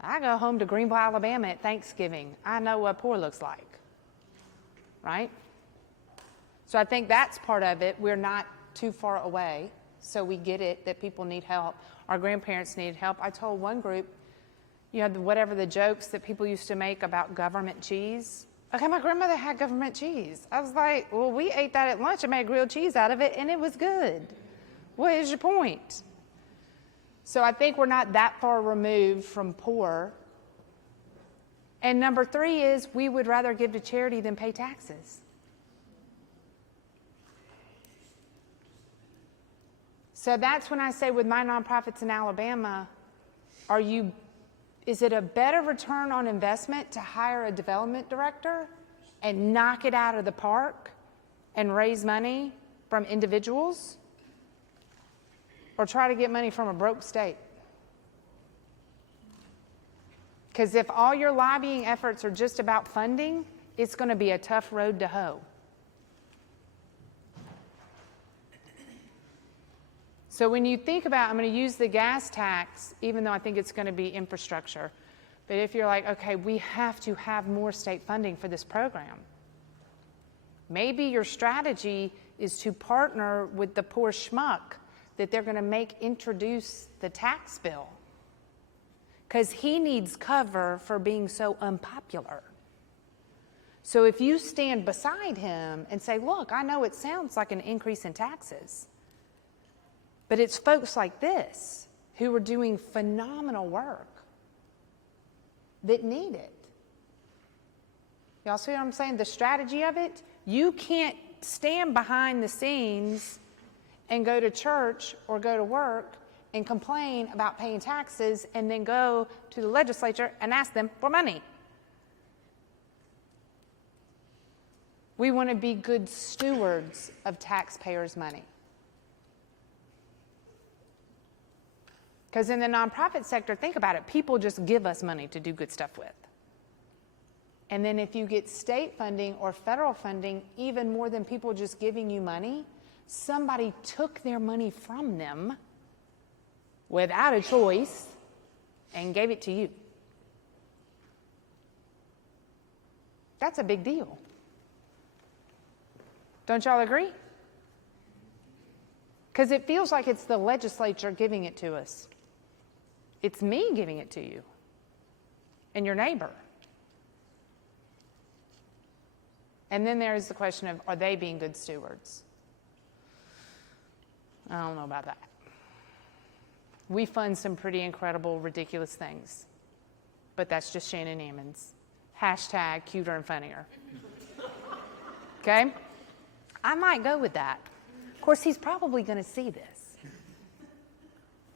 I go home to Greenville, Alabama at Thanksgiving. I know what poor looks like, right? So I think that's part of it. We're not too far away, so we get it that people need help. Our grandparents need help. I told one group, you know, whatever the jokes that people used to make about government cheese. Okay, my grandmother had government cheese. I was like, well, we ate that at lunch and made grilled cheese out of it, and it was good. What is your point? So I think we're not that far removed from poor. And number 3 is we would rather give to charity than pay taxes. So that's when I say with my nonprofits in Alabama, is it a better return on investment to hire a development director and knock it out of the park and raise money from individuals, or try to get money from a broke state? Because if all your lobbying efforts are just about funding, it's going to be a tough road to hoe. So when you think about, I'm going to use the gas tax, even though I think it's going to be infrastructure, but if you're like, okay, we have to have more state funding for this program, maybe your strategy is to partner with the poor schmuck that they're going to introduce the tax bill, because he needs cover for being so unpopular. So if you stand beside him and say, look, I know it sounds like an increase in taxes, but it's folks like this who are doing phenomenal work that need it. Y'all see what I'm saying? The strategy of it, you can't stand behind the scenes and go to church or go to work and complain about paying taxes and then go to the legislature and ask them for money. We want to be good stewards of taxpayers' money. Because in the nonprofit sector, think about it, people just give us money to do good stuff with. And then if you get state funding or federal funding, even more than people just giving you money, somebody took their money from them without a choice and gave it to you. That's a big deal. Don't y'all agree? Because it feels like it's the legislature giving it to us. It's me giving it to you and your neighbor. And then there's the question of, are they being good stewards? I don't know about that. We fund some pretty incredible, ridiculous things. But that's just Shannon Ammons. Hashtag cuter and funnier. Okay? I might go with that. Of course, he's probably going to see this.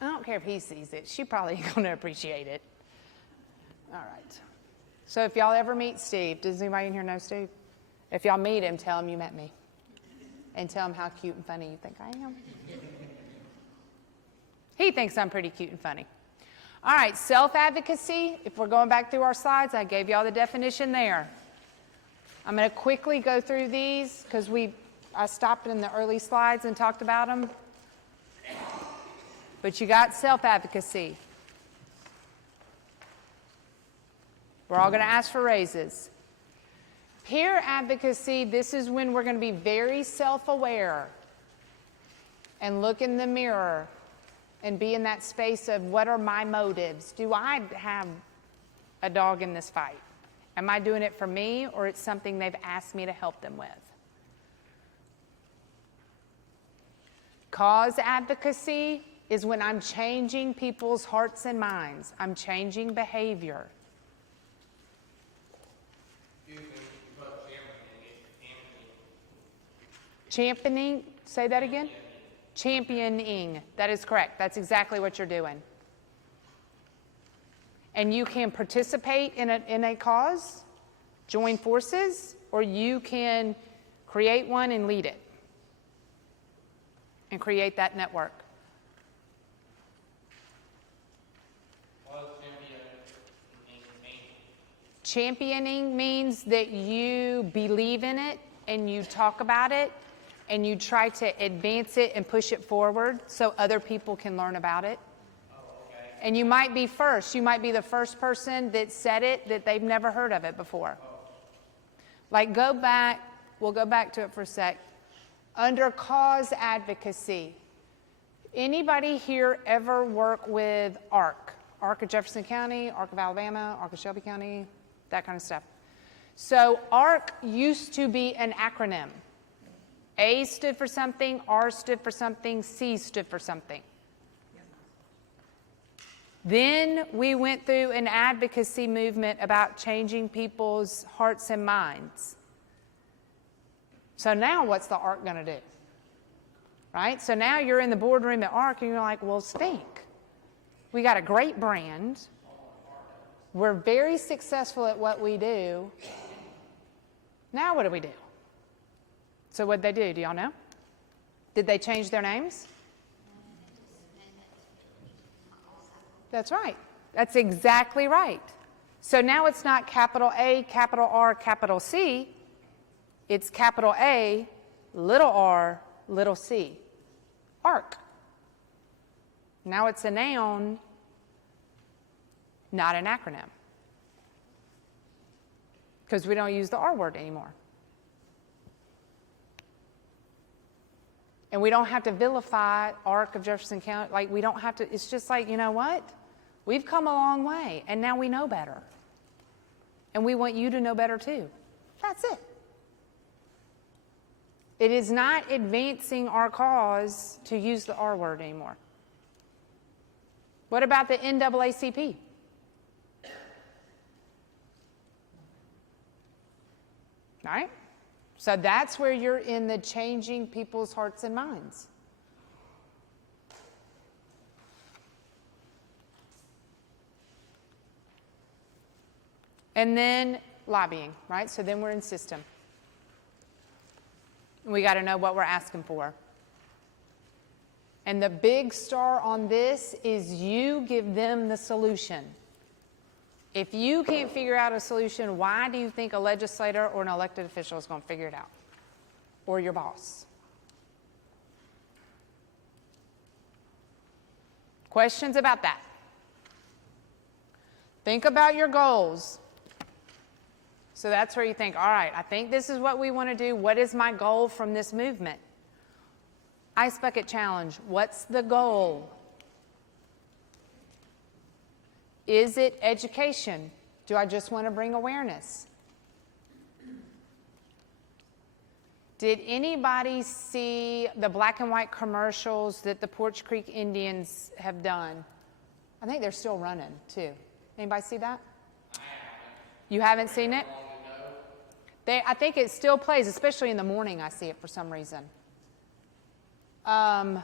I don't care if he sees it. She's probably going to appreciate it. All right. So if y'all ever meet Steve, does anybody in here know Steve? If y'all meet him, tell him you met me. And tell him how cute and funny you think I am. He thinks I'm pretty cute and funny. All right, self-advocacy. If we're going back through our slides, I gave y'all the definition there. I'm going to quickly go through these because we I stopped in the early slides and talked about them. But you got self-advocacy. We're all going to ask for raises. Peer advocacy, this is when we're going to be very self-aware and look in the mirror and be in that space of what are my motives? Do I have a dog in this fight? Am I doing it for me, or it's something they've asked me to help them with? Cause advocacy is when I'm changing people's hearts and minds. I'm changing behavior. Championing, say that again? Championing, that is correct. That's exactly what you're doing. And you can participate in a cause, join forces, or you can create one and lead it and create that network. Championing means that you believe in it and you talk about it and you try to advance it and push it forward so other people can learn about it. And you might be first. You might be the first person that said it that they've never heard of it before. Like go back, we'll go back to it for a sec. Under cause advocacy, anybody here ever work with ARC? ARC of Jefferson County, ARC of Alabama, ARC of Shelby County, that kind of stuff. So ARC used to be an acronym. A stood for something, R stood for something, C stood for something. Then we went through an advocacy movement about changing people's hearts and minds. So now what's the ARC going to do? Right? So now you're in the boardroom at ARC and you're like, well, stink. We got a great brand. We're very successful at what we do. Now what do we do? So what'd they do? Do y'all know? Did they change their names? That's right. That's exactly right. So now it's not capital A, capital R, capital C. It's capital A, little r, little c. ARC. Now it's a noun, not an acronym. Because we don't use the R word anymore. And we don't have to vilify ARC of Jefferson County. Like, we don't have to, it's just like, you know what? We've come a long way, and now we know better. And we want you to know better too. That's it. It is not advancing our cause to use the R word anymore. What about the NAACP? All right? So that's where you're in the changing people's hearts and minds. And then lobbying, right? So then we're in system. We got to know what we're asking for. And the big star on this is you give them the solution. If you can't figure out a solution, why do you think a legislator or an elected official is going to figure it out? Or your boss? Questions about that? Think about your goals. So that's where you think, all right, I think this is what we want to do. What is my goal from this movement? Ice Bucket Challenge, what's the goal? Is it education? Do I just want to bring awareness? Did anybody see the black and white commercials that the Porch Creek Indians have done? I think they're still running too. Anybody see that? You haven't seen it? I think it still plays, especially in the morning. I see it for some reason. Why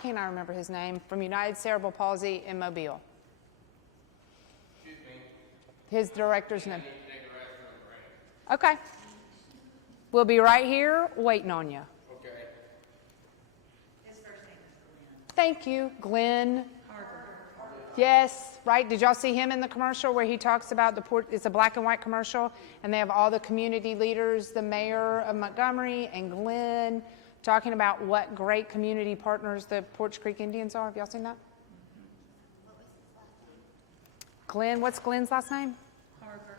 can't I remember his name? From United Cerebral Palsy in Mobile. His director's name. Okay. We'll be right here waiting on you. Okay. His first name is Glenn. Thank you, Glenn. Yes, right. Did y'all see him in the commercial where he talks about the port? It's a black and white commercial, and they have all the community leaders, the mayor of Montgomery and Glenn, talking about what great community partners the Porch Creek Indians are. Have y'all seen that? Glenn, what's Glenn's last name? Harger.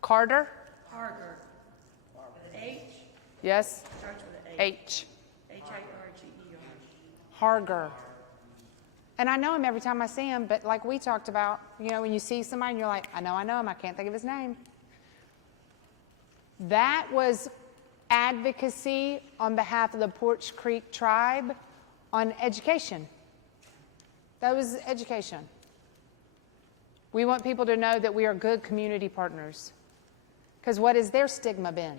Carter? Harger. With an H, Yes. starts with an H. H. H-I-R-G-E-R. Harger. And I know him every time I see him, but like we talked about, you know, when you see somebody and you're like, I know him, I can't think of his name. That was advocacy on behalf of the Porch Creek tribe on education. That was education. We want people to know that we are good community partners. Because what has their stigma been?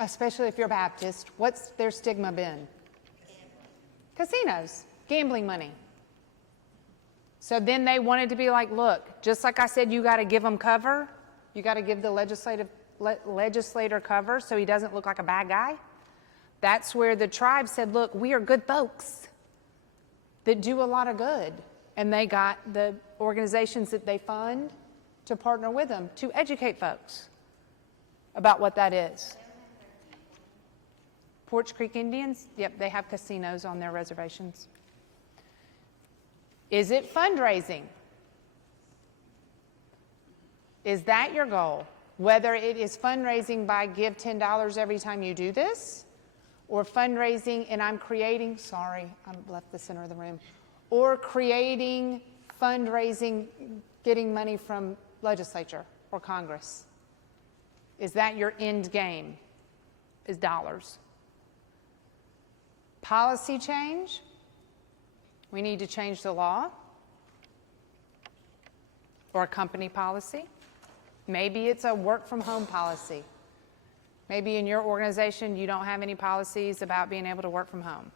Especially if you're Baptist, what's their stigma been? Casinos, gambling money. So then they wanted to be like, look, just like I said, you got to give them cover. You got to give the legislator cover so he doesn't look like a bad guy. That's where the tribe said, look, we are good folks that do a lot of good. And they got the organizations that they fund to partner with them to educate folks about what that is. Porch Creek Indians, yep, they have casinos on their reservations. Is it fundraising? Is that your goal? Whether it is fundraising by give $10 every time you do this, or fundraising and I'm creating, sorry, I left the center of the room, or creating, fundraising, getting money from legislature or Congress. Is that your end game? Is dollars? Policy change. We need to change the law or a company policy. Maybe it's a work from home policy. Maybe in your organization you don't have any policies about being able to work from home,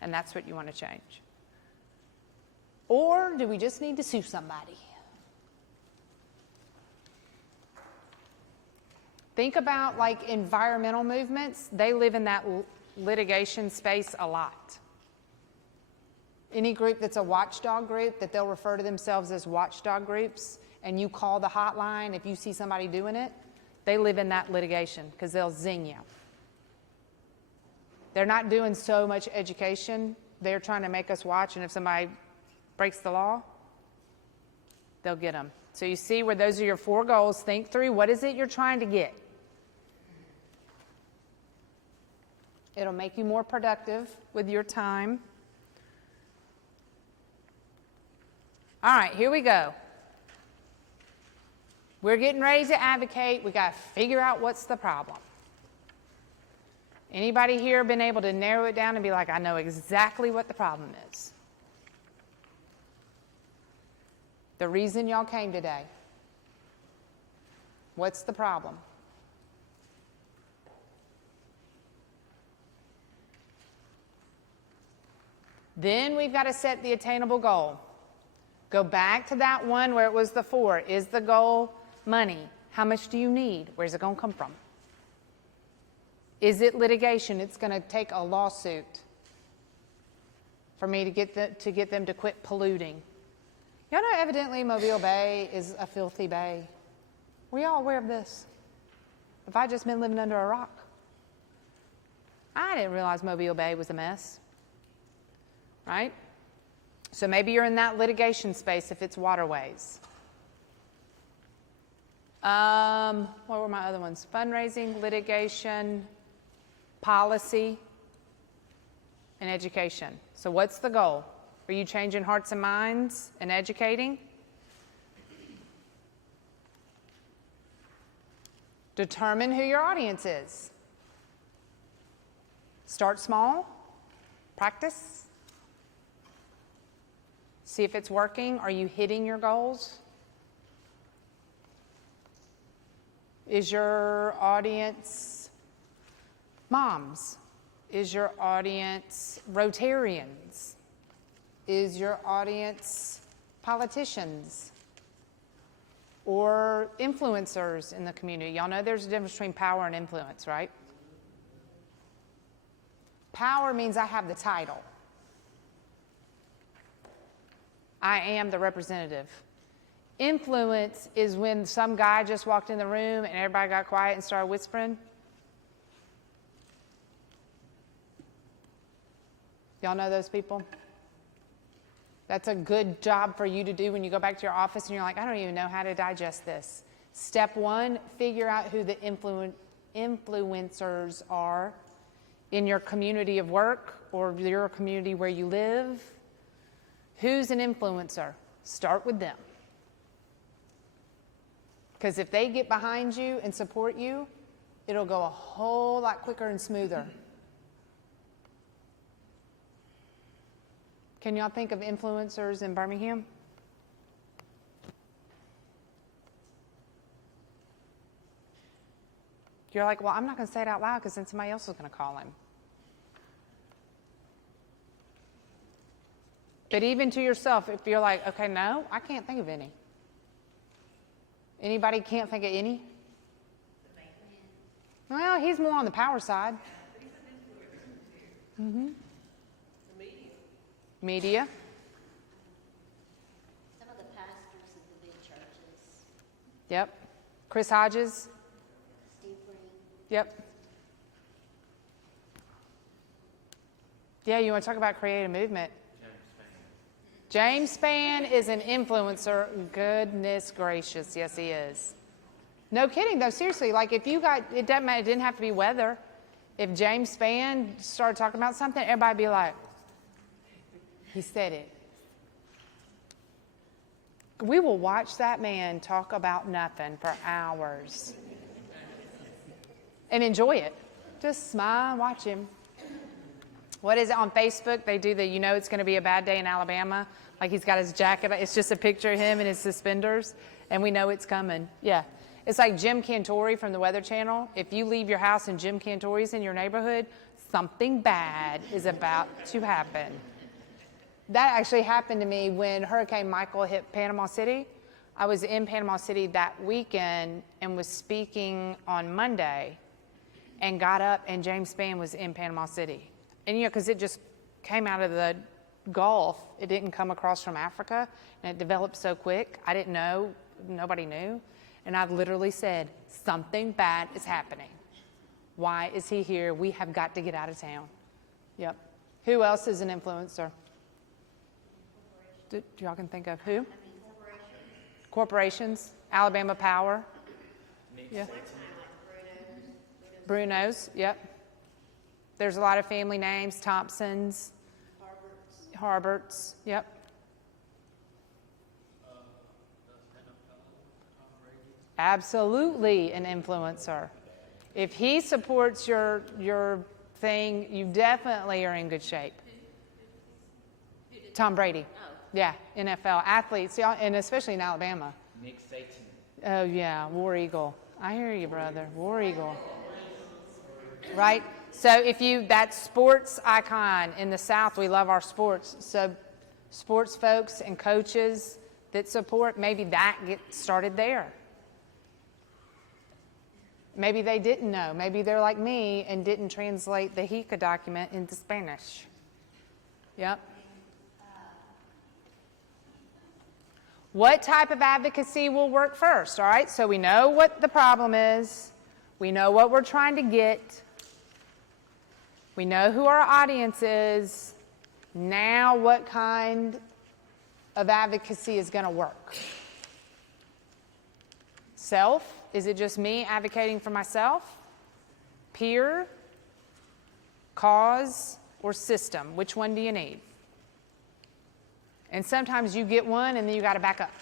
and that's what you want to change. Or do we just need to sue somebody? Think about like environmental movements. They live in that litigation space a lot. Any group that's a watchdog group, that they'll refer to themselves as watchdog groups, and you call the hotline if you see somebody doing it, they live in that litigation because they'll zing you. They're not doing so much education. They're trying to make us watch, and if somebody breaks the law, they'll get them. So you see where those are your 4 goals. Think through, what is it you're trying to get? It'll make you more productive with your time. All right, here we go. We're getting ready to advocate. We got to figure out what's the problem. Anybody here been able to narrow it down and be like, I know exactly what the problem is? The reason y'all came today. What's the problem? Then we've got to set the attainable goal. Go back to that one where it was the 4. Is the goal money? How much do you need? Where's it going to come from? Is it litigation? It's going to take a lawsuit for me to get them to quit polluting. Y'all know evidently Mobile Bay is a filthy bay. Were y'all aware of this? Have I just been living under a rock? I didn't realize Mobile Bay was a mess. Right? So maybe you're in that litigation space if it's waterways. What were my other ones? Fundraising, litigation, policy, and education. So what's the goal? Are you changing hearts and minds and educating? Determine who your audience is. Start small. Practice. See if it's working. Are you hitting your goals? Is your audience moms? Is your audience Rotarians? Is your audience politicians or influencers in the community? Y'all know there's a difference between power and influence, right? Power means I have the title. I am the representative. Influence is when some guy just walked in the room and everybody got quiet and started whispering. Y'all know those people? That's a good job for you to do when you go back to your office and you're like, I don't even know how to digest this. Step one, figure out who the influencers are in your community of work or your community where you live. Who's an influencer? Start with them. Because if they get behind you and support you, it'll go a whole lot quicker and smoother. Can y'all think of influencers in Birmingham? You're like, well, I'm not going to say it out loud because then somebody else is going to call him. But even to yourself, if you're like, okay, no, I can't think of any. Anybody can't think of any? Well, he's more on the power side. Mm-hmm. Media. Some of the pastors of the big churches. Yep. Chris Hodges. Steve Green. Yep. Yeah, you want to talk about creative movement? James Spann is an influencer. Goodness gracious, yes he is. No kidding though, seriously. Like if you got, it doesn't matter, it didn't have to be weather. If James Spann started talking about something, everybody'd be like, he said it. We will watch that man talk about nothing for hours and enjoy it. Just smile, watch him. What is it on Facebook? They do the, you know it's going to be a bad day in Alabama. Like he's got his jacket. It's just a picture of him in his suspenders, and we know it's coming. Yeah. It's like Jim Cantori from the Weather Channel. If you leave your house and Jim Cantori's in your neighborhood, something bad is about to happen. That actually happened to me when Hurricane Michael hit Panama City. I was in Panama City that weekend and was speaking on Monday and got up and James Spann was in Panama City. And you know, because it just came out of the Gulf, it didn't come across from Africa, and it developed so quick. I didn't know, nobody knew. And I've literally said, something bad is happening. Why is he here? We have got to get out of town. Yep. Who else is an influencer? Y'all can think of who? Corporations. Alabama Power. Yeah. Bruno's, yep. There's a lot of family names, Thompsons, Harberts, yep. Absolutely an influencer. If he supports your thing, you definitely are in good shape. Tom Brady. Yeah, NFL athletes, and especially in Alabama. Nick Saban. Oh yeah, War Eagle. I hear you, brother. War Eagle. Right? So if you, that sports icon in the South, we love our sports. So sports folks and coaches that support, maybe that gets started there. Maybe they didn't know. Maybe they're like me and didn't translate the HICA document into Spanish. Yep. What type of advocacy will work first? All right, so we know what the problem is. We know what we're trying to get. We know who our audience is. Now what kind of advocacy is going to work? Self? Is it just me advocating for myself? Peer? Cause? Or system? Which one do you need? And sometimes you get one and then you got to back up.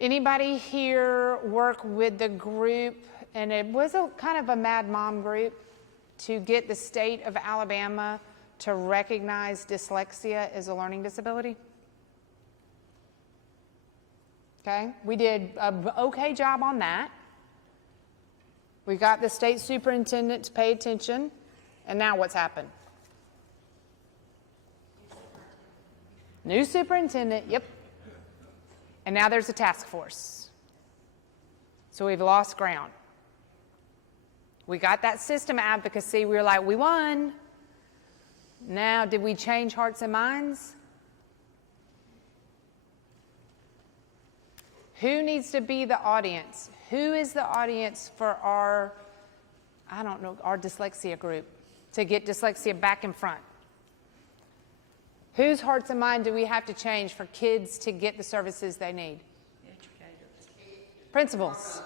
Anybody here work with the group, and it was a kind of a Mad Mom group, to get the state of Alabama to recognize dyslexia as a learning disability? Okay, we did an okay job on that. We got the state superintendent to pay attention, and now what's happened? New superintendent, yep. And now there's a task force. So we've lost ground. We got that system advocacy. We were like, we won. Now, did we change hearts and minds? Who needs to be the audience? Who is the audience for our dyslexia group to get dyslexia back in front? Whose hearts and minds do we have to change for kids to get the services they need? Principals.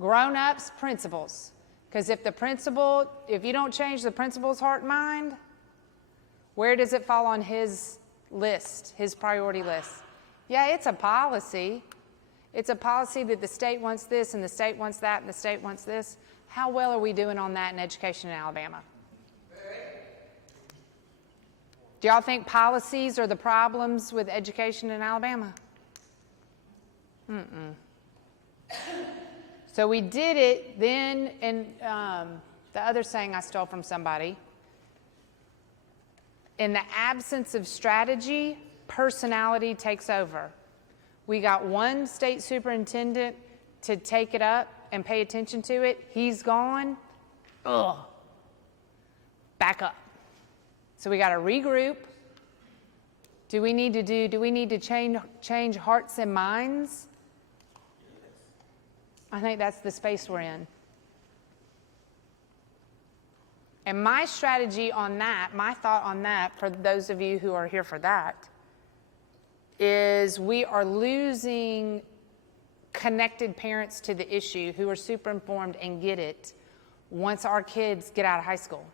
Grown-ups, principals. Because if you don't change the principal's heart and mind, where does it fall on his list, his priority list? Yeah, it's a policy. It's a policy that the state wants this, and the state wants that, and the state wants this. How well are we doing on that in education in Alabama? Do y'all think policies are the problems with education in Alabama? So we did it then, and the other saying I stole from somebody, in the absence of strategy, personality takes over. We got one state superintendent to take it up and pay attention to it. He's gone. Ugh. Back up. So we got to regroup. Do we need to change hearts and minds? I think that's the space we're in. And my strategy on that, my thought on that, for those of you who are here for that, is we are losing connected parents to the issue who are super informed and get it once our kids get out of high school.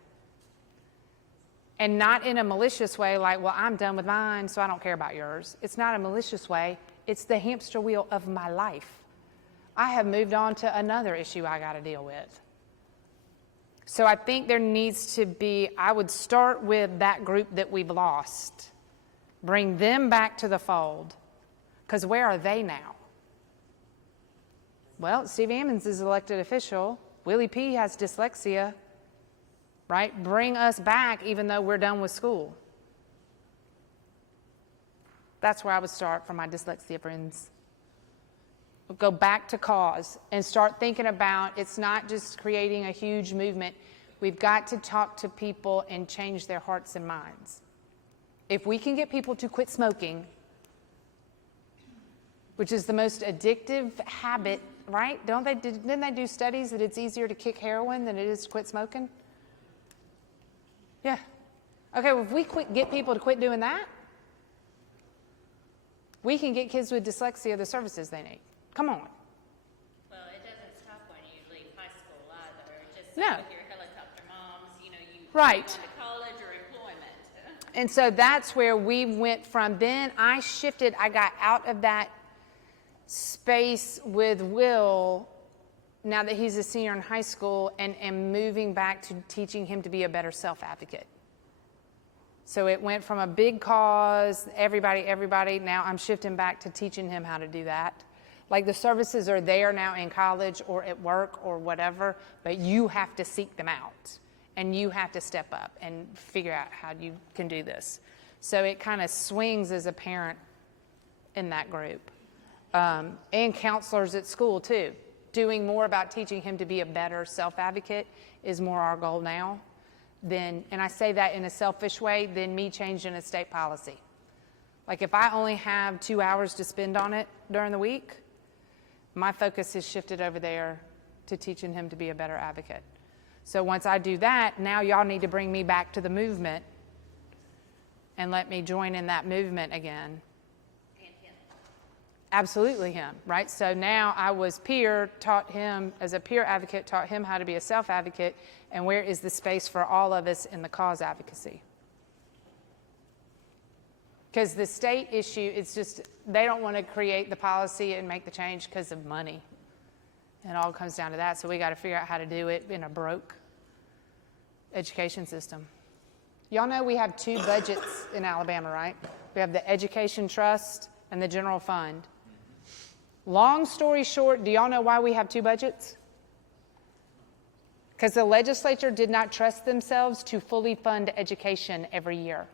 And not in a malicious way like, well, I'm done with mine, so I don't care about yours. It's not a malicious way. It's the hamster wheel of my life. I have moved on to another issue I got to deal with. So I think there needs to be, I would start with that group that we've lost. Bring them back to the fold. Because where are they now? Well, Steve Ammons is elected official. Willie P. has dyslexia. Right? Bring us back even though we're done with school. That's where I would start for my dyslexia friends. Go back to cause and start thinking about it's not just creating a huge movement. We've got to talk to people and change their hearts and minds. If we can get people to quit smoking, which is the most addictive habit, right? Didn't they do studies that it's easier to kick heroin than it is to quit smoking? Yeah. Okay, well, if we get people to quit doing that, we can get kids with dyslexia the services they need. Come on. Well, it doesn't stop when you leave high school either. Just No. with your helicopter moms, you Right. go to college or employment. And so that's where we went from. Then I shifted. I got out of that space with Will, now that he's a senior in high school, and moving back to teaching him to be a better self-advocate. So it went from a big cause, everybody, now I'm shifting back to teaching him how to do that. Like the services are there now in college or at work or whatever, but you have to seek them out and you have to step up and figure out how you can do this. So it kind of swings as a parent in that group. And counselors at school too. Doing more about teaching him to be a better self-advocate is more our goal now than, and I say that in a selfish way, than me changing a state policy. Like if I only have 2 hours to spend on it during the week, my focus has shifted over there to teaching him to be a better advocate. So once I do that, now y'all need to bring me back to the movement and let me join in that movement again. And him. Absolutely him, right? So now I was taught him, as a peer advocate, taught him how to be a self-advocate, and where is the space for all of us in the cause advocacy? Because the state issue, it's just, they don't want to create the policy and make the change because of money. It all comes down to that, so we got to figure out how to do it in a broke education system. Y'all know we have 2 budgets in Alabama, right? We have the Education Trust and the General Fund. Long story short, do y'all know why we have 2 budgets? Because the legislature did not trust themselves to fully fund education every year.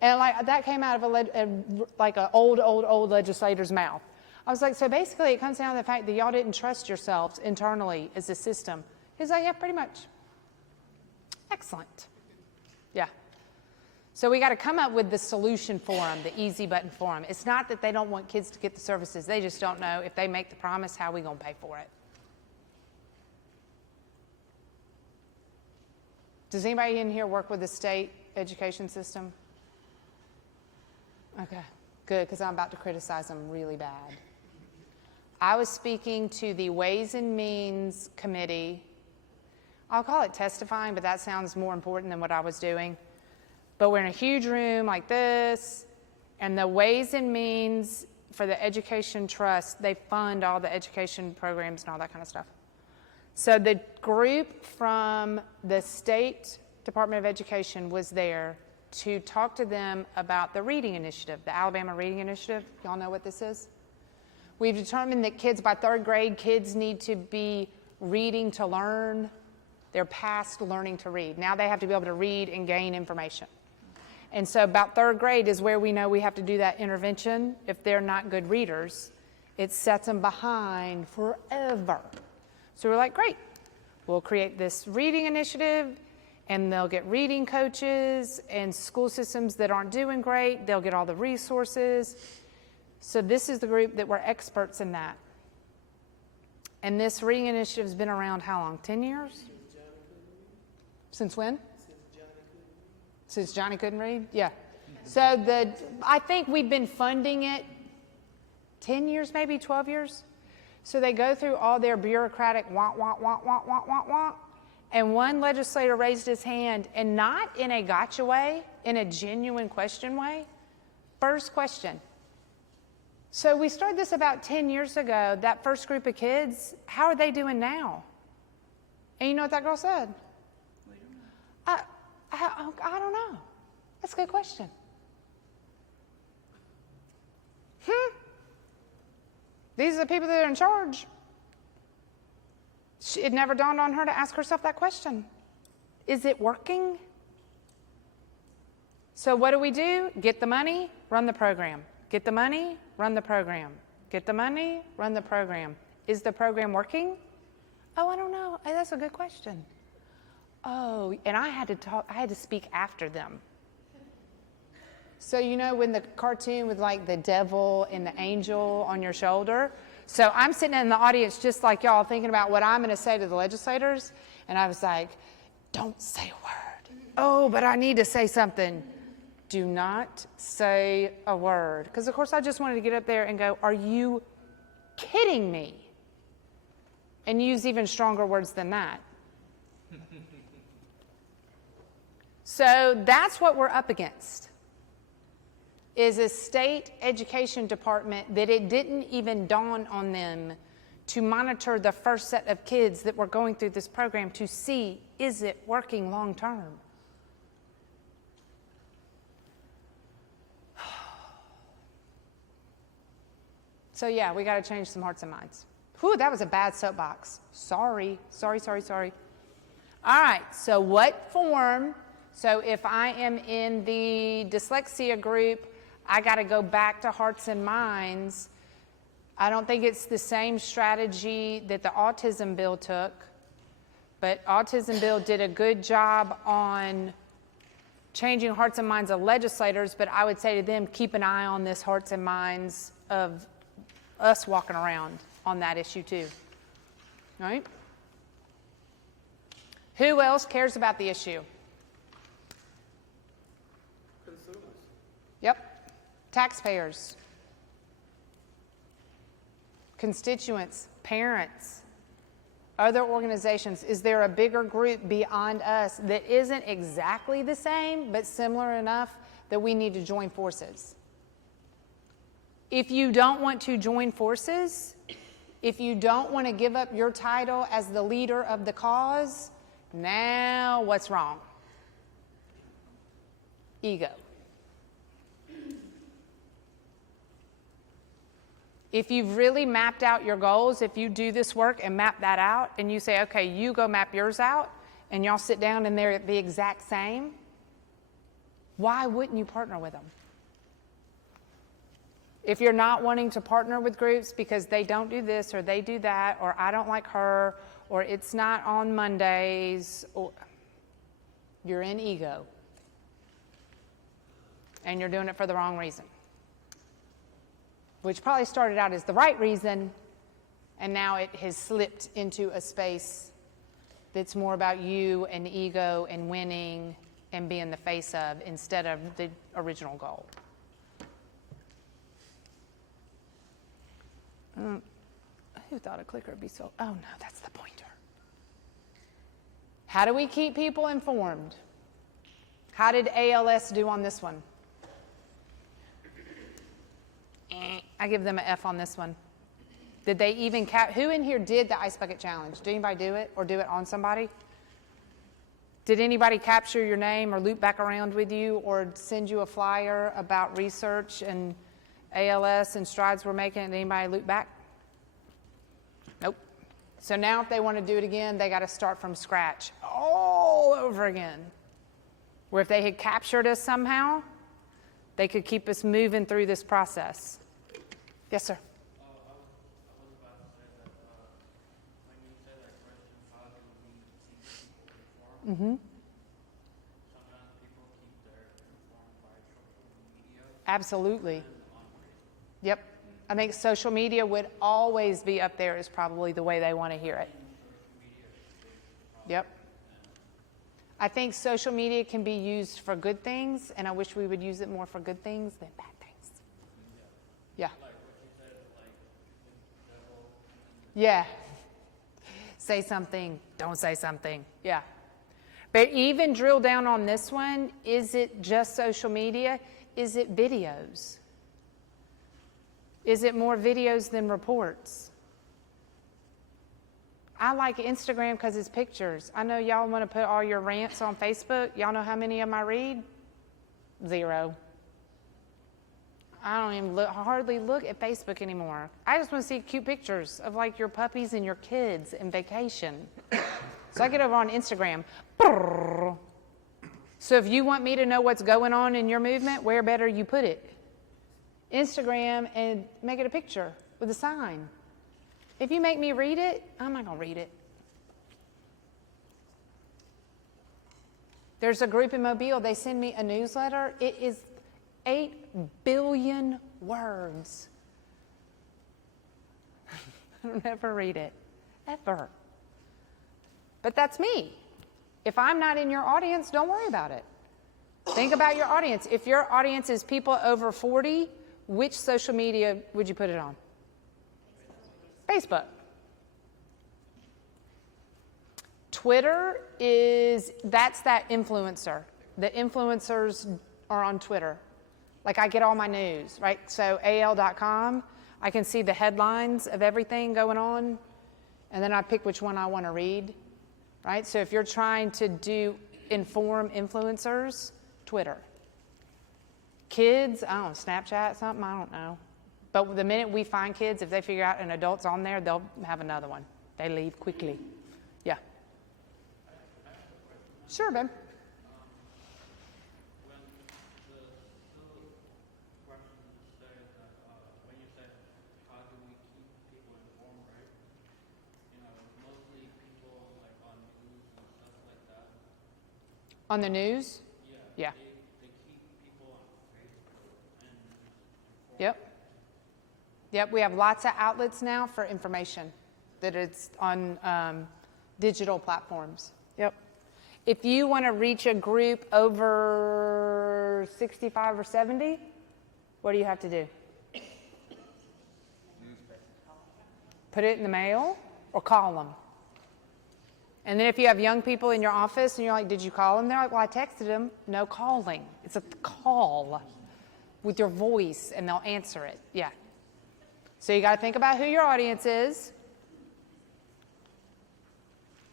And like that came out of an old legislator's mouth. I was like, so basically it comes down to the fact that y'all didn't trust yourselves internally as a system. He's like, yeah, pretty much. Excellent. Yeah. So we got to come up with the solution for them, the easy button for them. It's not that they don't want kids to get the services. They just don't know if they make the promise, how we going to pay for it. Does anybody in here work with the state education system? Okay, good, because I'm about to criticize them really bad. I was speaking to the Ways and Means Committee. I'll call it testifying, but that sounds more important than what I was doing. But we're in a huge room like this, and the Ways and Means for the Education Trust, they fund all the education programs and all that kind of stuff. So the group from the State Department of Education was there to talk to them about the reading initiative, the Alabama Reading Initiative. Y'all know what this is? We've determined that kids by 3rd grade, kids need to be reading to learn. They're past learning to read. Now they have to be able to read and gain information. And so about 3rd grade is where we know we have to do that intervention. If they're not good readers, it sets them behind forever. So we're like, great, we'll create this reading initiative, and they'll get reading coaches, and school systems that aren't doing great, they'll get all the resources. So this is the group that were experts in that. And this reading initiative has been around how long? 10 years? Since when? Since Johnny couldn't read? Yeah. So I think we've been funding it 10 years, maybe 12 years. So they go through all their bureaucratic wah, wah, wah, wah, wah, wah, wah. And one legislator raised his hand, and not in a gotcha way, in a genuine question way. First question. So we started this about 10 years ago, that first group of kids, how are they doing now? And you know what that girl said? We don't know. I don't know. That's a good question. These are the people that are in charge. It never dawned on her to ask herself that question. Is it working? So what do? Get the money, run the program. Get the money, run the program. Get the money, run the program. Is the program working? Oh, I don't know. Hey, that's a good question. Oh, and I had to speak after them. So you know when the cartoon with like the devil and the angel on your shoulder? So I'm sitting in the audience just like y'all thinking about what I'm going to say to the legislators. And I was like, don't say a word. Oh, but I need to say something. Do not say a word. Because of course I just wanted to get up there and go, are you kidding me? And use even stronger words than that. So that's what we're up against. Is a state education department that it didn't even dawn on them to monitor the first set of kids that were going through this program to see, is it working long term? So yeah, we got to change some hearts and minds. Whew, that was a bad soapbox. Sorry. All right, so what form? So if I am in the dyslexia group, I got to go back to hearts and minds. I don't think it's the same strategy that the autism bill took, but autism bill did a good job on changing hearts and minds of legislators, but I would say to them, keep an eye on this hearts and minds of us walking around on that issue too. All right? Who else cares about the issue? Consumers. Yep. Taxpayers, constituents, parents, other organizations. Is there a bigger group beyond us that isn't exactly the same, but similar enough that we need to join forces? If you don't want to join forces, if you don't want to give up your title as the leader of the cause, now what's wrong? Ego. If you've really mapped out your goals, if you do this work and map that out, and you say, okay, you go map yours out, and y'all sit down and they're the exact same, why wouldn't you partner with them? If you're not wanting to partner with groups because they don't do this or they do that, or I don't like her, or it's not on Mondays, or you're in ego. And you're doing it for the wrong reason. Which probably started out as the right reason, and now it has slipped into a space that's more about you and ego and winning and being the face of instead of the original goal. Who thought a clicker would be so... Oh, no, that's the pointer. How do we keep people informed? How did ALS do on this one? I give them an F on this one. Did they even who in here did the Ice Bucket Challenge? Did anybody do it or do it on somebody? Did anybody capture your name or loop back around with you or send you a flyer about research and ALS and strides we're making? Did anybody loop back? Nope. So now if they want to do it again, they got to start from scratch all over again. Where if they had captured us somehow, they could keep us moving through this process. Yes, sir. I was about to say that when you say that question, how do we keep people informed? Sometimes people keep their informed by social media. Absolutely. Yep. I think social media would always be up there as probably the way they want to hear it. Yep. I think social media can be used for good things, and I wish we would use it more for good things than bad things. Yeah. Yeah. Say something, don't say something. Yeah. But even drill down on this one, is it just social media? Is it videos? Is it more videos than reports? I like Instagram because it's pictures. I know y'all want to put all your rants on Facebook. Y'all know how many of them I read? 0. I don't even hardly look at Facebook anymore. I just want to see cute pictures of like your puppies and your kids and vacation. So I get over on Instagram. So if you want me to know what's going on in your movement, where better you put it? Instagram, and make it a picture with a sign. If you make me read it, I'm not going to read it. There's a group in Mobile, they send me a newsletter. It is 8 billion words. I don't ever read it, ever. But that's me. If I'm not in your audience, don't worry about it. Think about your audience. If your audience is people over 40, which social media would you put it on? Facebook. Twitter that's that influencer. The influencers are on Twitter. Like I get all my news, right? So al.com, I can see the headlines of everything going on, and then I pick which one I want to read, right? So if you're trying to inform influencers, Twitter. Kids, I don't know, Snapchat, something, I don't know. But the minute we find kids, if they figure out an adult's on there, they'll have another one. They leave quickly. Yeah. Sure, babe. When the question says that when you say how do we keep people informed, right? You know, mostly people like on news and stuff like that. On the news? Yeah. They keep people on Facebook and informed. Yep. Yep, we have lots of outlets now for information that it's on digital platforms. Yep. If you want to reach a group over 65 or 70, what do you have to do? Put it in the mail or call them. And then if you have young people in your office and you're like, did you call them? They're like, well, I texted them. No calling. It's a call with your voice and they'll answer it. Yeah. So you got to think about who your audience is.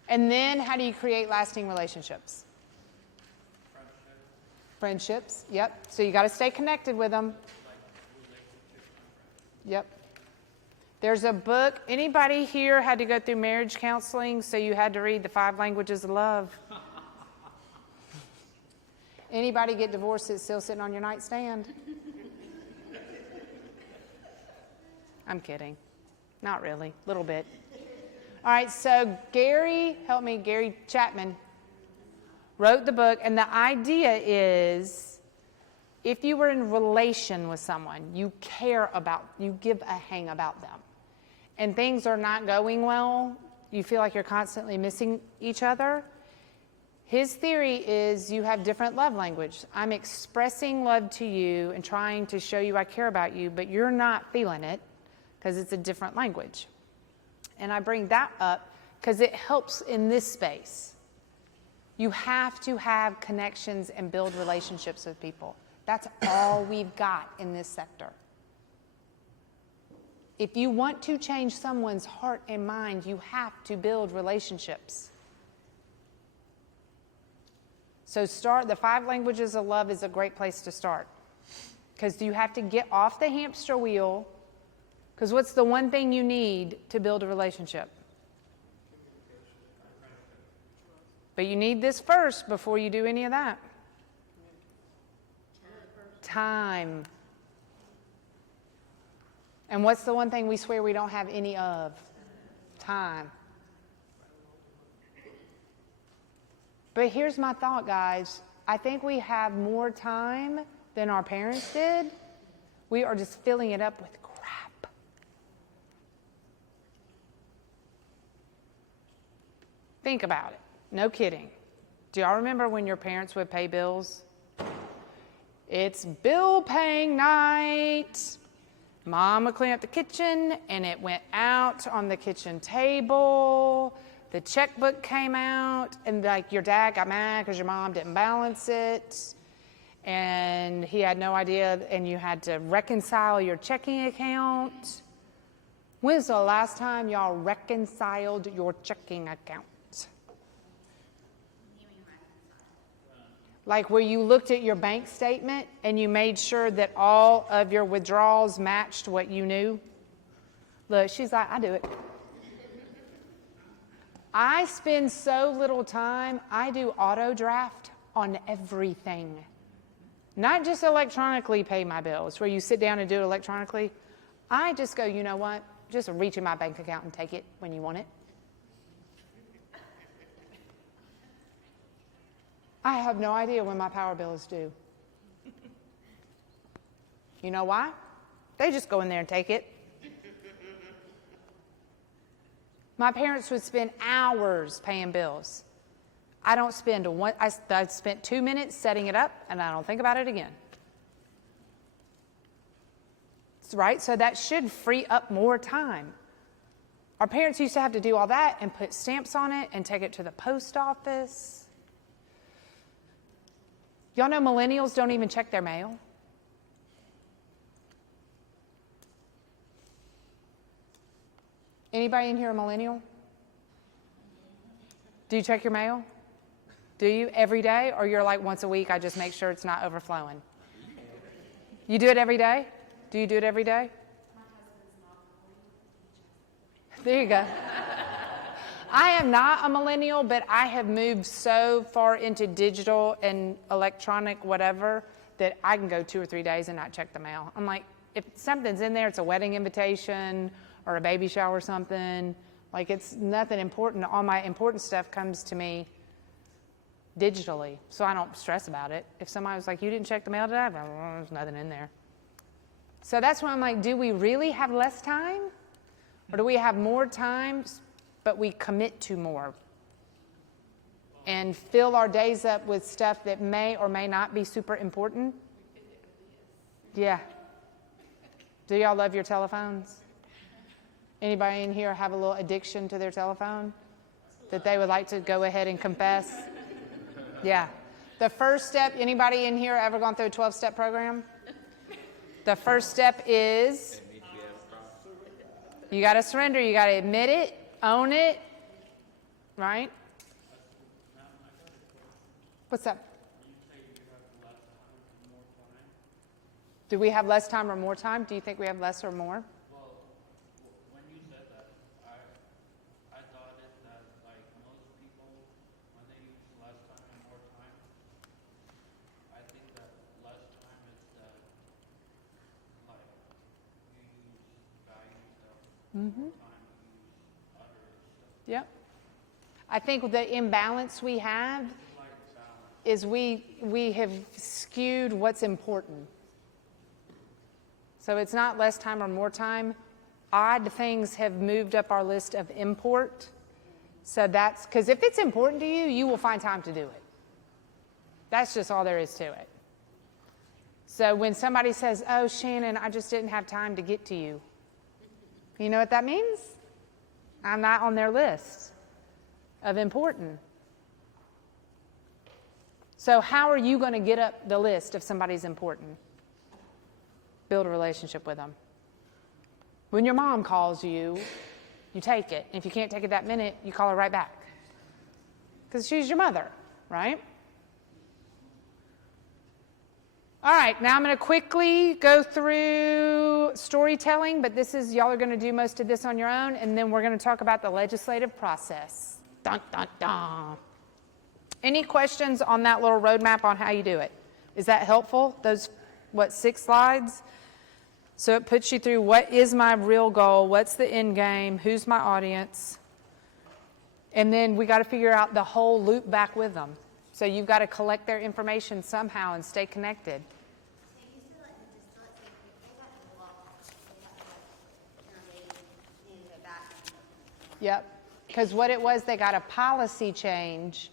And then how do you create lasting relationships? Friendships, yep. So you got to stay connected with them. Yep. There's a book. Anybody here had to go through marriage counseling, so you had to read the 5 languages of love? Anybody get divorced that's still sitting on your nightstand? I'm kidding. Not really, a little bit. All right, so Gary Chapman wrote the book, and the idea is if you were in relation with someone, you give a hang about them, and things are not going well, you feel like you're constantly missing each other. His theory is you have different love language. I'm expressing love to you and trying to show you I care about you, but you're not feeling it because it's a different language. And I bring that up because it helps in this space. You have to have connections and build relationships with people. That's all we've got in this sector. If you want to change someone's heart and mind, you have to build relationships. So the 5 languages of love is a great place to start. Because you have to get off the hamster wheel. Because what's the one thing you need to build a relationship? But you need this first before you do any of that. Time. And what's the one thing we swear we don't have any of? Time. But here's my thought, guys. I think we have more time than our parents did. We are just filling it up with crap. Think about it. No kidding. Do y'all remember when your parents would pay bills? It's bill paying night. Mom would clean up the kitchen, and it went out on the kitchen table. The checkbook came out, and like your dad got mad because your mom didn't balance it, and he had no idea, and you had to reconcile your checking account. When's the last time y'all reconciled your checking account? Like where you looked at your bank statement and you made sure that all of your withdrawals matched what you knew? Look, she's like, I do it. I spend so little time, I do auto draft on everything. Not just electronically pay my bills, where you sit down and do it electronically. I just go, you know what? Just reach in my bank account and take it when you want it. I have no idea when my power bill is due. You know why? They just go in there and take it. My parents would spend hours paying bills. I don't spend I spent 2 minutes setting it up, and I don't think about it again. Right? So that should free up more time. Our parents used to have to do all that and put stamps on it and take it to the post office. Y'all know millennials don't even check their mail? Anybody in here a millennial? Do you check your mail? Do you every day? Or you're like once a week, I just make sure it's not overflowing? You do it every day? Do you do it every day? There you go. I am not a millennial, but I have moved so far into digital and electronic whatever that I can go 2 or 3 days and not check the mail. I'm like, if something's in there, it's a wedding invitation or a baby shower or something, like it's nothing important. All my important stuff comes to me digitally, so I don't stress about it. If somebody was like, you didn't check the mail today? I'm like, well, there's nothing in there. So that's why I'm like, do we really have less time? Or do we have more time, but we commit to more and fill our days up with stuff that may or may not be super important? Yeah. Do y'all love your telephones? Anybody in here have a little addiction to their telephone that they would like to go ahead and confess? Yeah. The first step, anybody in here ever gone through a 12-step program? The first step is you got to surrender. You got to admit it, own it, right? What's up? Do we have less time or more time? Do you think we have less or more? Well, when you said that, I thought it that like most people, when they use less time and more time, I think that less time is that like you use values Yep. I think the imbalance we have is we have skewed what's important. So it's not less time or more time. Odd things have moved up our list of import. So that's, because if it's important to you, you will find time to do it. That's just all there is to it. So when somebody says, oh, Shannon, I just didn't have time to get to you. You know what that means? I'm not on their list of important. So how are you going to get up the list if somebody's important? Build a relationship with them. When your mom calls you, you take it. If you can't take it that minute, you call her right back. Because she's your mother, right? All right, now I'm going to quickly go through storytelling, but this is, y'all are going to do most of this on your own, and then we're going to talk about the legislative process. Dun, dun, dun. Any questions on that little roadmap on how you do it? Is that helpful? Those, 6 slides? So it puts you through what is my real goal, what's the end game, who's my audience, and then we got to figure out the whole loop back with them. So you've got to collect their information somehow and stay connected. So you feel like the dyslexia, they got to walk, they got to intervene, go back. Yep, because what it was, they got a policy change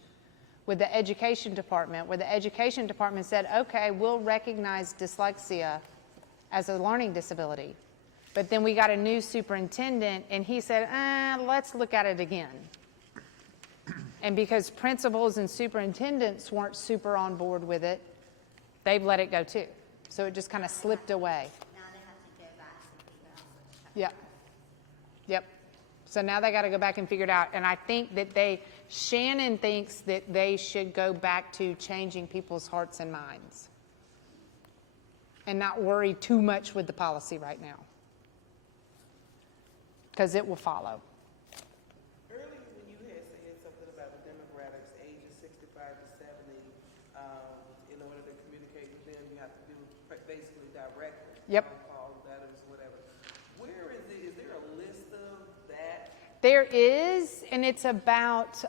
with the education department, where the education department said, okay, we'll recognize dyslexia as a learning disability. But then we got a new superintendent, and he said, let's look at it again. And because principals and superintendents weren't super on board with it, they've let it go too. So it just kind of slipped away. Now they have to go back and figure out what's Yep. Yep. So now they got to go back and figure it out. And I think that Shannon thinks that they should go back to changing people's hearts and minds and not worry too much with the policy right now, because it will follow. Earlier when you had said something about the demographics, ages 65 to 70, in order to communicate with them, you have to do basically directly. Yep. Calls, letters, whatever. Where is it? Is there a list of that? There is, and it's about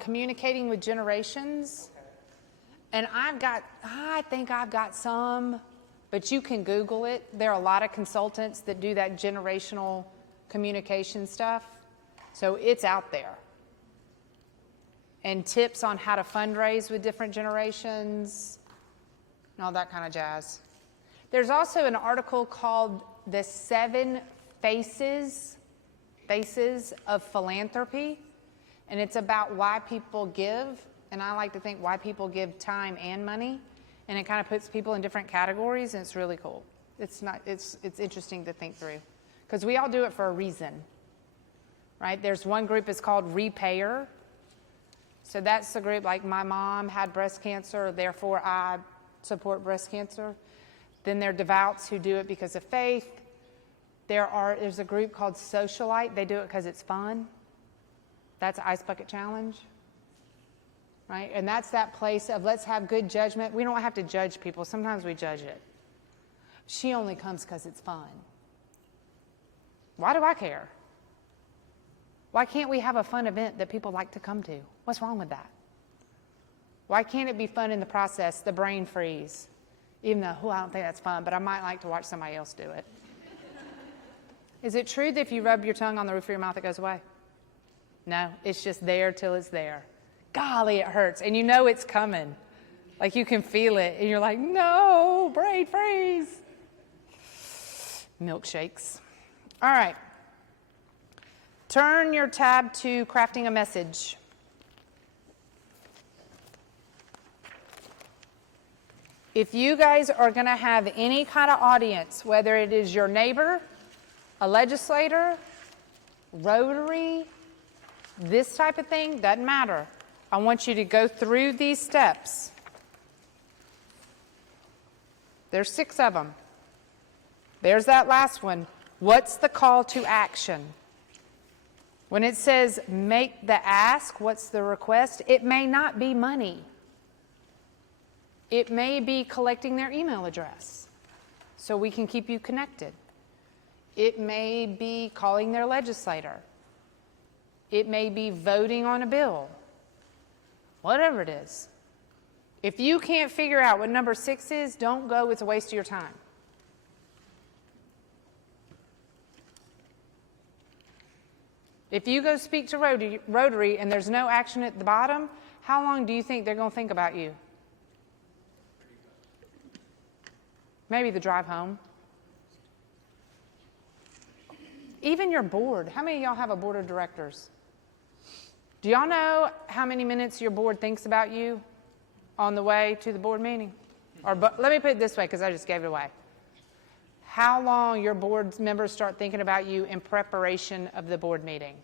communicating with generations. Okay. And I think I've got some, but you can Google it. There are a lot of consultants that do that generational communication stuff. So it's out there. And tips on how to fundraise with different generations and all that kind of jazz. There's also an article called The 7 Faces of Philanthropy, and it's about why people give, and I like to think why people give time and money, and it kind of puts people in different categories, and it's really cool. It's interesting to think through, because we all do it for a reason, right? There's one group is called Repayer. So that's the group, like my mom had breast cancer, therefore I support breast cancer. Then there are devouts who do it because of faith. There's a group called Socialite. They do it because it's fun. That's Ice Bucket Challenge, right? And that's that place of let's have good judgment. We don't have to judge people. Sometimes we judge it. She only comes because it's fun. Why do I care? Why can't we have a fun event that people like to come to? What's wrong with that? Why can't it be fun in the process, the brain freeze? Even though, I don't think that's fun, but I might like to watch somebody else do it. Is it true that if you rub your tongue on the roof of your mouth, it goes away? No, it's just there till it's there. Golly, it hurts. And you know it's coming. Like you can feel it. And you're like, no, brain freeze. Milkshakes. All right. Turn your tab to crafting a message. If you guys are going to have any kind of audience, whether it is your neighbor, a legislator, Rotary, this type of thing, doesn't matter. I want you to go through these steps. There's 6 of them. There's that last one. What's the call to action? When it says make the ask, what's the request? It may not be money. It may be collecting their email address so we can keep you connected. It may be calling their legislator. It may be voting on a bill. Whatever it is. If you can't figure out what number 6 is, don't go. It's a waste of your time. If you go speak to Rotary and there's no action at the bottom, how long do you think they're going to think about you? Maybe the drive home. Even your board. How many of y'all have a board of directors? Do y'all know how many minutes your board thinks about you on the way to the board meeting? Or let me put it this way, because I just gave it away. How long your board members start thinking about you in preparation of the board meeting?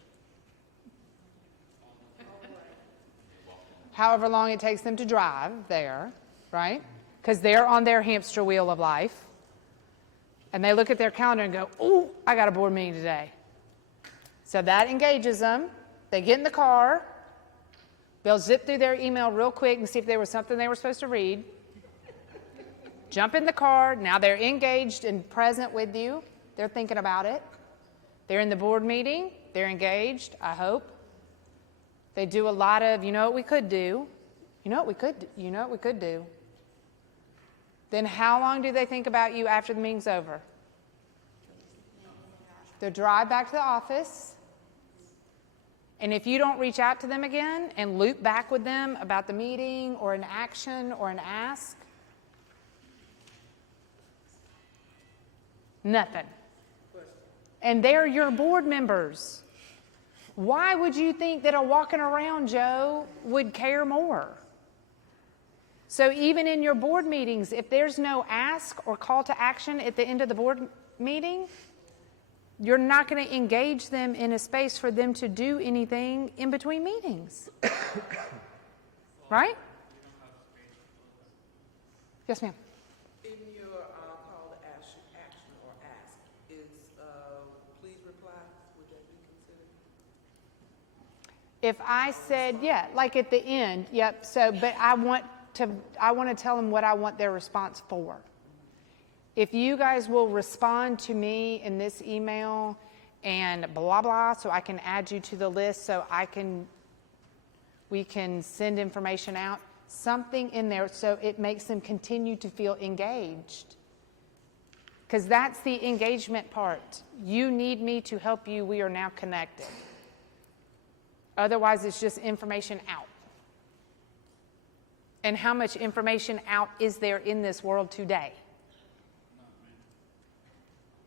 However long it takes them to drive there, right? Because they're on their hamster wheel of life. And they look at their calendar and go, "Ooh, I got a board meeting today." So that engages them. They get in the car. They'll zip through their email real quick and see if there was something they were supposed to read. Jump in the car. Now they're engaged and present with you. They're thinking about it. They're in the board meeting. They're engaged, I hope. They do a lot of, you know what we could do? You know what we could do? You know what we could do? Then how long do they think about you after the meeting's over? The drive back to the office. And if you don't reach out to them again and loop back with them about the meeting or an action or an ask, nothing. And they're your board members. Why would you think that a walking around Joe would care more? So even in your board meetings, if there's no ask or call to action at the end of the board meeting, you're not going to engage them in a space for them to do anything in between meetings. Right? Yes, ma'am. In your call to action or ask, is please reply, would that be considered? If I said, yeah, like at the end, yep, so, but I want to tell them what I want their response for. If you guys will respond to me in this email and blah, blah, so I can add you to the list so we can send information out, something in there so it makes them continue to feel engaged. Because that's the engagement part. You need me to help you. We are now connected. Otherwise, it's just information out. And how much information out is there in this world today?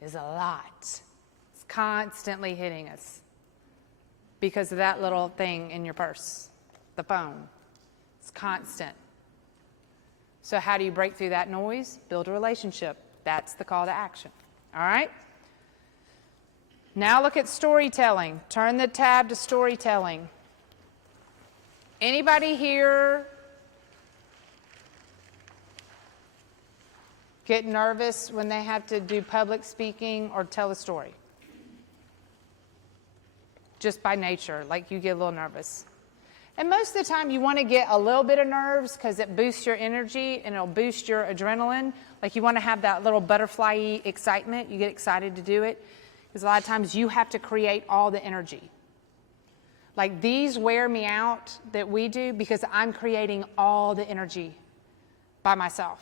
Is a lot. It's constantly hitting us because of that little thing in your purse, the phone. It's constant. So how do you break through that noise? Build a relationship. That's the call to action. All right? Now look at storytelling. Turn the tab to storytelling. Anybody here get nervous when they have to do public speaking or tell a story? Just by nature, like you get a little nervous. And most of the time you want to get a little bit of nerves because it boosts your energy and it'll boost your adrenaline. Like you want to have that little butterfly excitement. You get excited to do it. Because a lot of times you have to create all the energy. Like these wear me out that we do because I'm creating all the energy by myself.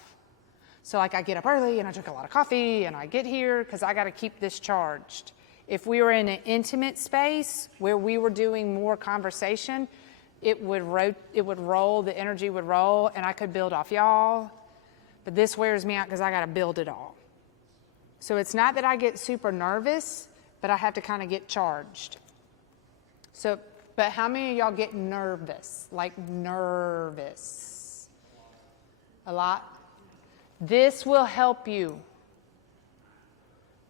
So like I get up early and I drink a lot of coffee and I get here because I got to keep this charged. If we were in an intimate space where we were doing more conversation, it would roll, the energy would roll, and I could build off y'all. But this wears me out because I got to build it all. So it's not that I get super nervous, but I have to kind of get charged. So, but how many of y'all get nervous? Like nervous? A lot? This will help you.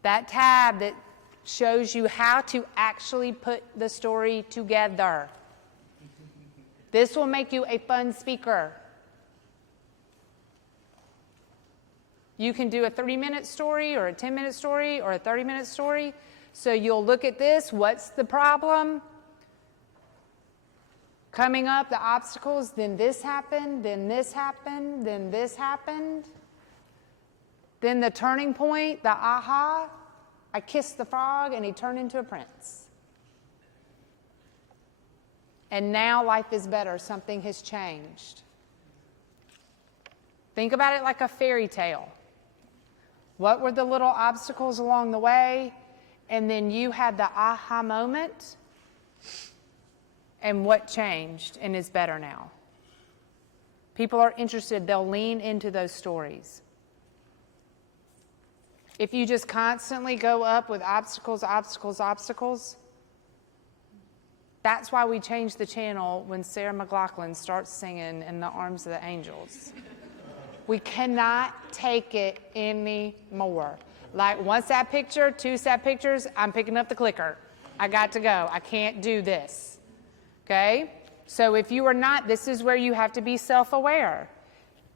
That tab that shows you how to actually put the story together. This will make you a fun speaker. You can do a 30-minute story or a 10-minute story or a 30-minute story. So you'll look at this. What's the problem? Coming up, the obstacles, then this happened, then this happened, then this happened. Then the turning point, the aha. I kissed the frog and he turned into a prince. And now life is better. Something has changed. Think about it like a fairy tale. What were the little obstacles along the way? And then you had the aha moment. And what changed and is better now? People are interested. They'll lean into those stories. If you just constantly go up with obstacles, obstacles, obstacles, that's why we changed the channel when Sarah McLachlan starts singing In the Arms of the Angels. We cannot take it anymore. Like, one sad picture, two sad pictures, I'm picking up the clicker. I got to go. I can't do this. Okay? So if you are not, this is where you have to be self-aware.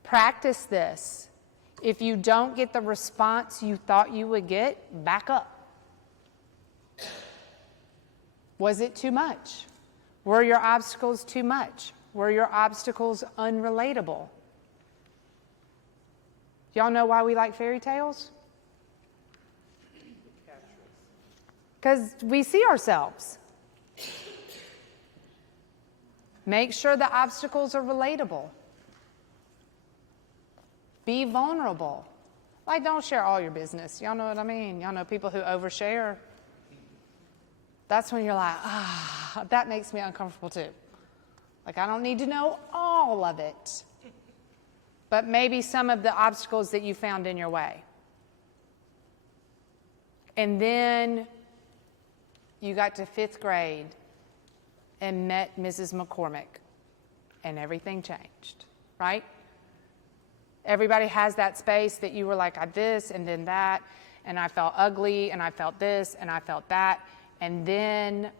Practice this. If you don't get the response you thought you would get, back up. Was it too much? Were your obstacles too much? Were your obstacles unrelatable? Y'all know why we like fairy tales? Because we see ourselves. Make sure the obstacles are relatable. Be vulnerable. Like, don't share all your business. Y'all know what I mean? Y'all know people who overshare. That's when you're like, that makes me uncomfortable too. Like, I don't need to know all of it. But maybe some of the obstacles that you found in your way. And then you got to 5th grade and met Mrs. McCormick, and everything changed, right? Everybody has that space that you were like, I this and then that, and I felt ugly, and I felt this, and I felt that, and then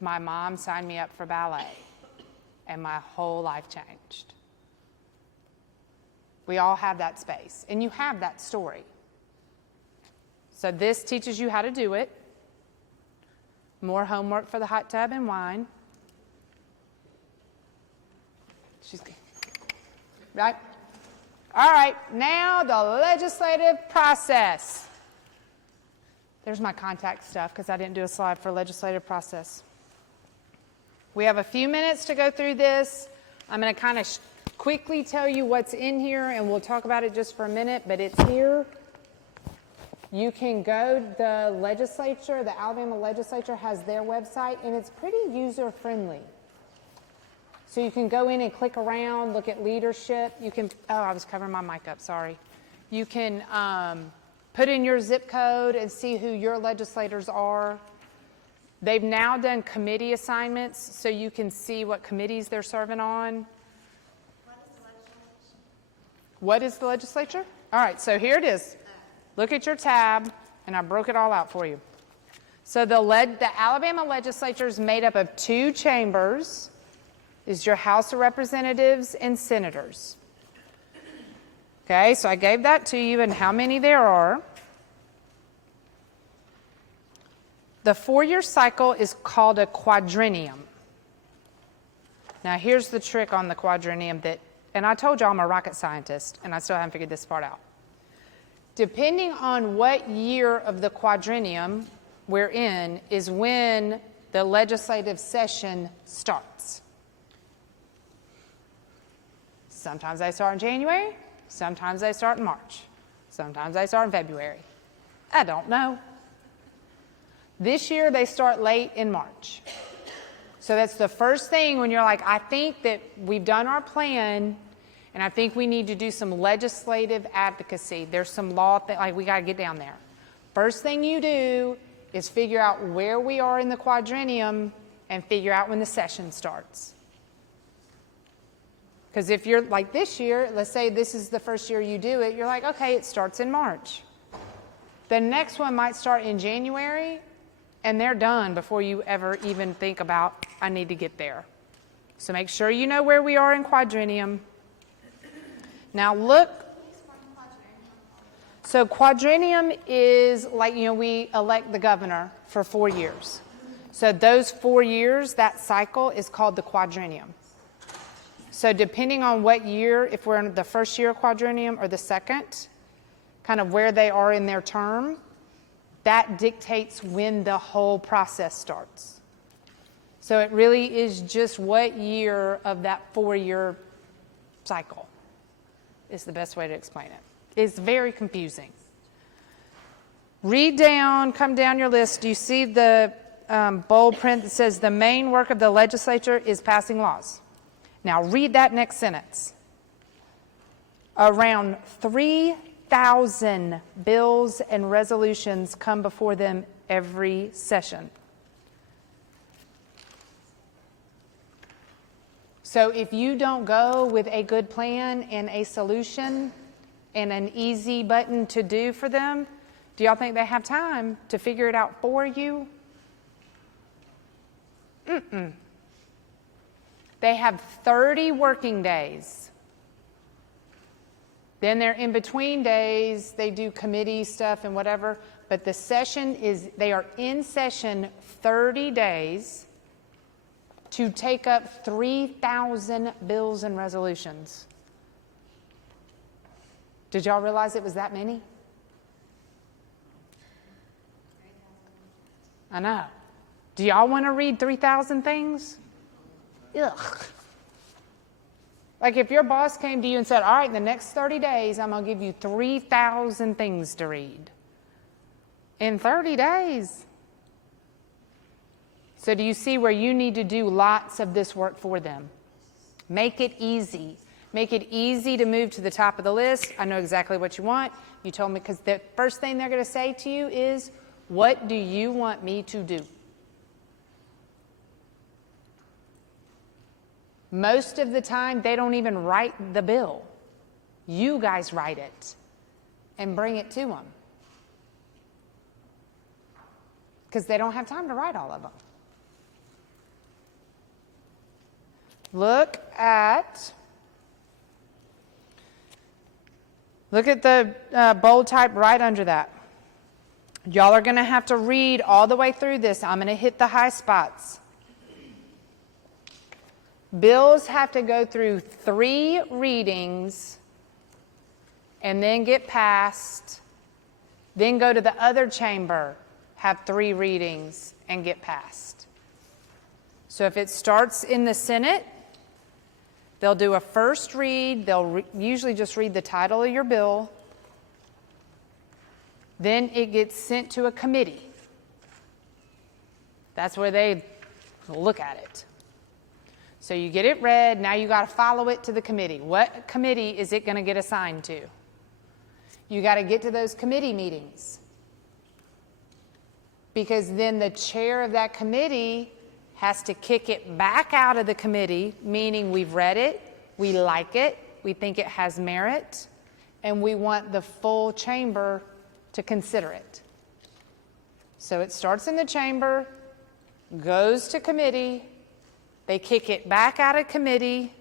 my mom signed me up for ballet, and my whole life changed. We all have that space, and you have that story. So this teaches you how to do it. More homework for the hot tub and wine. She's good. Right? All right, now the legislative process. There's my contact stuff because I didn't do a slide for legislative process. We have a few minutes to go through this. I'm going to kind of quickly tell you what's in here, and we'll talk about it just for a minute, but it's here. You can go, the legislature, the Alabama legislature has their website, and it's pretty user-friendly. So you can go in and click around, look at leadership. You can, I was covering my mic up, sorry. You can put in your zip code and see who your legislators are. They've now done committee assignments, so you can see what committees they're serving on. What is the legislature? All right, so here it is. Look at your tab, and I broke it all out for you. So the Alabama legislature is made up of 2 chambers. Is your House of Representatives and Senators. Okay, so I gave that to you and how many there are. The 4-year cycle is called a quadrennium. Now here's the trick on the quadrennium and I told you I'm a rocket scientist, and I still haven't figured this part out. Depending on what year of the quadrennium we're in is when the legislative session starts. Sometimes they start in January, sometimes they start in March, sometimes they start in February. I don't know. This year they start late in March. So that's the first thing when you're like, I think that we've done our plan, and I think we need to do some legislative advocacy. There's some law that like we got to get down there. First thing you do is figure out where we are in the quadrennium and figure out when the session starts. Because if you're like this year, let's say this is the first year you do it, you're like, okay, it starts in March. The next one might start in January, and they're done before you ever even think about, I need to get there. So make sure you know where we are in quadrennium. Now look. So quadrennium is like, we elect the governor for 4 years. So those 4 years, that cycle is called the quadrennium. So depending on what year, if we're in the first year of quadrennium or the second, kind of where they are in their term, that dictates when the whole process starts. So it really is just what year of that 4-year cycle is the best way to explain it. It's very confusing. Read down, come down your list. Do you see the bold print that says the main work of the legislature is passing laws? Now read that next sentence. Around 3,000 bills and resolutions come before them every session. So if you don't go with a good plan and a solution and an easy button to do for them, do y'all think they have time to figure it out for you? Mm-mm. They have 30 working days. Then they're in between days, they do committee stuff and whatever, but the session is, they are in session 30 days to take up 3,000 bills and resolutions. Did y'all realize it was that many? I know. Do y'all want to read 3,000 things? Ugh. Like if your boss came to you and said, all right, in the next 30 days, I'm going to give you 3,000 things to read. In 30 days. So do you see where you need to do lots of this work for them? Make it easy. Make it easy to move to the top of the list. I know exactly what you want. You told me, because the first thing they're going to say to you is, what do you want me to do? Most of the time, they don't even write the bill. You guys write it and bring it to them. Because they don't have time to write all of them. Look at the bold type right under that. Y'all are going to have to read all the way through this. I'm going to hit the high spots. Bills have to go through 3 readings and then get passed, then go to the other chamber, have 3 readings, and get passed. So if it starts in the Senate, they'll do a first read. They'll usually just read the title of your bill. Then it gets sent to a committee. That's where they look at it. So you get it read, now you got to follow it to the committee. What committee is it going to get assigned to? You got to get to those committee meetings. Because then the chair of that committee has to kick it back out of the committee, meaning we've read it, we like it, we think it has merit, and we want the full chamber to consider it. So it starts in the chamber, goes to committee, they kick it back out of committee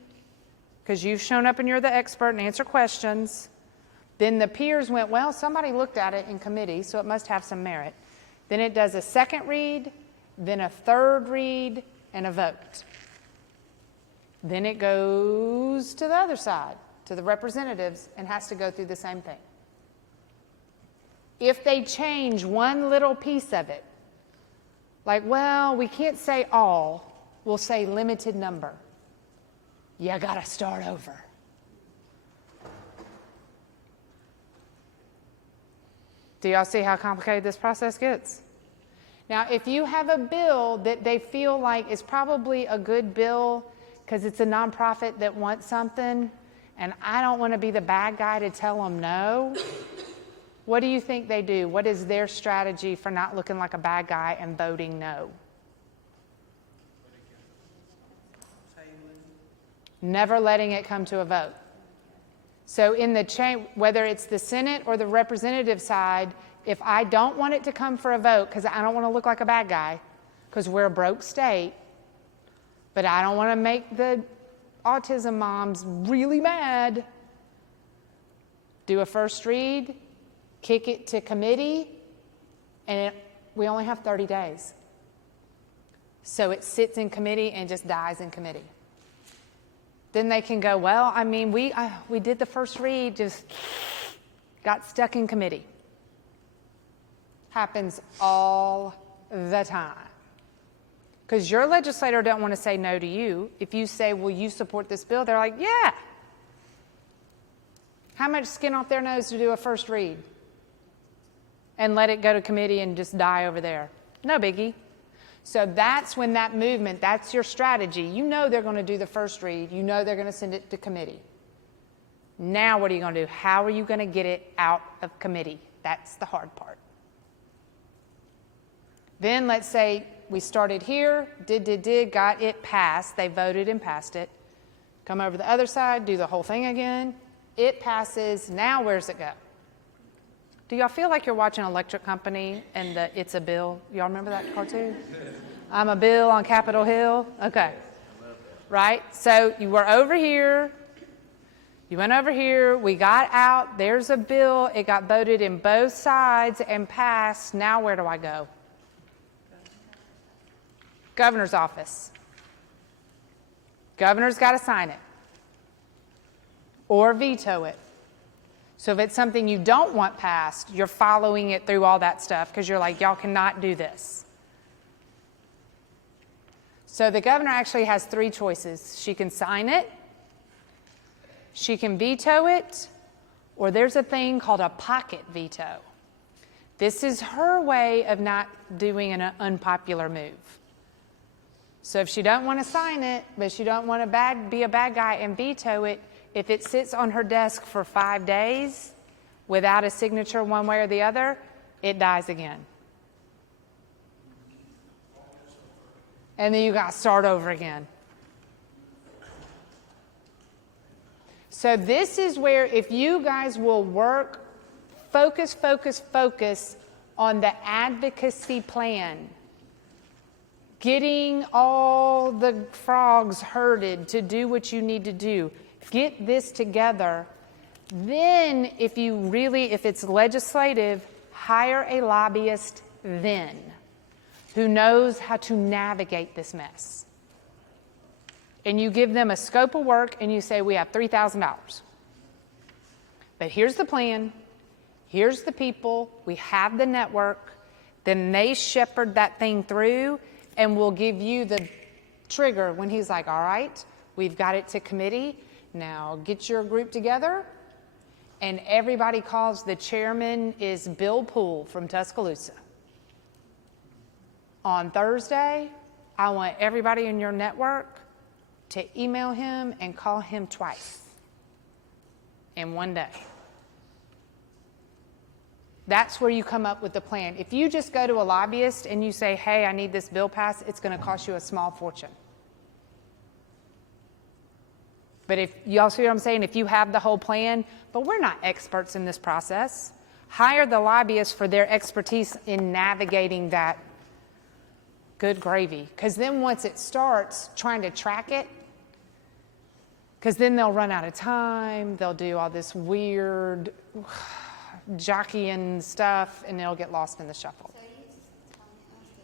because you've shown up and you're the expert and answer questions. Then the peers went, well, somebody looked at it in committee, so it must have some merit. Then it does a second read, then a third read, and a vote. Then it goes to the other side, to the representatives, and has to go through the same thing. If they change one little piece of it, like, well, we can't say all, we'll say limited number. You got to start over. Do y'all see how complicated this process gets? Now, if you have a bill that they feel like is probably a good bill because it's a nonprofit that wants something, and I don't want to be the bad guy to tell them no, what do you think they do? What is their strategy for not looking like a bad guy and voting no? Never letting it come to a vote. So in the whether it's the Senate or the representative side, if I don't want it to come for a vote because I don't want to look like a bad guy, because we're a broke state, but I don't want to make the autism moms really mad, do a first read, kick it to committee, and we only have 30 days. So it sits in committee and just dies in committee. Then they can go, well, I mean, we did the first read, just got stuck in committee. Happens all the time. Because your legislator don't want to say no to you. If you say, will you support this bill? They're like, yeah. How much skin off their nose to do a first read? And let it go to committee and just die over there? No biggie. So that's when that movement, that's your strategy. You know they're going to do the first read. You know they're going to send it to committee. Now what are you going to do? How are you going to get it out of committee? That's the hard part. Then let's say we started here, got it passed. They voted and passed it. Come over the other side, do the whole thing again. It passes. Now where's it go? Do y'all feel like you're watching Electric Company and the It's a Bill? Y'all remember that cartoon? I'm a bill on Capitol Hill. Okay. Right? So you were over here. You went over here. We got out. There's a bill. It got voted in both sides and passed. Now where do I go? Governor's office. Governor's got to sign it or veto it. So if it's something you don't want passed, you're following it through all that stuff because you're like, y'all cannot do this. So the governor actually has three choices. She can sign it, she can veto it, or there's a thing called a pocket veto. This is her way of not doing an unpopular move. So if she don't want to sign it, but she don't want to be a bad guy and veto it, if it sits on her desk for 5 days without a signature one way or the other, it dies again. And then you got to start over again. So this is where if you guys will work, focus on the advocacy plan, getting all the frogs herded to do what you need to do, get this together. Then if it's legislative, hire a lobbyist then who knows how to navigate this mess. And you give them a scope of work and you say, we have $3,000. But here's the plan. Here's the people. We have the network. Then they shepherd that thing through and we'll give you the trigger when he's like, all right, we've got it to committee. Now get your group together. And everybody calls, the chairman is Bill Poole from Tuscaloosa. On Thursday, I want everybody in your network to email him and call him twice in one day. That's where you come up with the plan. If you just go to a lobbyist and you say, hey, I need this bill passed, it's going to cost you a small fortune. But if y'all see what I'm saying, if you have the whole plan, but we're not experts in this process, hire the lobbyist for their expertise in navigating that. Good gravy. Because then once it starts, trying to track it, because then they'll run out of time, they'll do all this weird jockeying stuff, and they'll get lost in the shuffle. So you just telling us to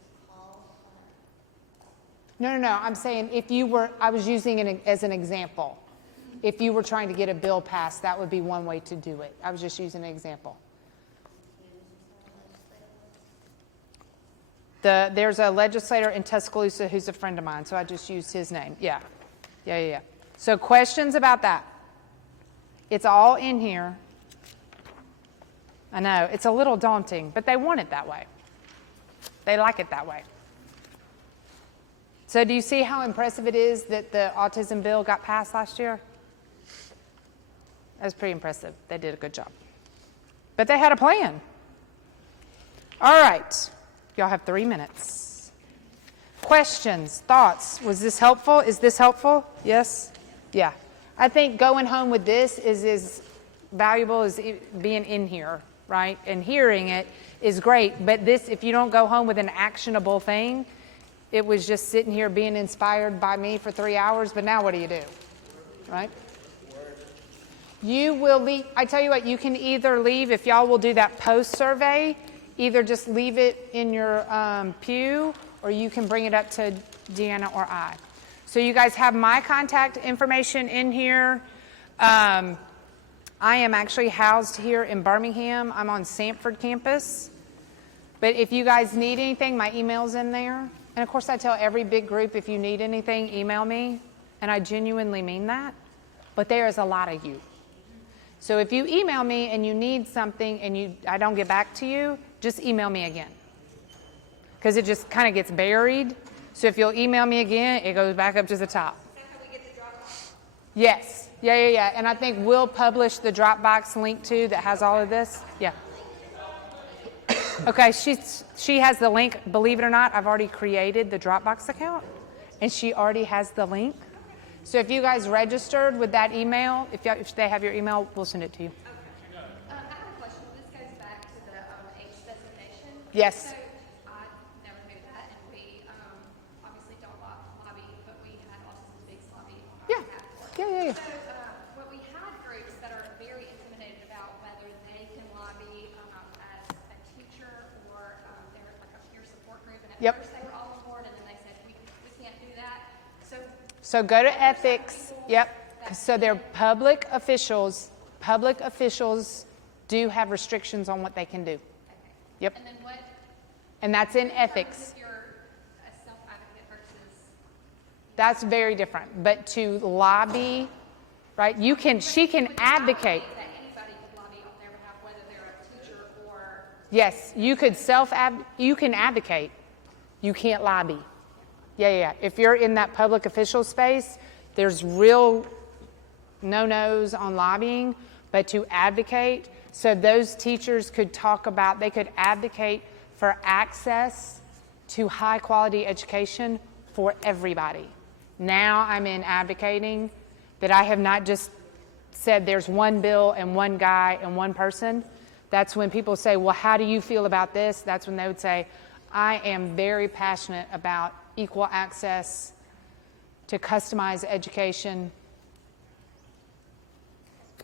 call No. I'm saying if you were, I was using it as an example. If you were trying to get a bill passed, that would be one way to do it. I was just using an example. There's a legislator in Tuscaloosa who's a friend of mine, so I just used his name. Yeah. So questions about that? It's all in here. I know, it's a little daunting, but they want it that way. They like it that way. So do you see how impressive it is that the autism bill got passed last year? That was pretty impressive. They did a good job. But they had a plan. All right. Y'all have 3 minutes. Questions, thoughts? Was this helpful? Is this helpful? Yes? Yeah. I think going home with this is as valuable as being in here, right? And hearing it is great. But this, if you don't go home with an actionable thing, it was just sitting here being inspired by me for 3 hours, but now what do you do? Right? You will leave. I tell you what, you can either leave, if y'all will do that post survey, either just leave it in your pew, or you can bring it up to Deanna or I. So you guys have my contact information in here. I am actually housed here in Birmingham. I'm on Sanford campus. But if you guys need anything, my email's in there. And of course, I tell every big group, if you need anything, email me. And I genuinely mean that. But there is a lot of you. So if you email me and you need something and I don't get back to you, just email me again. Because it just kind of gets buried. So if you'll email me again, it goes back up to the top. Is that how we get the Dropbox? Yes. Yeah. And I think we'll publish the Dropbox link too that has all of this. Yeah. Okay, she has the link. Believe it or not, I've already created the Dropbox account, and she already has the link. So if you guys registered with that email, if they have your email, we'll send it to you. Okay. I have a question. This goes back to the age specification. Yes. So I never knew that, and we obviously don't lobby, but we had Autism Speaks lobby on our behalf. Yeah. So what we had groups that are very intimidated about whether they can lobby as a teacher or they're like a peer support group, and at first they were all on board, and then they said we can't do that. So go to ethics. Yep. So they're public officials. Public officials do have restrictions on what they can do. Okay. Yep. And then what? And that's in ethics. If you're a self-advocate versus. That's very different. But to lobby, right? She can advocate. That anybody could lobby on their behalf, whether they're a teacher or. Yes, you can advocate. You can't lobby. Yeah. If you're in that public official space, there's real no-nos on lobbying, but to advocate, so those teachers could they could advocate for access to high-quality education for everybody. Now I'm in advocating that I have not just said there's one bill and one guy and one person. That's when people say, well, how do you feel about this? That's when they would say, I am very passionate about equal access to customized education,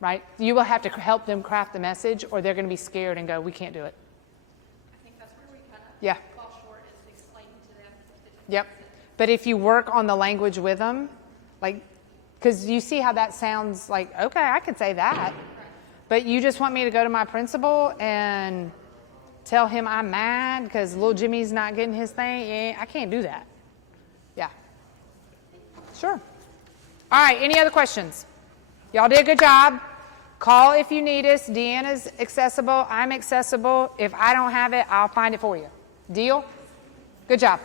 right? You will have to help them craft the message, or they're going to be scared and go, we can't do it. I think that's where we kind of fall short, is explaining to them. Yep. But if you work on the language with them, like, because you see how that sounds like, okay, I could say that. But you just want me to go to my principal and tell him I'm mad because little Jimmy's not getting his thing? Yeah, I can't do that. Yeah. Sure. All right, any other questions? Y'all did a good job. Call if you need us. Deanna's accessible. I'm accessible. If I don't have it, I'll find it for you. Deal? Good job.